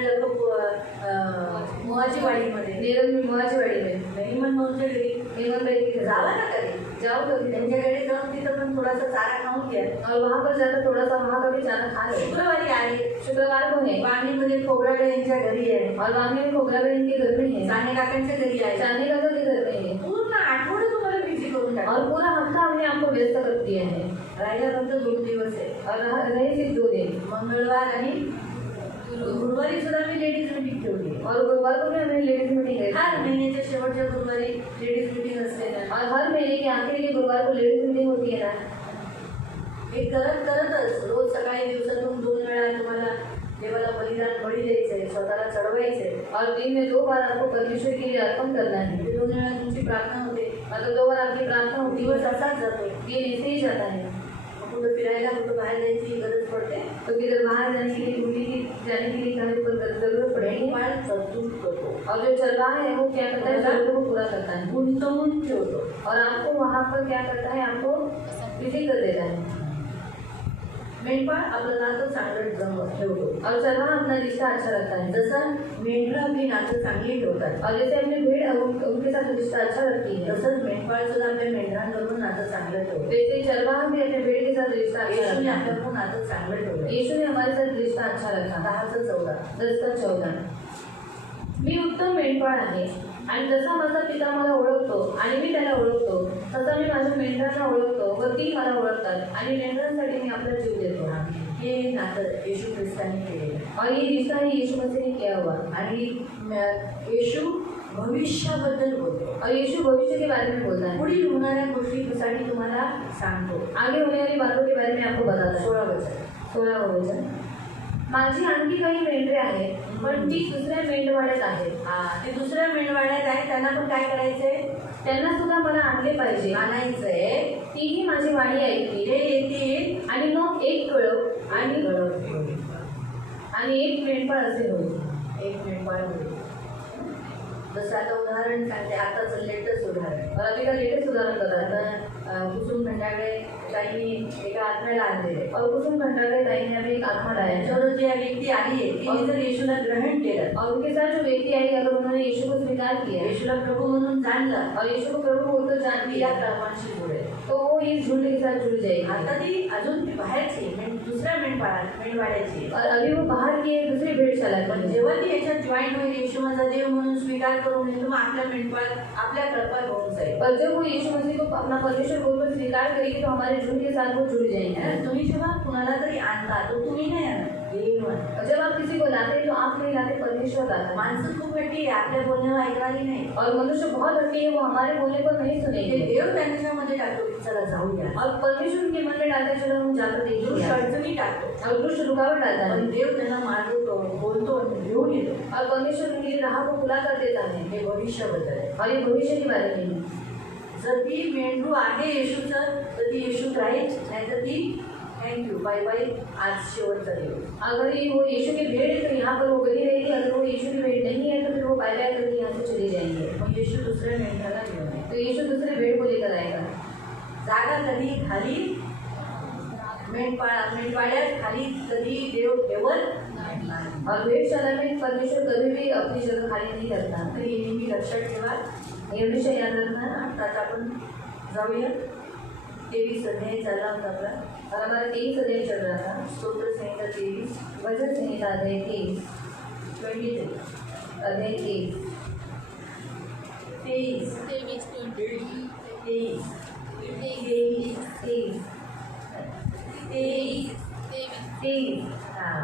मोहाची वाडीमध्ये, नेरल में मोहाची वाड़ी में. हिमन भाऊच्या घरी हेमंत भाई के घर. जावा ना कधी. जाओ कभी. त्यांच्याकडे जाऊन तिथं पण थोडासा चारा खाऊन घ्या. और वहाँ पर जाकर थोड़ा सा वहाँ का भी चारा खा ले. शुक्रवारी आहे, शुक्रवार को है. पाणीमध्ये खोबराडे यांच्या घरी आहे, और वांगे में खोबरागढ़ इनके घर में है. साने काकांच्या घरी आहे. चांदी का के घर में है. पूर्ण आठवडा तुम्हाला बिझी करून टाका. और पूरा हफ्ता हमने आपको व्यस्त कर दिया है. राहिला फक्त 2 दिवस आहे, और रहे सिर्फ 2 दिन. मंगळवार आणि गुरुवारी सुद्धा मी लेडीज मीटिंग ठेवली. और गुरुवार को भी हमने लेडीज मीटिंग हर रखी. महिन्याच्या शेवटच्या गुरुवारी लेडीज मीटिंग असते ना. और हर महीने के आखिरी के गुरुवार को लेडीज मीटिंग होती है ना. हे करतच रोज सकाळी दिवसातून 2 वेळा तुम्हाला देवाला बलिदान बळी द्यायचंय, स्वतःला चढवायचंय. और दिन में 2 बार आपको परमेश्वर के लिए अर्पण करना है. 2 वेळा तुमची प्रार्थना होते. मतलब 2 बार आपकी प्रार्थना होती दिवस है. असाच जातो. ये ऐसे ही जाता है. कुठं फिरायला, कुठं बाहेर जायची गरज पडते. तो किधर बाहर जाने के लिए, घूमने की जाने के लिए कहीं पर जरूरत पड़ेगी. बाळ तरतूद करतो, और जो चल रहा है वो क्या करता है, जरूरतों को पूरा करता है. गुंतवून ठेवतो. और आपको वहाँ पर क्या करता है, आपको बिजी कर देता है. मेंढपाळ आपलं नातं चांगलं ठेवतो. और चरवाहा अपना रिश्ता अच्छा रखता है. जसं मेंढरं आपली नातं चांगली ठेवतात, और जैसे अपनी भेड़ उनके साथ रिश्ता अच्छा रखती है, तसंच मेंढपाळ सुद्धा आपल्या मेंढरांबरोबर नातं चांगलं ठेवतो. वैसे चरवाहा भी अपने भेड़ के साथ रिश्ता अच्छा येशूने रखता है. आपल्याकडून नातं चांगलं ठेवलं. यीशु ने हमारे साथ रिश्ता अच्छा रखा. 10:14. 10:14. मी उत्तम मेंढपाळ आहे आणि जसा माझा पिता मला ओळखतो आणि मी त्याला ओळखतो, तसा मी माझ्या मेंढरांना ओळखतो व ती मला ओळखतात आणि मेंढरांसाठी मी आपला जीव देतो. हे नातं येशू ख्रिस्ताने केलेलं. और ये रिश्ता ही यीशु मसीह ने किया हुआ. आणि येशू भविष्याबद्दल बोलतो. और यीशु भविष्य के बारे में बोलता है. पुढील होणाऱ्या गोष्टीसाठी तुम्हाला सांगतो. आगे होने वाली बातों के बारे में आपको बताता है. 16 वचन. 16 वचन. माझी आणखी काही मेंढरे आहेत पण ती दुसऱ्या मेंढवाड्यात आहेत. ते दुसऱ्या मेंढवाड्यात आहे, त्यांना पण काय करायचंय? त्यांना सुद्धा मला आणले पाहिजे. आणायचंय. तीही माझी वाणी ऐकतील ते येतील आणि मग एक कळप आणि एक मेंढपाळ असे होईल. एक मेंढपाळ होईल. जसं आता उदाहरण सांगते, आताच लेटेस्ट उदाहरण. मला अभी का लेटेस्ट उदाहरण बताता है. आता कुसुम खंडाकडे ताईने एका आत्म्याला आणलेले. और कुसुम खंडाकडे ताईने अभी एक आत्मा लाया है. त्याच्यावर जी व्यक्ती आली आहे तिने जर येशूला ग्रहण केलं, और उनके साथ जो व्यक्ति आई अगर उन्होंने यीशु को स्वीकार किया येशूला प्रभू म्हणून जाणलं, और यीशु को प्रभु बोलकर जान ती लिया या कर्मांशी जुळेल. तो वो इस झुंड के साथ जुड़ जाएगी. आता ती अजून ती बाहेरची दुसऱ्या मेंढवाड्याची. और अभी वो बाहर की एक दूसरी भेड़शाला पण की. जेव्हा ती याच्यात जॉईन होईल, येशू माझा देव म्हणून स्वीकार करून येईल, मग आपल्या मेंढपाळ आपल्या कल्पात होऊन जाईल. पर जब वो यीशु मसीह को अपना परमेश्वर बोलकर स्वीकार करेगी तो हमारे झुंड के साथ वो जुड़ जाएंगे. आणि तुम्ही जेव्हा कुणाला तरी आणता तो तुम्ही नाही आणत, देव आणतो. और जब आप किसी को लाते हैं तो आप नहीं लाते, परमेश्वर लाता है. माणसं खूप हट्टी आहे, आपल्या बोलण्यावर ऐकणारी नाही. और मनुष्य बहुत हट्टी है, वो हमारे बोलने पर नहीं ते सुनेंगे. देव त्यांच्यामध्ये टाकतो की चला जाऊया. और परमेश्वर उनके मन में डालता है चलो हम जाकर दुष्ट देखेंगे. अडचणी टाकतो, और दुष्ट रुकावट डालता पण है. देव त्यांना मार्ग बोलतो आणि घेऊन येतो. और परमेश्वर उनकी राह को खुला कर देता है. हे भविष्याबद्दल आहे. और ये भविष्य के बारे में है. जर ती मेंढरू आहे येशूचं तर ती येशूत राहील, नाहीतर ती थँक्यू बाय बाय, आज शेवटचा दिवस. अगर ये वो यीशु की भेड़ है तो यहाँ पर वो बनी रहेगी. अगर वो यीशु की भेड़ नहीं है तो फिर वो बाय बाय करके यहाँ से चले जाएंगे. मग येशू दुसऱ्या मेंढराला घेऊन येईल. तो यीशु दूसरे भेड़ को लेकर आएगा. जागा कधी खाली मेंढपाड्यात खाली कधी देव ठेवत नाही. और भेड़शाला में परमेश्वर कभी भी अपनी जगह खाली नहीं करता. तर हे नेहमी लक्षात ठेवा. ये हमेशा याद रखना. आता आपण जाऊया. 23 अध्याय चालला होता आपला. और हमारा 23 अध्याय चल रहा था. स्तोत्र संहिता 23, वचन संहिता अध्याय 23. 23 अध्याय 23. 23 हाँ.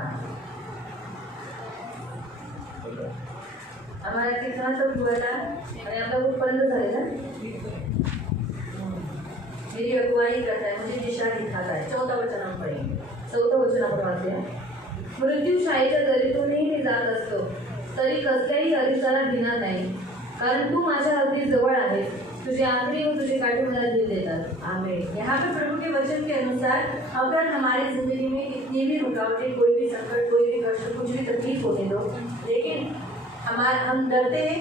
हमारा कितना तक हुआ था आणि आपला कुठपर्यंत झालेला. मेरी अगुवाई करता है, मुझे दिशा दिखाता है. 14 वचन हम पढ़ेंगे. 14 वचन आपण वाचूया. मृत्यूशायेच्या दरीतूनही मी जात असतो तरी कसल्याही अरिसाला भिणार नाही, कारण तू माझ्या अगदी जवळ आहे. तुझे आखरी व तुझे काठी मला दिल देतात. आमीन. यहाँ पे प्रभु के वचन के अनुसार अगर हमारी जिंदगी में कितनी भी रुकावटें, कोई भी संकट, कोई भी कष्ट, कुछ भी तकलीफ होने दो, लेकिन हम डरते हैं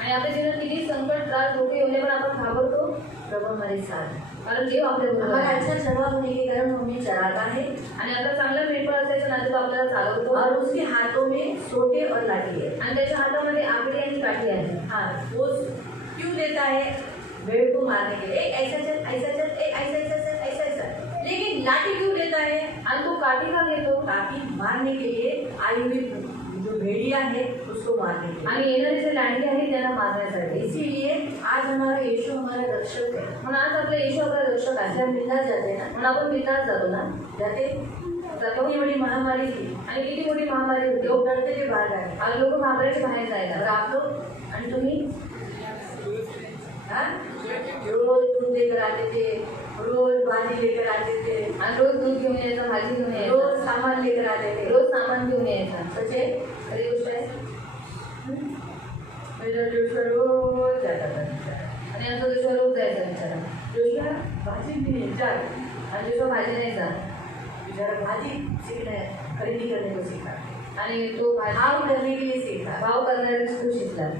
आणि आपल्या जीवनात किती संकट, त्रास, धोके होणे पण आपण घाबरतो, प्रभु हमारे साथ है. कारण देव आपल्या बरोबर हमारा आहे. अच्छा चरवा होने के कारण हमें चराता है आणि आपला चांगला मेंढपाळ असल्याच्या नाते तो आपल्याला चालवतो. और उसके हाथों में सोटे और लाठी है. आणि त्याच्या हातामध्ये आकडी आणि काठी आहे. हाँ, वो क्यों देता है? भेड़ को मारने के लिए. ऐसा चल, ऐसा चल, ऐसा चल, ऐसा ऐसा. लेकिन लाठी क्यों देता है? आणि तो काठी का घेतो? ताकि मारने के लिए आई हुई जो भेड़िया है उसको मारने के लिए. आणि येणारे जे लांडगे आहेत त्यांना मारण्यासाठी. इसीलिए आज हमारा यीशु हमारा रक्षक है. म्हणून आज आपला येशू आपला रक्षक आहे. जब मिलना जाते ना, म्हणून आपण मित्रात जातो ना, जाते जातो. इतनी बड़ी महामारी थी, आणि किती मोठी महामारी होती. लोग डरते थे बाहर जाने. आज लोक घाबरायचे बाहेर और जायला. आप लोग आणि तुम्ही हाँ, रोज दूध लेकर आते थे, रोज भाजी लेकर आते थे, आणि रोज दूध घेऊन यायचं, भाजी घेऊन यायचं, रोज सामान लेकर आते थे. रोज सामान घेऊन यायचं. सचे खरी गोष्ट आहे. मेरा जोशुआ रोज जाता था. आणि आमचा दुसरा रोज जायचा बिचारा. जोशुआ भाजी भी नहीं जा, आणि दुसरा भाजी नाही जात. बेचारा भाजी सीखने, खरीदी करने को सीखा, आणि तो भाजी भाव करने के लिए सीखा, भाव करणारे खूप शिकला.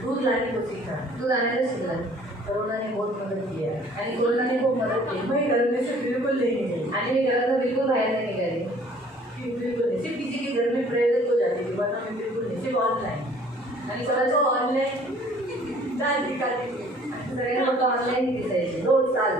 दूध लाने को सीखा. दूध आणायला शिकला. कोरोना ने बहुत मदद किया. आणि कोरोनाने खूप मदत केली. मैं घर में से बिल्कुल नहीं गई. आणि मी घरातून बिलकुल बाहेर नाही निघाली. बिल्कुल नहीं. सिर्फ किसी के घर में प्रेरित हो जाती थी, वरना मैं बिल्कुल नहीं. सिर्फ ऑनलाइन. आणि सबको सगळं ऑनलाइन डाल दिखाती थी. सगळे लोक ऑनलाईन दिसायचे. 2 साल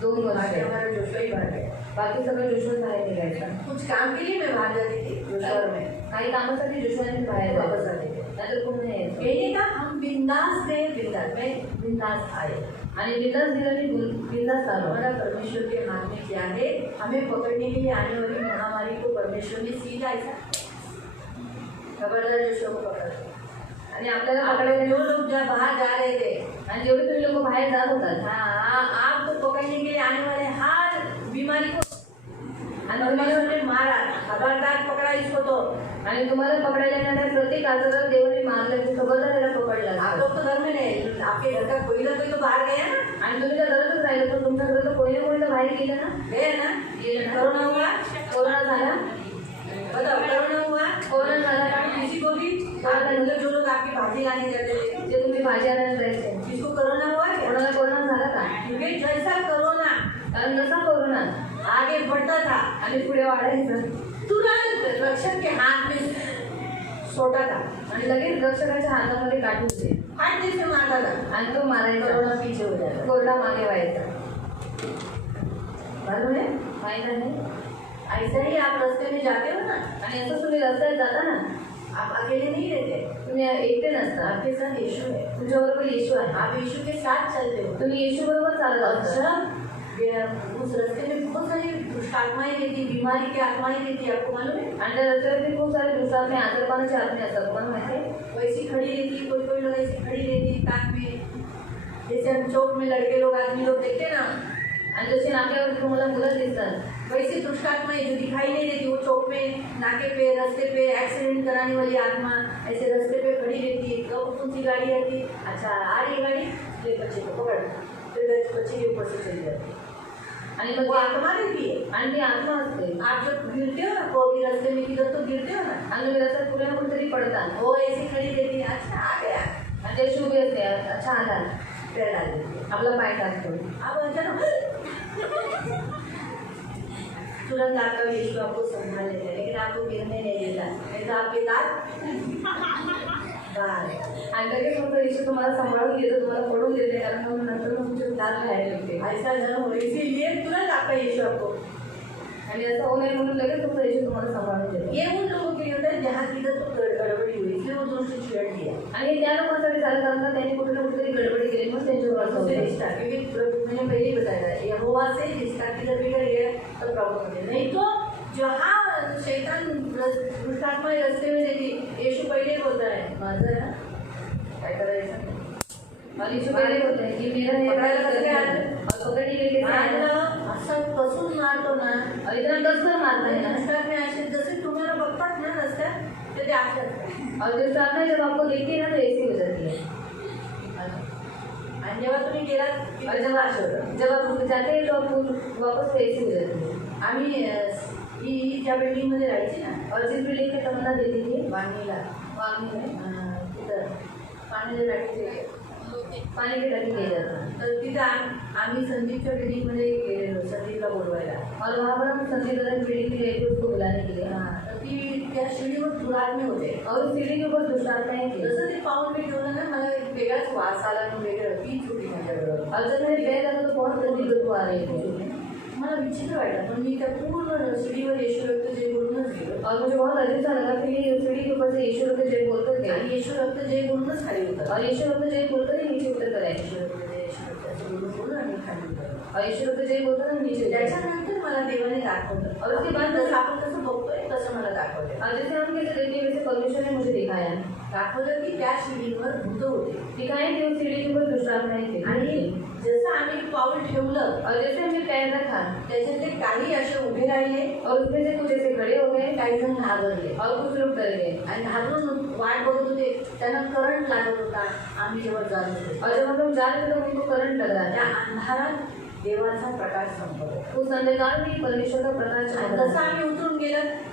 2 बाकी वर्ष. हमारा जोशुआ ही बाहर गया. बाकी सगळं जोशुआ बाहेर निघायचा. कुछ काम के लिए मैं बाहर जाती थी जोशुआ में, काही कामासाठी जोशुआने बाहेर वापस जायचं. आते थे. नाहीतर कोण नाही यायचं. कहने का हम बिंदास थे, बिंदास में बिंदास आए. आणि बिंदास दिलाने बिंदास आलो. हमारा परमेश्वर के हाथ में क्या है? हमें पकड़ने के लिए आने वाली महामारी को परमेश्वर ने सीधा ऐसा खबरदार जोशुआ को पकड़. आणि आपल्याला आप पकडायला जो लोग जब बाहर जा रहे थे, आणि जेवढे तुम्ही लोक बाहेर जात होतात हाँ, आपको पकड़ने के लिए आने वाले हर बीमारी को, परमेश्वर ने मारा, खबरदार पकड़ा इसको तो। आणि तुम्हाला पकडायला येणाऱ्या प्रत्येक आजाराला देवाने मारलं की खबरदार याला पकडलं आप लोग तो घर में नहीं, आपके घर का कोई ना कोई तो बाहर गया ना, आणि तुम्ही त्या घरातच राहिलं पण तुमच्या घरात कोणी ना कोणी तर बाहेर गेलं ना गए ना। गेलं ना कोरोना हुआ, कोरोना झाला बताओ कोरोना हुआ, कोरोना झाला का किसी को भी मतलब जो लोग आपकी भाजी लाने जाते थे, जे तुम्ही भाजी आणायला जायचे किसको कोरोना हुआ क्या? कोणाला कोरोना झाला का क्योंकि जैसा कोरोना कारण जसा कोरोना आगे बढ़ता था, आणि पुढे वाढायचं तुरंत रक्षक के हाथ में सोटा था, आणि लगेच रक्षकाच्या हातामध्ये काढून दे फाटने से मारता था, आणि तो मारायचा कोरोना पीछे हो जाता। कोरडा मागे व्हायचा मालूम है? माहित आहे ऐसा ही आप रास्ते में जाते हो ना, आणि असं तुम्ही रस्त्यात जाता ना आप अकेले नहीं रहते, तुम्ही एकटे नसता आपके साथ यीशु है, तुमच्याबरोबर येशू आहे आप यीशु के साथ चलते हो। तुम्ही येशू बरोबर चालत और असता जब उस रास्ते में बहुत सारी दुष्ट आत्माएं रहती, बीमारी की आत्माएं रहती, आपको मालूम है? आणि त्या रस्त्यावरती खूप सारे दुष्टात्मे आजारपणाचे आत्मे असतात तुम्हाला माहिती आहे वैसी खड़ी रहती, कोई कोई लोग ऐसी खड़ी रहती ताक में, जैसे हम चौक में लड़के लोग आदमी लोग देखते ना, आणि जसे नाक्यावर तुम्हाला मुलं दिसतात वैसी दुष्ट आत्माएं जो दिखाई नहीं देती, वो चौक में नाके पे रास्ते पे एक्सीडेंट कराने वाली आत्मा ऐसे रास्ते पे खड़ी रहती है। कब कौन सी गाड़ी आती, अच्छा आ रही गाड़ी, ले बच्चे को पकड़, फिर बच्चे के ऊपर से चली जाती है, आणि मग वो आत्मा रहती है। आणि ती आत्मा असते आप जब गिरते हो ना, को भी रास्ते में किधर तो गिरते हो ना, आणि तुम्ही रस्त्यात कुठे ना कुठेतरी पडतात वो ऐसी खड़ी रहती है, अच्छा आ गया, आणि ते शुभ असते अच्छा आला पैर डाल देती है। आपला पाय टाकतो अब अचानक तुरंत आपका यीशु आपको संभाल लेता है, लेकिन आपको गिरने नहीं देता, नहीं तो आपके दांत बाहर है। आणि लगेच मग येशू तुम्हाला सांभाळून घेतो तुम्हाला पडून देते कारण मग नंतर मग तुमचे दात बाहेर निघते ऐसा न हो, इसीलिए तुरंत आपका यीशु आपको, आणि असं होऊ नये म्हणून लगेच तुमचा येशू तुम्हाला सांभाळून देतो ये उन लोगों के लिए होता है जहाँ किधर तो गड़बड़ी हुई, इसलिए वो दोनों से छेड़ दिया आणि त्या लोकांसाठी झालं कारण का त्यांनी कुठे ना कुठेतरी गडबडी केली मग त्यांच्यावर असं उससे होतं. रिश्ता, क्योंकि मैंने पहले ही बताया था, यहोवा से रिश्ता किधर बिगड़ गया तो प्रॉब्लम होती है। नहीं तो जहाँ शैतान दुष्टात्माएं रास्ते में देती, यीशु पहले बोलता है माझं है ना, काय करायचं आणि येशू पहिले बोलते की मेरा हे पकडायला कसं काय आलं? और पकड़ने के लिए कैसे आया? मारलं, असं कसून मारतो ना, और इतना कसं मारता है ना दुष्टात्मे असे जसे तुम्हाला बघतात ना रस्त्यात, ते असे असतात। और जो प्रार्थना जब आपको देखती है ना तो ऐसी हो जाती है आणि जेव्हा तुम्ही गेलात की और जब आप जब आप जाते हैं तो आपको वापस ऐसी हो जाती है आम्ही ही ज्या बिल्डिंगमध्ये राहायची ना, और जिस बिल्डिंग की तमन्ना देती थी वाणीला वांगी में तिथं पाण्याच्या टाकीचे, पानी की टंकी ले जाता तर तिथं आम्ही संदीपच्या बिल्डिंगमध्ये गेलेलो संदीपला बोलवायला। और वहाँ पर हम संजय गलत बिल्डिंग के लिए उसको बुलाने के लिए तर ती त्या शिडीवर दुरात्मे होते, और उस सीढ़ी के ऊपर दुष्टात्माएं थी जसं ते पाऊल मी ठेवलं ना, मला एक वेगळाच वास आला आणि वेगळं ती छोटी माझ्याकडं, और जब मैंने पैर रखा तो बहुत गंदी बदबू आ रही थी मला विचित्र वाटलं, पण मी त्या पूर्ण शिडीवर येशू रक्त जय बोलूनच गेलो और मुझे बहुत अजीब सा लगा कि ये सीढ़ी के ऊपर से यीशु रक्त जय बोलकर गए आणि येशू रक्त जय बोलूनच खाली उतर, और यीशु रक्त जय बोलकर ही नीचे उतर कर आए येशू रक्त जय, येशू रक्त असं बोलून बोलून आम्ही खाली उतरलो। और यीशु रक्त जय बोलकर हम नीचे उतर त्याच्यानंतर मला देवाने दाखवलं, और उसके बाद जसं आपण कसं बघतोय तसं मला दाखवलं, और जैसे हम कैसे देखिए वैसे परमेश्वर ने मुझे दिखाया दाखवलं की त्या शिडीवर भूत होते, दिखाया कि उस सीढ़ी के ऊपर दुष्टात्माएं थी आणि जसं आम्ही पाऊल ठेवलं और जैसे हमने पैर रखा त्याच्यातले काही असे उभे राहिले, और उसमें से कुछ ऐसे खड़े हो गए काही जण घाबरले और कुछ लोग डर गए आणि घाबरून वाट बघत होते, त्यांना करंट लागत होता आम्ही जेव्हा जात होतो, और जब हम लोग जा रहे थे तो उनको करंट लग रहा त्या था अंधारात देवाचा प्रकाश संपत उस अंधकार में परमेश्वर का प्रकाश चमक आणि रहा जसं था. आम्ही उतरून गेलं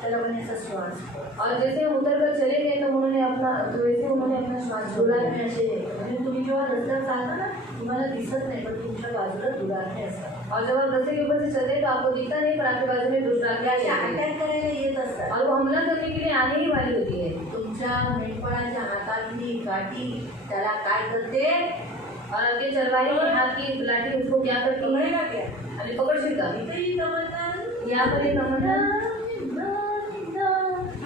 त्याला म्हणे असा श्वास और जैसे हम उतर कर चले गए तो उन्होंने अपना तो वैसे उन्होंने अपना श्वास छोड़ा दुरात्मे असे, म्हणजे तुम्ही जेव्हा रस्त्यावर चालता ना तुम्हाला दिसत नाही, पण तुमच्या बाजूला दुरात्मे असतात, और जब आप रास्ते के ऊपर से चलते तो आपको दिखता नहीं पर आपके बाजू में दुष्टात्मा त्याचे आती है. अटॅक करायला येत असतात, और वो हमला करने के लिए आने ही वाली होती है तुमच्या मेंढपाळाच्या हातातली गाठी त्याला काय करते, और आपके चरवाहे के हाथ की लाठी उसको क्या करती है कळेगा क्या? आणि पकड़शील का इथेही तमन्ना यहाँ पर ये तमन्ना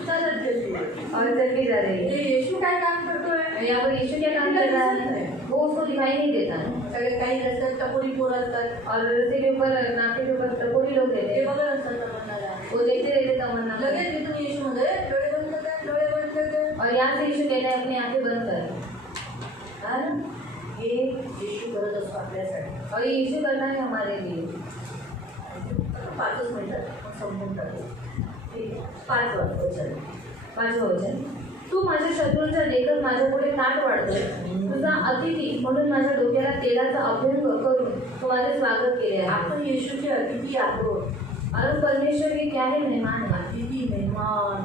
चालत गेली। और चलती जा रही ते है येशू काय काम करतोय, और यहाँ पर यीशु क्या काम कर रहा है वो उसको दिखाई नहीं देता सगळे काही रस्त्यात टपोरी पोर असतात, और रस्ते के ऊपर नाके के ऊपर टपोरी लोग रहते ते हैं बघत असतात तमन्नाला, वो देखते रहते तमन्ना को. लगेच तिथून येशू मध्ये डोळे बंद करतात, डोळे बंद करतात, और यहाँ से यीशु कहता है अपनी आंखें बंद कर कारण हे येशू करत असतो आपल्यासाठी। और ये यीशु करना है हमारे लिए 5च मिनिटात मग संपून टाकू. ठीक आहे, 5 वचन. माझं वचन, तू माझ्या शत्रूंच्या देखत माझ्या पुढे ताट वाढतोय. तुझा अतिथी म्हणून माझ्या डोक्याला तेलाचा अभ्यंग करून तू माझे स्वागत केले आहे. आपण येशूचे अतिथी आहोत. और परमेश्वर के क्या है मेहमान है, अतिथी मेहमान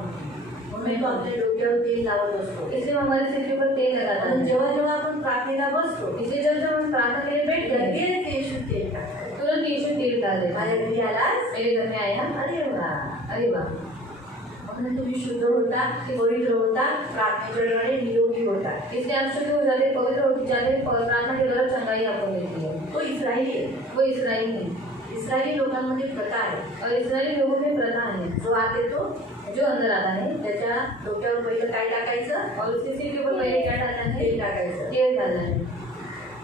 म्हणून तो आपल्या डोक्यावर तेल लावत असतो. इसलिए हम हमारे सिर के ऊपर तेल लगाता आणि है. जेव्हा जेव्हा आपण प्रार्थनेला बसतो इसलिए जब हम प्रार्थना के लिए बैठते हैं लगेच येशू तेल टाकतात. तुरंत यीशु तेल डाल देता है. माझ्या घरी आलास, मेरे घर में आया, अरे वा, अरे वाह, म्हणून तुम्ही शुद्ध होता, पवित्र होता, प्रार्थनेच्या द्वारे निरोगी होता. इसलिए आप शुद्ध हो जाते, पवित्र हो जाते, प्रार्थना के द्वारा चंगाई आपको मिलती है. तो इस्रायली आहे. वो इसराइली है इस्रायली लोकांमध्ये प्रथा आहे. और इसराइली लोगों में प्रथा है. जो आत येतो जो अंदर आता है त्याच्या डोक्यावर पहिलं काय टाकायचं, और उसके सिर के ऊपर पहले क्या डालना है, तेल टाकायचं. तेल डालना है.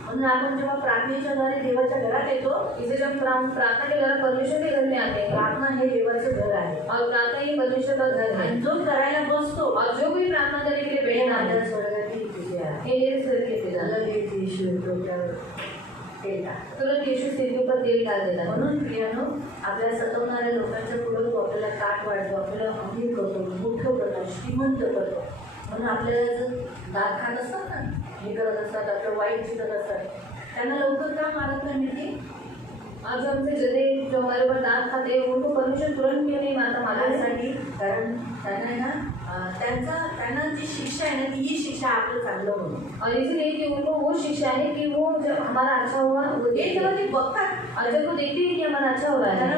म्हणून आपण जेव्हा प्रार्थनेच्या द्वारे देवाच्या घरात येतो, इसे जब हम प्रार्थना के द्वारा परमेश्वर के घर में आते हैं, प्रार्थना हे देवाचं घर आहे. और प्रार्थना ही परमेश्वर का घर है. आणि जो करायला बसतो और जो भी प्रार्थना करने के लिए ते बैठा माझ्या है, स्वर्गातील तुझे आहे. हे मेरे सिर के पिता है. लगेच येशू डोक्यावर तेल टाकतो. तुरंत यीशु सिर के ऊपर तेल डाल देता है. म्हणून प्रियानो, आपल्या सतवणाऱ्या लोकांच्या पुढे तो आपल्याला ताट वाढतो, आपल्याला अमीर करतो, मोठं करतो, श्रीमंत करतो. म्हणून आपल्याला जर दात खात असतात ना, हे करत असतात, आपलं वाईट चिकत असतात, त्यांना लवकर का मारत नाही मिळते? आज हमसे जैसे जो हमारे ऊपर दांत खाते हैं उनको परमेश्वर तुरंत क्यों नहीं मारता मारने से? माझ्यासाठी, कारण त्यांना आहे ना त्यांना जी शिक्षा आहे ना, ती ही शिक्षा आपलं चांगलं म्हणून. और इसलिए कि उनको वो शिक्षा है कि वो जब हमारा अच्छा हुआ वो हे देखते जेव्हा हैं. ते बघतात, और जब वो देखते हैं कि हमारा अच्छा हो रहा है त्यांना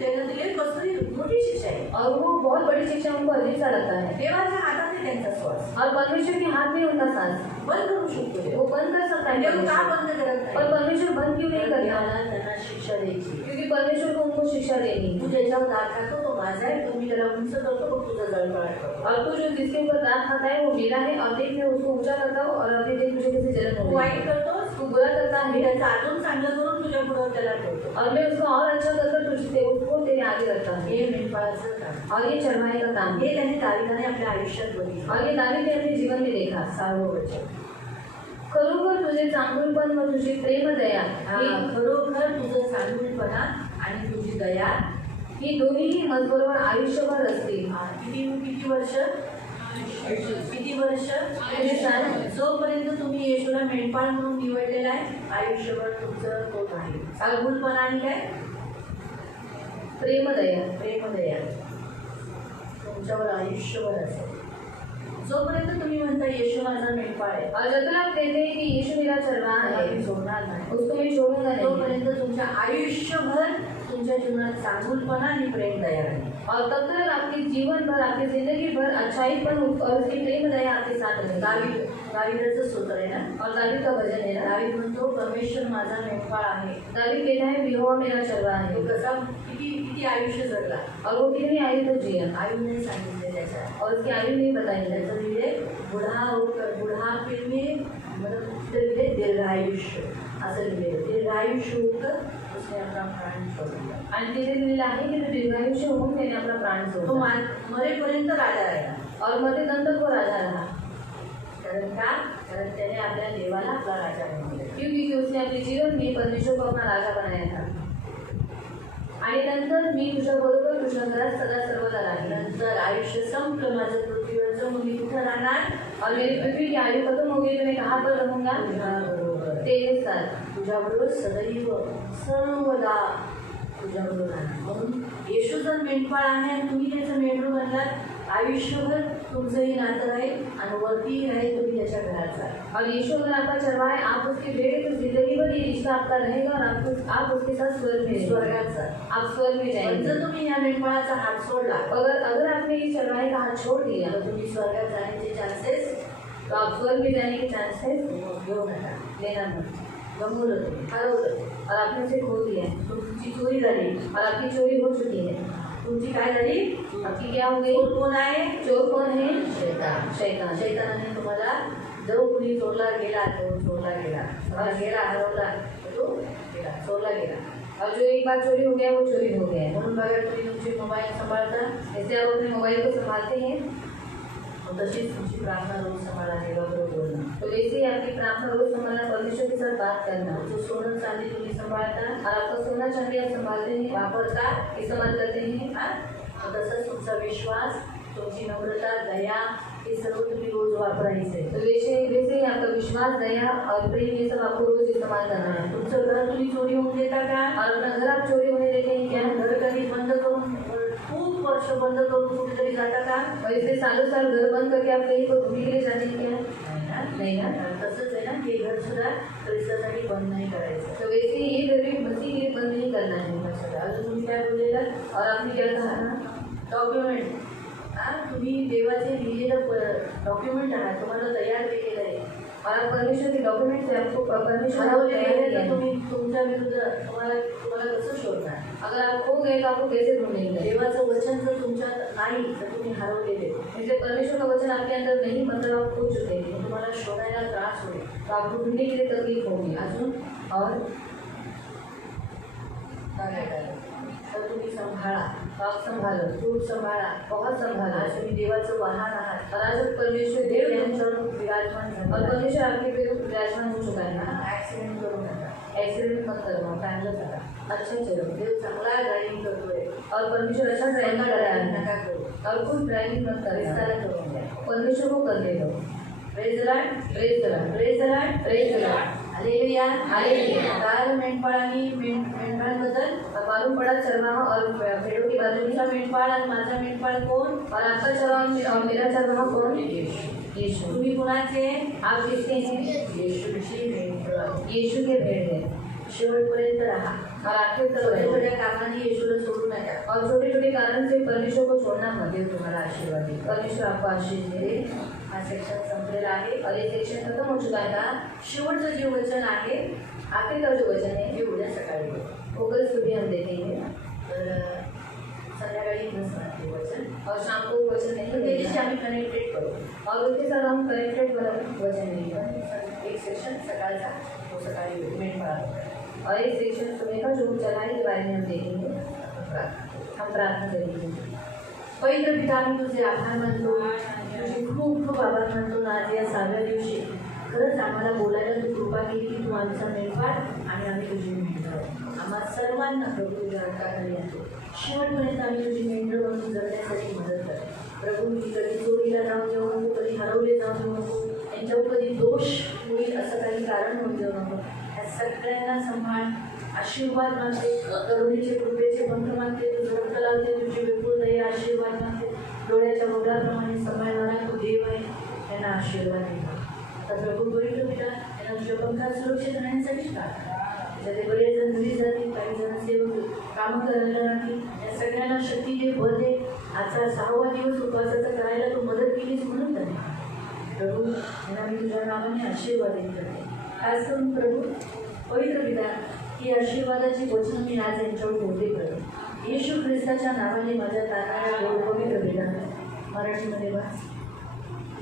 त्यांना दिलेली कसली मोठी शिक्षा आहे. और वो बहुत बड़ी शिक्षा उनको अजीब सा लगता है. देवाच्या हातात आहे त्यांचा श्वास. और परमेश्वर के हाथ में उनका सांस, बंद करू शकतो देव. वो बंद कर सकता है देव का परमेश्वर. बंद करत नाही? पर परमेश्वर बंद क्यों नहीं करता? देवाला त्यांना शिक्षा द्यायची. क्योंकि परमेश्वर को उनको शिक्षा देनी तू है. ज्याच्यावर दात खातो तो माझा आहे, तो मी त्याला उंच करतो, मग तुझा जळफळाट करतो. और तू जो जिसके ऊपर दांत खाता है वो मेरा है, और देख मैं उसको ऊंचा करता हूँ और अभी देख मुझे किसी जलन तू हो वाईट रही है. करतोस, तू बुरा करता मी है त्याचं अजून चांगलं करून तुझ्या पुढे त्याला ठेवतो. और मैं उसको और अच्छा कर तुझे उसको तेरे आगे रखता हूँ. हे मेंढपाळाचं काम. और ये चढ़वाने का काम है. हे त्याने दाविदाने आपल्या आयुष्यात बघितलं. और ये दावीद ने अपने जीवन में देखा. 6वं वचन. खरोखर तुझे चांगुलपण व तुझी प्रेम दया खरोखर तुझं चांगुलपणा आणि तुझी दया ही दोन्हीही मजबरोबर आयुष्यभर असतील. किती वर्ष? किती वर्ष? जोपर्यंत तुम्ही येशूला मेंढपाळ म्हणून निवडलेला आहे, आयुष्यभर तुमचं तोच आहे. चांगुलपणा आणि काय? प्रेमदया. प्रेमदया तुमच्यावर आयुष्यभर असेल. जोपर्यंत तुम्ही म्हणता येशू माझा मेंढपाळ आहे, और जब तक आप कहते हैं कि यीशु मेरा चरवाहा मला मी है, सोडणार नाही, उसको मैं छोड़ूंगा नहीं. तोपर्यंत तुमच्या आयुष्यभर तुमच्या जीवनात चांगुलपणा आणि प्रेम दया आहे. और तब तक आपके जीवन भर आपकी जिंदगी भर अच्छाई पर और उसकी प्रेम दया आपके साथ रहेगी. दाविदाचं सूत्र आहे ना, और दावीद का भजन है ना, दावीद म्हणतो परमेश्वर माझा मेंढपाळ आहे. दावीद कहता है यहोवा मेरा चरवाहा तो है. कसा किती किती आयुष्य जगला और वो कितनी आयु तक जिया, आयुने सांगितले त्याच्या. और उसकी आयु नहीं बताई. त्याचं लिहिले बुढापे में मतलब तिथे लिहिले दीर्घायुष्य असं लिहिलेलं. दीर्घायुष्य होतं उसने आपला प्राण सोडला. आणि तिथे लिहिलेलं आहे की तो दीर्घायुष्य होऊन त्याने आपला प्राण तो सोडला. मरेपर्यंत राजा राहिला. और मरे नंतर वो राजा रहा. कारण का? कारण त्याने आपल्या देवाला आपला राजा बनवले. क्योंकि उसने अपने जीवन में परमेश्वर को अपना राजा बनाया था. आणि नंतर मी तुझ्या बरोबर तुझ्या घरात सदा सर्वदा राहील. नंतर आयुष्य संपलं माझं पृथ्वीवरचं, मग मी कुठं राहणार? और मेरी पृथ्वी की आयु खत्म हो गई तो मैं कहाँ पर रहूंगा? तुझ्याबरोबर. 23 साल. तुझ्याबरोबर सदैव सर्वदा तुझ्याबरोबर राहणार. म्हणून येशू जर मेंढपाळ आहे आणि तुम्ही त्याचं मेंढरू बनलात, आयुष्यभर तुमचंही नातं राहील आणि वरतीही राहील, तुम्ही त्याच्या घरात जा. और यीशु अगर आपका चरवाहा है, आप उसकी भेड़, तो जिंदगी भर ये रिश्ता आपका रहेगा और आप उसके साथ स्वर्ग में स्वर्गात जा. आप स्वर्ग में पण जाएंगे. जर तुम्ही या मेंढपाळाचा हात सोडला अगर आपने इस चरवाहे का हाथ छोड़ दिया तर तुम्ही स्वर्गात जाण्याचे चान्सेस तो आप स्वर्ग में जाने के चांसेस घेऊ नका. लेना मत. गमवलं तुम्ही, हरवलं. और आपने उसे खो दिया है. तुमची चोरी झाली. और आपकी चोरी हो चुकी है. तुमची काय झाली? आपकी क्या हो गई? चोर कोण आहे? चोर कौन है? शैतान. शैतान. शैतानाने तुम्हाला जो कुणी चोरला गेला तो चोरला गेला, मला गेला हरवला तो गेला, चोरला गेला. और जो एक बार चोरी हो गया वो चोरी हो गया है. म्हणून बघा तुम्ही तुमचे मोबाईल सांभाळता, जैसे आप अपने मोबाइल को संभालते हैं तशीच तुमची प्रार्थना रोज सांभाळा, देवाबरोबर बोलणं. तो वैसे ही आपकी प्रार्थना रोज संभालना, परमेश्वर के साथ बात करना. जो सोनं चांदी तुम्ही सांभाळता और आपका सोना चांदी आप संभालते हैं, वापरता इस्तेमाल करते हैं। हा? तसंच तुमचा विश्वास, तुमची नम्रता, दया हे सर्व तुम्ही रोज वापरायचे. तो वैसे वैसे ही आपका विश्वास, दया और प्रेम ये सब आपको रोज इस्तेमाल करना है। तुमचं घर तुम्ही चोरी होऊन देता का? और अपना घर आप चोरी होने देते हैं क्या? घर कधी बंद करून खूप वर्ष बंद करून कुठेतरी जाता का? और इसलिए सालों साल घर बंद करके आप कहीं को घूमने के लिए जाते हैं क्या? नाही ना? नहीं ना। तसंच आहे ना, हे घर सुद्धा ख्रिस्तासाठी बंद नाही करायचं. तो वैसे ही ये घर भी मसीह के लिए बंद नहीं करना है। अजून तुम्ही काय बोललेलं? और आपने क्या कहा ना? डॉक्युमेंट. हा, तुम्ही देवाचे लिहिलेलं डॉक्युमेंट आहात, तुम्हाला तयार केलेलं आहे. और आप परमेश्वर के डॉक्यूमेंट से आपको परमेश्वर ने हरवले तैयार गेले किया तर है। तुम्ही तुमच्या विरुद्ध तुम्हाला कसं शोधणार? अगर आप खो गए तो आपको कैसे ढूंढेंगे? देवाचं वचन जर तुमच्यात नाही तर तुम्ही हरवलेले. इसलिए परमेश्वर का वचन आपके अंदर नहीं, मतलब आप खो चुके हैं। तुम्हाला शोधायला त्रास होईल. तो आपको ढूंढने के लिए तकलीफ होगी। अजून और काय करायचं? तर तुम्ही सांभाळा, तो आप संभालो, खूप सांभाळा. बहुत संभालो। आज तुम्ही देवाचं वाहन आहात. और आज परमेश्वर देव देव तुमच्यावर विराजमान और झाला. परमेश्वर आपके पे विराजमान हो चुका है ना। ऍक्सिडेंट करू नका. एक्सीडेंट मत करना, चांगलं करा. अच्छा चलो। देव चांगला ड्रायव्हिंग करतोय. और परमेश्वर अच्छा ड्राइविंग कर रहा है नका करू. और खुद ड्राइविंग मत करना, ख्रिस्ताला करून द्या. परमेश्वर को करने दो। Praise the lord. Praise the lord, praise the lord. Praise the lord. हालेलुया. हालेलुया. काल मेंढपाळांनी मेंढपाळांबद्दल अब मालूम पड़ा चरवाहा और भेड़ों के बारे में। तुमचा मेंढपाळ आणि माझा मेंढपाळ कोण? और आपका चरवाहा और मेरा चरवाहा कौन? यीशु। तुम्ही कुणाचे? आप किसके हैं? येशूची मेंढपाळ. यीशु के भेड़ हैं। शेवटपर्यंत राहा. और आखिर तक छोट्या रहो। छोट्या कामाने येशूला सोडू नका. और छोटे छोटे कारण से परमेश्वर को छोड़ना मत। देव तुम्हाला आशीर्वाद देईल. परमेश्वर आपको आशीष दे। हा सेक्शन संपलेला आहे. और ये सेक्शन खत्म हो चुका है। आता शेवटचं जे वचन आहे आखिर का जो वचन है हे उद्या सकाळी आहे. वो कल सुबह हम देखेंगे। तर संध्याकाळी नसणार ते वचन. और शाम को वो वचन नहीं तर त्याच्याशी देगा। आम्ही कनेक्टेड करू. और उसके साथ हम कनेक्टेड वचन देंगे। एक सेक्शन सकाळचा तो सकाळी मेंढपाळ. और एक सेक्शन सुबह का जो चढ़ाई के बारे में हम देखेंगे। हम प्रार्थना करेंगे। पवित्र पिता, आम्ही तुझे आभार मानतो, तुझे खूप खूप आभार मानतो ना आज या 6व्या दिवशी खरंच आम्हाला बोलायला तू कृपा केली की तू आमचा मेंढपाळ आणि आम्ही तुझी मेंढर. आम्हा सर्वांना प्रभू तुझ्या हाताखाली आणतो. शेवटपर्यंत आम्ही तुझी मेंढर म्हणून जगण्यासाठी मदत कर. प्रभू मी कधी चोरीला जाऊन जाऊ नको, कधी हरवले जाऊन जाऊ नको, यांच्यावर कधी दोष होईल असं काही कारण होऊन जाऊ नको. या सगळ्यांना सांभाळ. आशीर्वाद मागते, करुणेचे कृपेचे बंध मागते, तुझं रक्त लावते, तुझी विपुल दया आशीर्वाद मागते. डोळ्याच्या बघाप्रमाणे सांभाळणारा तू देव आहे, त्यांना आशीर्वाद देतो. आता प्रभू पवित्र पिता त्यांना तुझ्या पंखात सुरक्षित राहण्यासाठी टाक. त्याच्यात बरेच जण घरी जातील, काही जण सेवक कामं करायला राहतील. या सगळ्यांना शक्ती दे, बळ दे. आजचा 6वा दिवस उपवासाचा करायला तू मदत केलीस म्हणून धन्यवाद. प्रभू यांना मी तुझ्या नावाने आशीर्वादित करते. खास करून प्रभू पवित्र पिता ही आशीर्वादाची वचनं मी आज यांच्यावर बोलते करते. येशू ख्रिस्ताच्या नावाने माझ्या तारणाऱ्या गोड पवित्र पिता मराठीमध्ये वाच.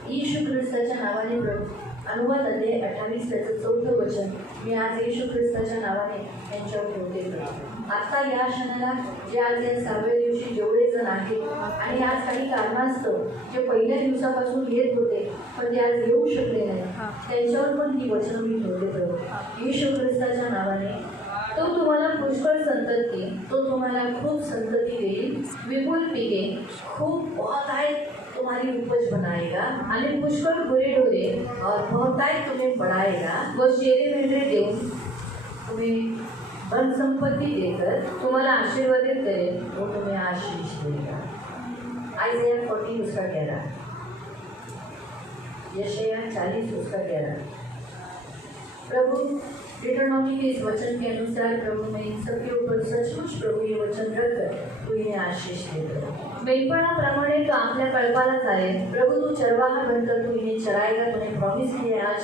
येशू ख्रिस्ताच्या नावाने प्रभू अनुवाद अध्याय 28 त्याचं 4थं वचन मी आज येशू ख्रिस्ताच्या नावाने यांच्यावर ठेवते करते. आत्ता या क्षणाला जे आज या 6व्या दिवशी जेवढे जण आहेत आणि आज काही कारणास्तव जे पहिल्या दिवसापासून येत होते पण ते आज येऊ शकले नाही, त्यांच्यावर पण ही वचनं मी ठेवते प्रभू. येशू ख्रिस्ताच्या नावाने तो तुम्हाला पुष्कळ संतती, तो तुम्हाला खूप संतती देईल, विपुल पिके खूप बहुतायत तुम्हारी उपज बनाएगा आणि पुष्कळ गुरेढोरे और बहुतायत तुम्हें बढ़ाएगा. व शेरे मेंढरे देऊन तुम्हें धन संपत्ति देकर तुम्हाला आशीर्वादित करेल. वो तुम्हें आशीष देगा. आइज़ाया 40 उसका 11, यशायाह 40 उसका 11. प्रभु डिटरनॉमी के इस वचन के अनुसार प्रभु मैं इन सबके ऊपर सचमुच प्रभु ये वचन रखकर तू इन्हें आशीष देगा. मेंढपाळाप्रमाणे तो आपल्या कळपाला चालेल. प्रभु तू चरवाहा बनकर तू इन्हें चराएगा. तूने प्रॉमिस किया आज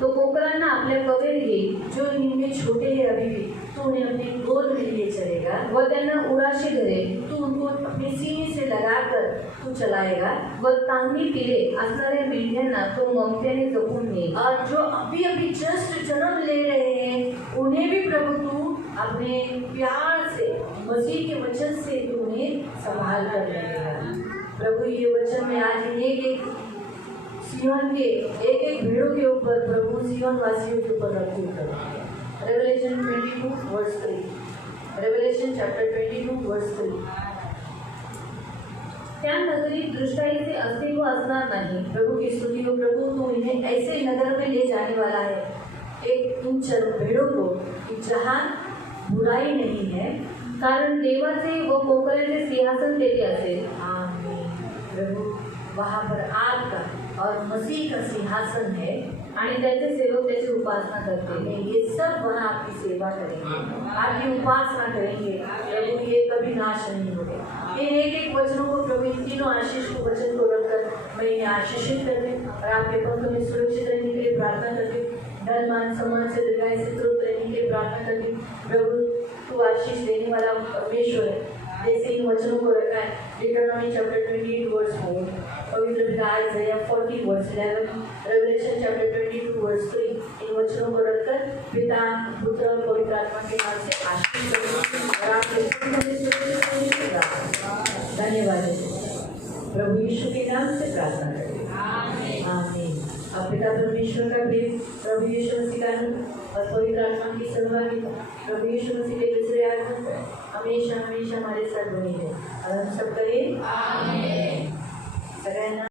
तो कोकरांना आपल्या कवेर घेईल. जो इनमें छोटे हैं अभी भी तू उन्हें अपने गोद में लिए चलेगा. व त्यांना उराशी धरेल. तू उनको अपने सीने से लगाकर तू चलाएगा. व चांगली पिले असणाऱ्या मेंढ्यांना तो ममतेने जपून घेईल. और जो अभी अभी जस्ट जन्म ले रहे हैं उन्हें भी प्रभु तू अपने प्यार से मसीह के वचन से तू उन्हें संभाल कर लेगा. प्रभु ये वचन में आज एक एक सियोन के एक एक भेड़ों के ऊपर प्रभु सियोन वासियों के ऊपर रखूँ प्रभु. Revelation 22 verse 3. Revelation chapter 22 verse 3. त्या नगरीत दृष्टाईचे अस्तित्व असणार नाही. प्रभु की स्तुति हो प्रभु, तू इन्हें ऐसे नगर में ले जाने वाला है, एक इन भेड़ों को कि जहाँ बुराई नहीं है, कारण देवाचे व पोकळाचे सिंहासन तेथे असेल. आमीन. प्रभु वहाँ पर आपका और मसीह का सिंहासन है, आणि त्याचे सेवक त्याची उपासना करतील. हमें ये सब वहाँ आपकी सेवा करेंगे, आपकी उपासना करेंगे. प्रभु ये कभी नाश नहीं होगा. इन एक एक वचनों को प्रभु, इन तीनों आशीष को वचन को रखकर मैं इन्हें आशीषित करने और आपके पंखों में सुरक्षित रहने के लिए प्रार्थना करती हूँ. धन मान सम्मान से दीर्घायु से तृप्त रहने के लिए प्रार्थना करती हूँ. प्रभु तू आशीष देने वाला परमेश्वर है. जैसे इन वचनों को रखा है डिटरनॉमी चैप्टर 28 वर्स 4, पवित्र पिता आइज़ाया 40 वर्स 11, रेवलेशन चैप्टर 22 वर्स 3, इन वचनों को रखकर पिता पुत्र और पवित्र आत्मा के नाम से आशीष करते हैं और आपके धन्यवाद प्रभु यीशु के नाम से प्रार्थना करते हैं. आमीन. अब पिता परमेश्वर का प्रेम, प्रभु यीशु मसीह का आनंद और पवित्र आत्मा की सहभागिता प्रभु यीशु मसीह के दूसरे आगमन पर हमेशा हमेशा हमारे साथ बनी है. और हम सब करें आमीन. सगळ्यांना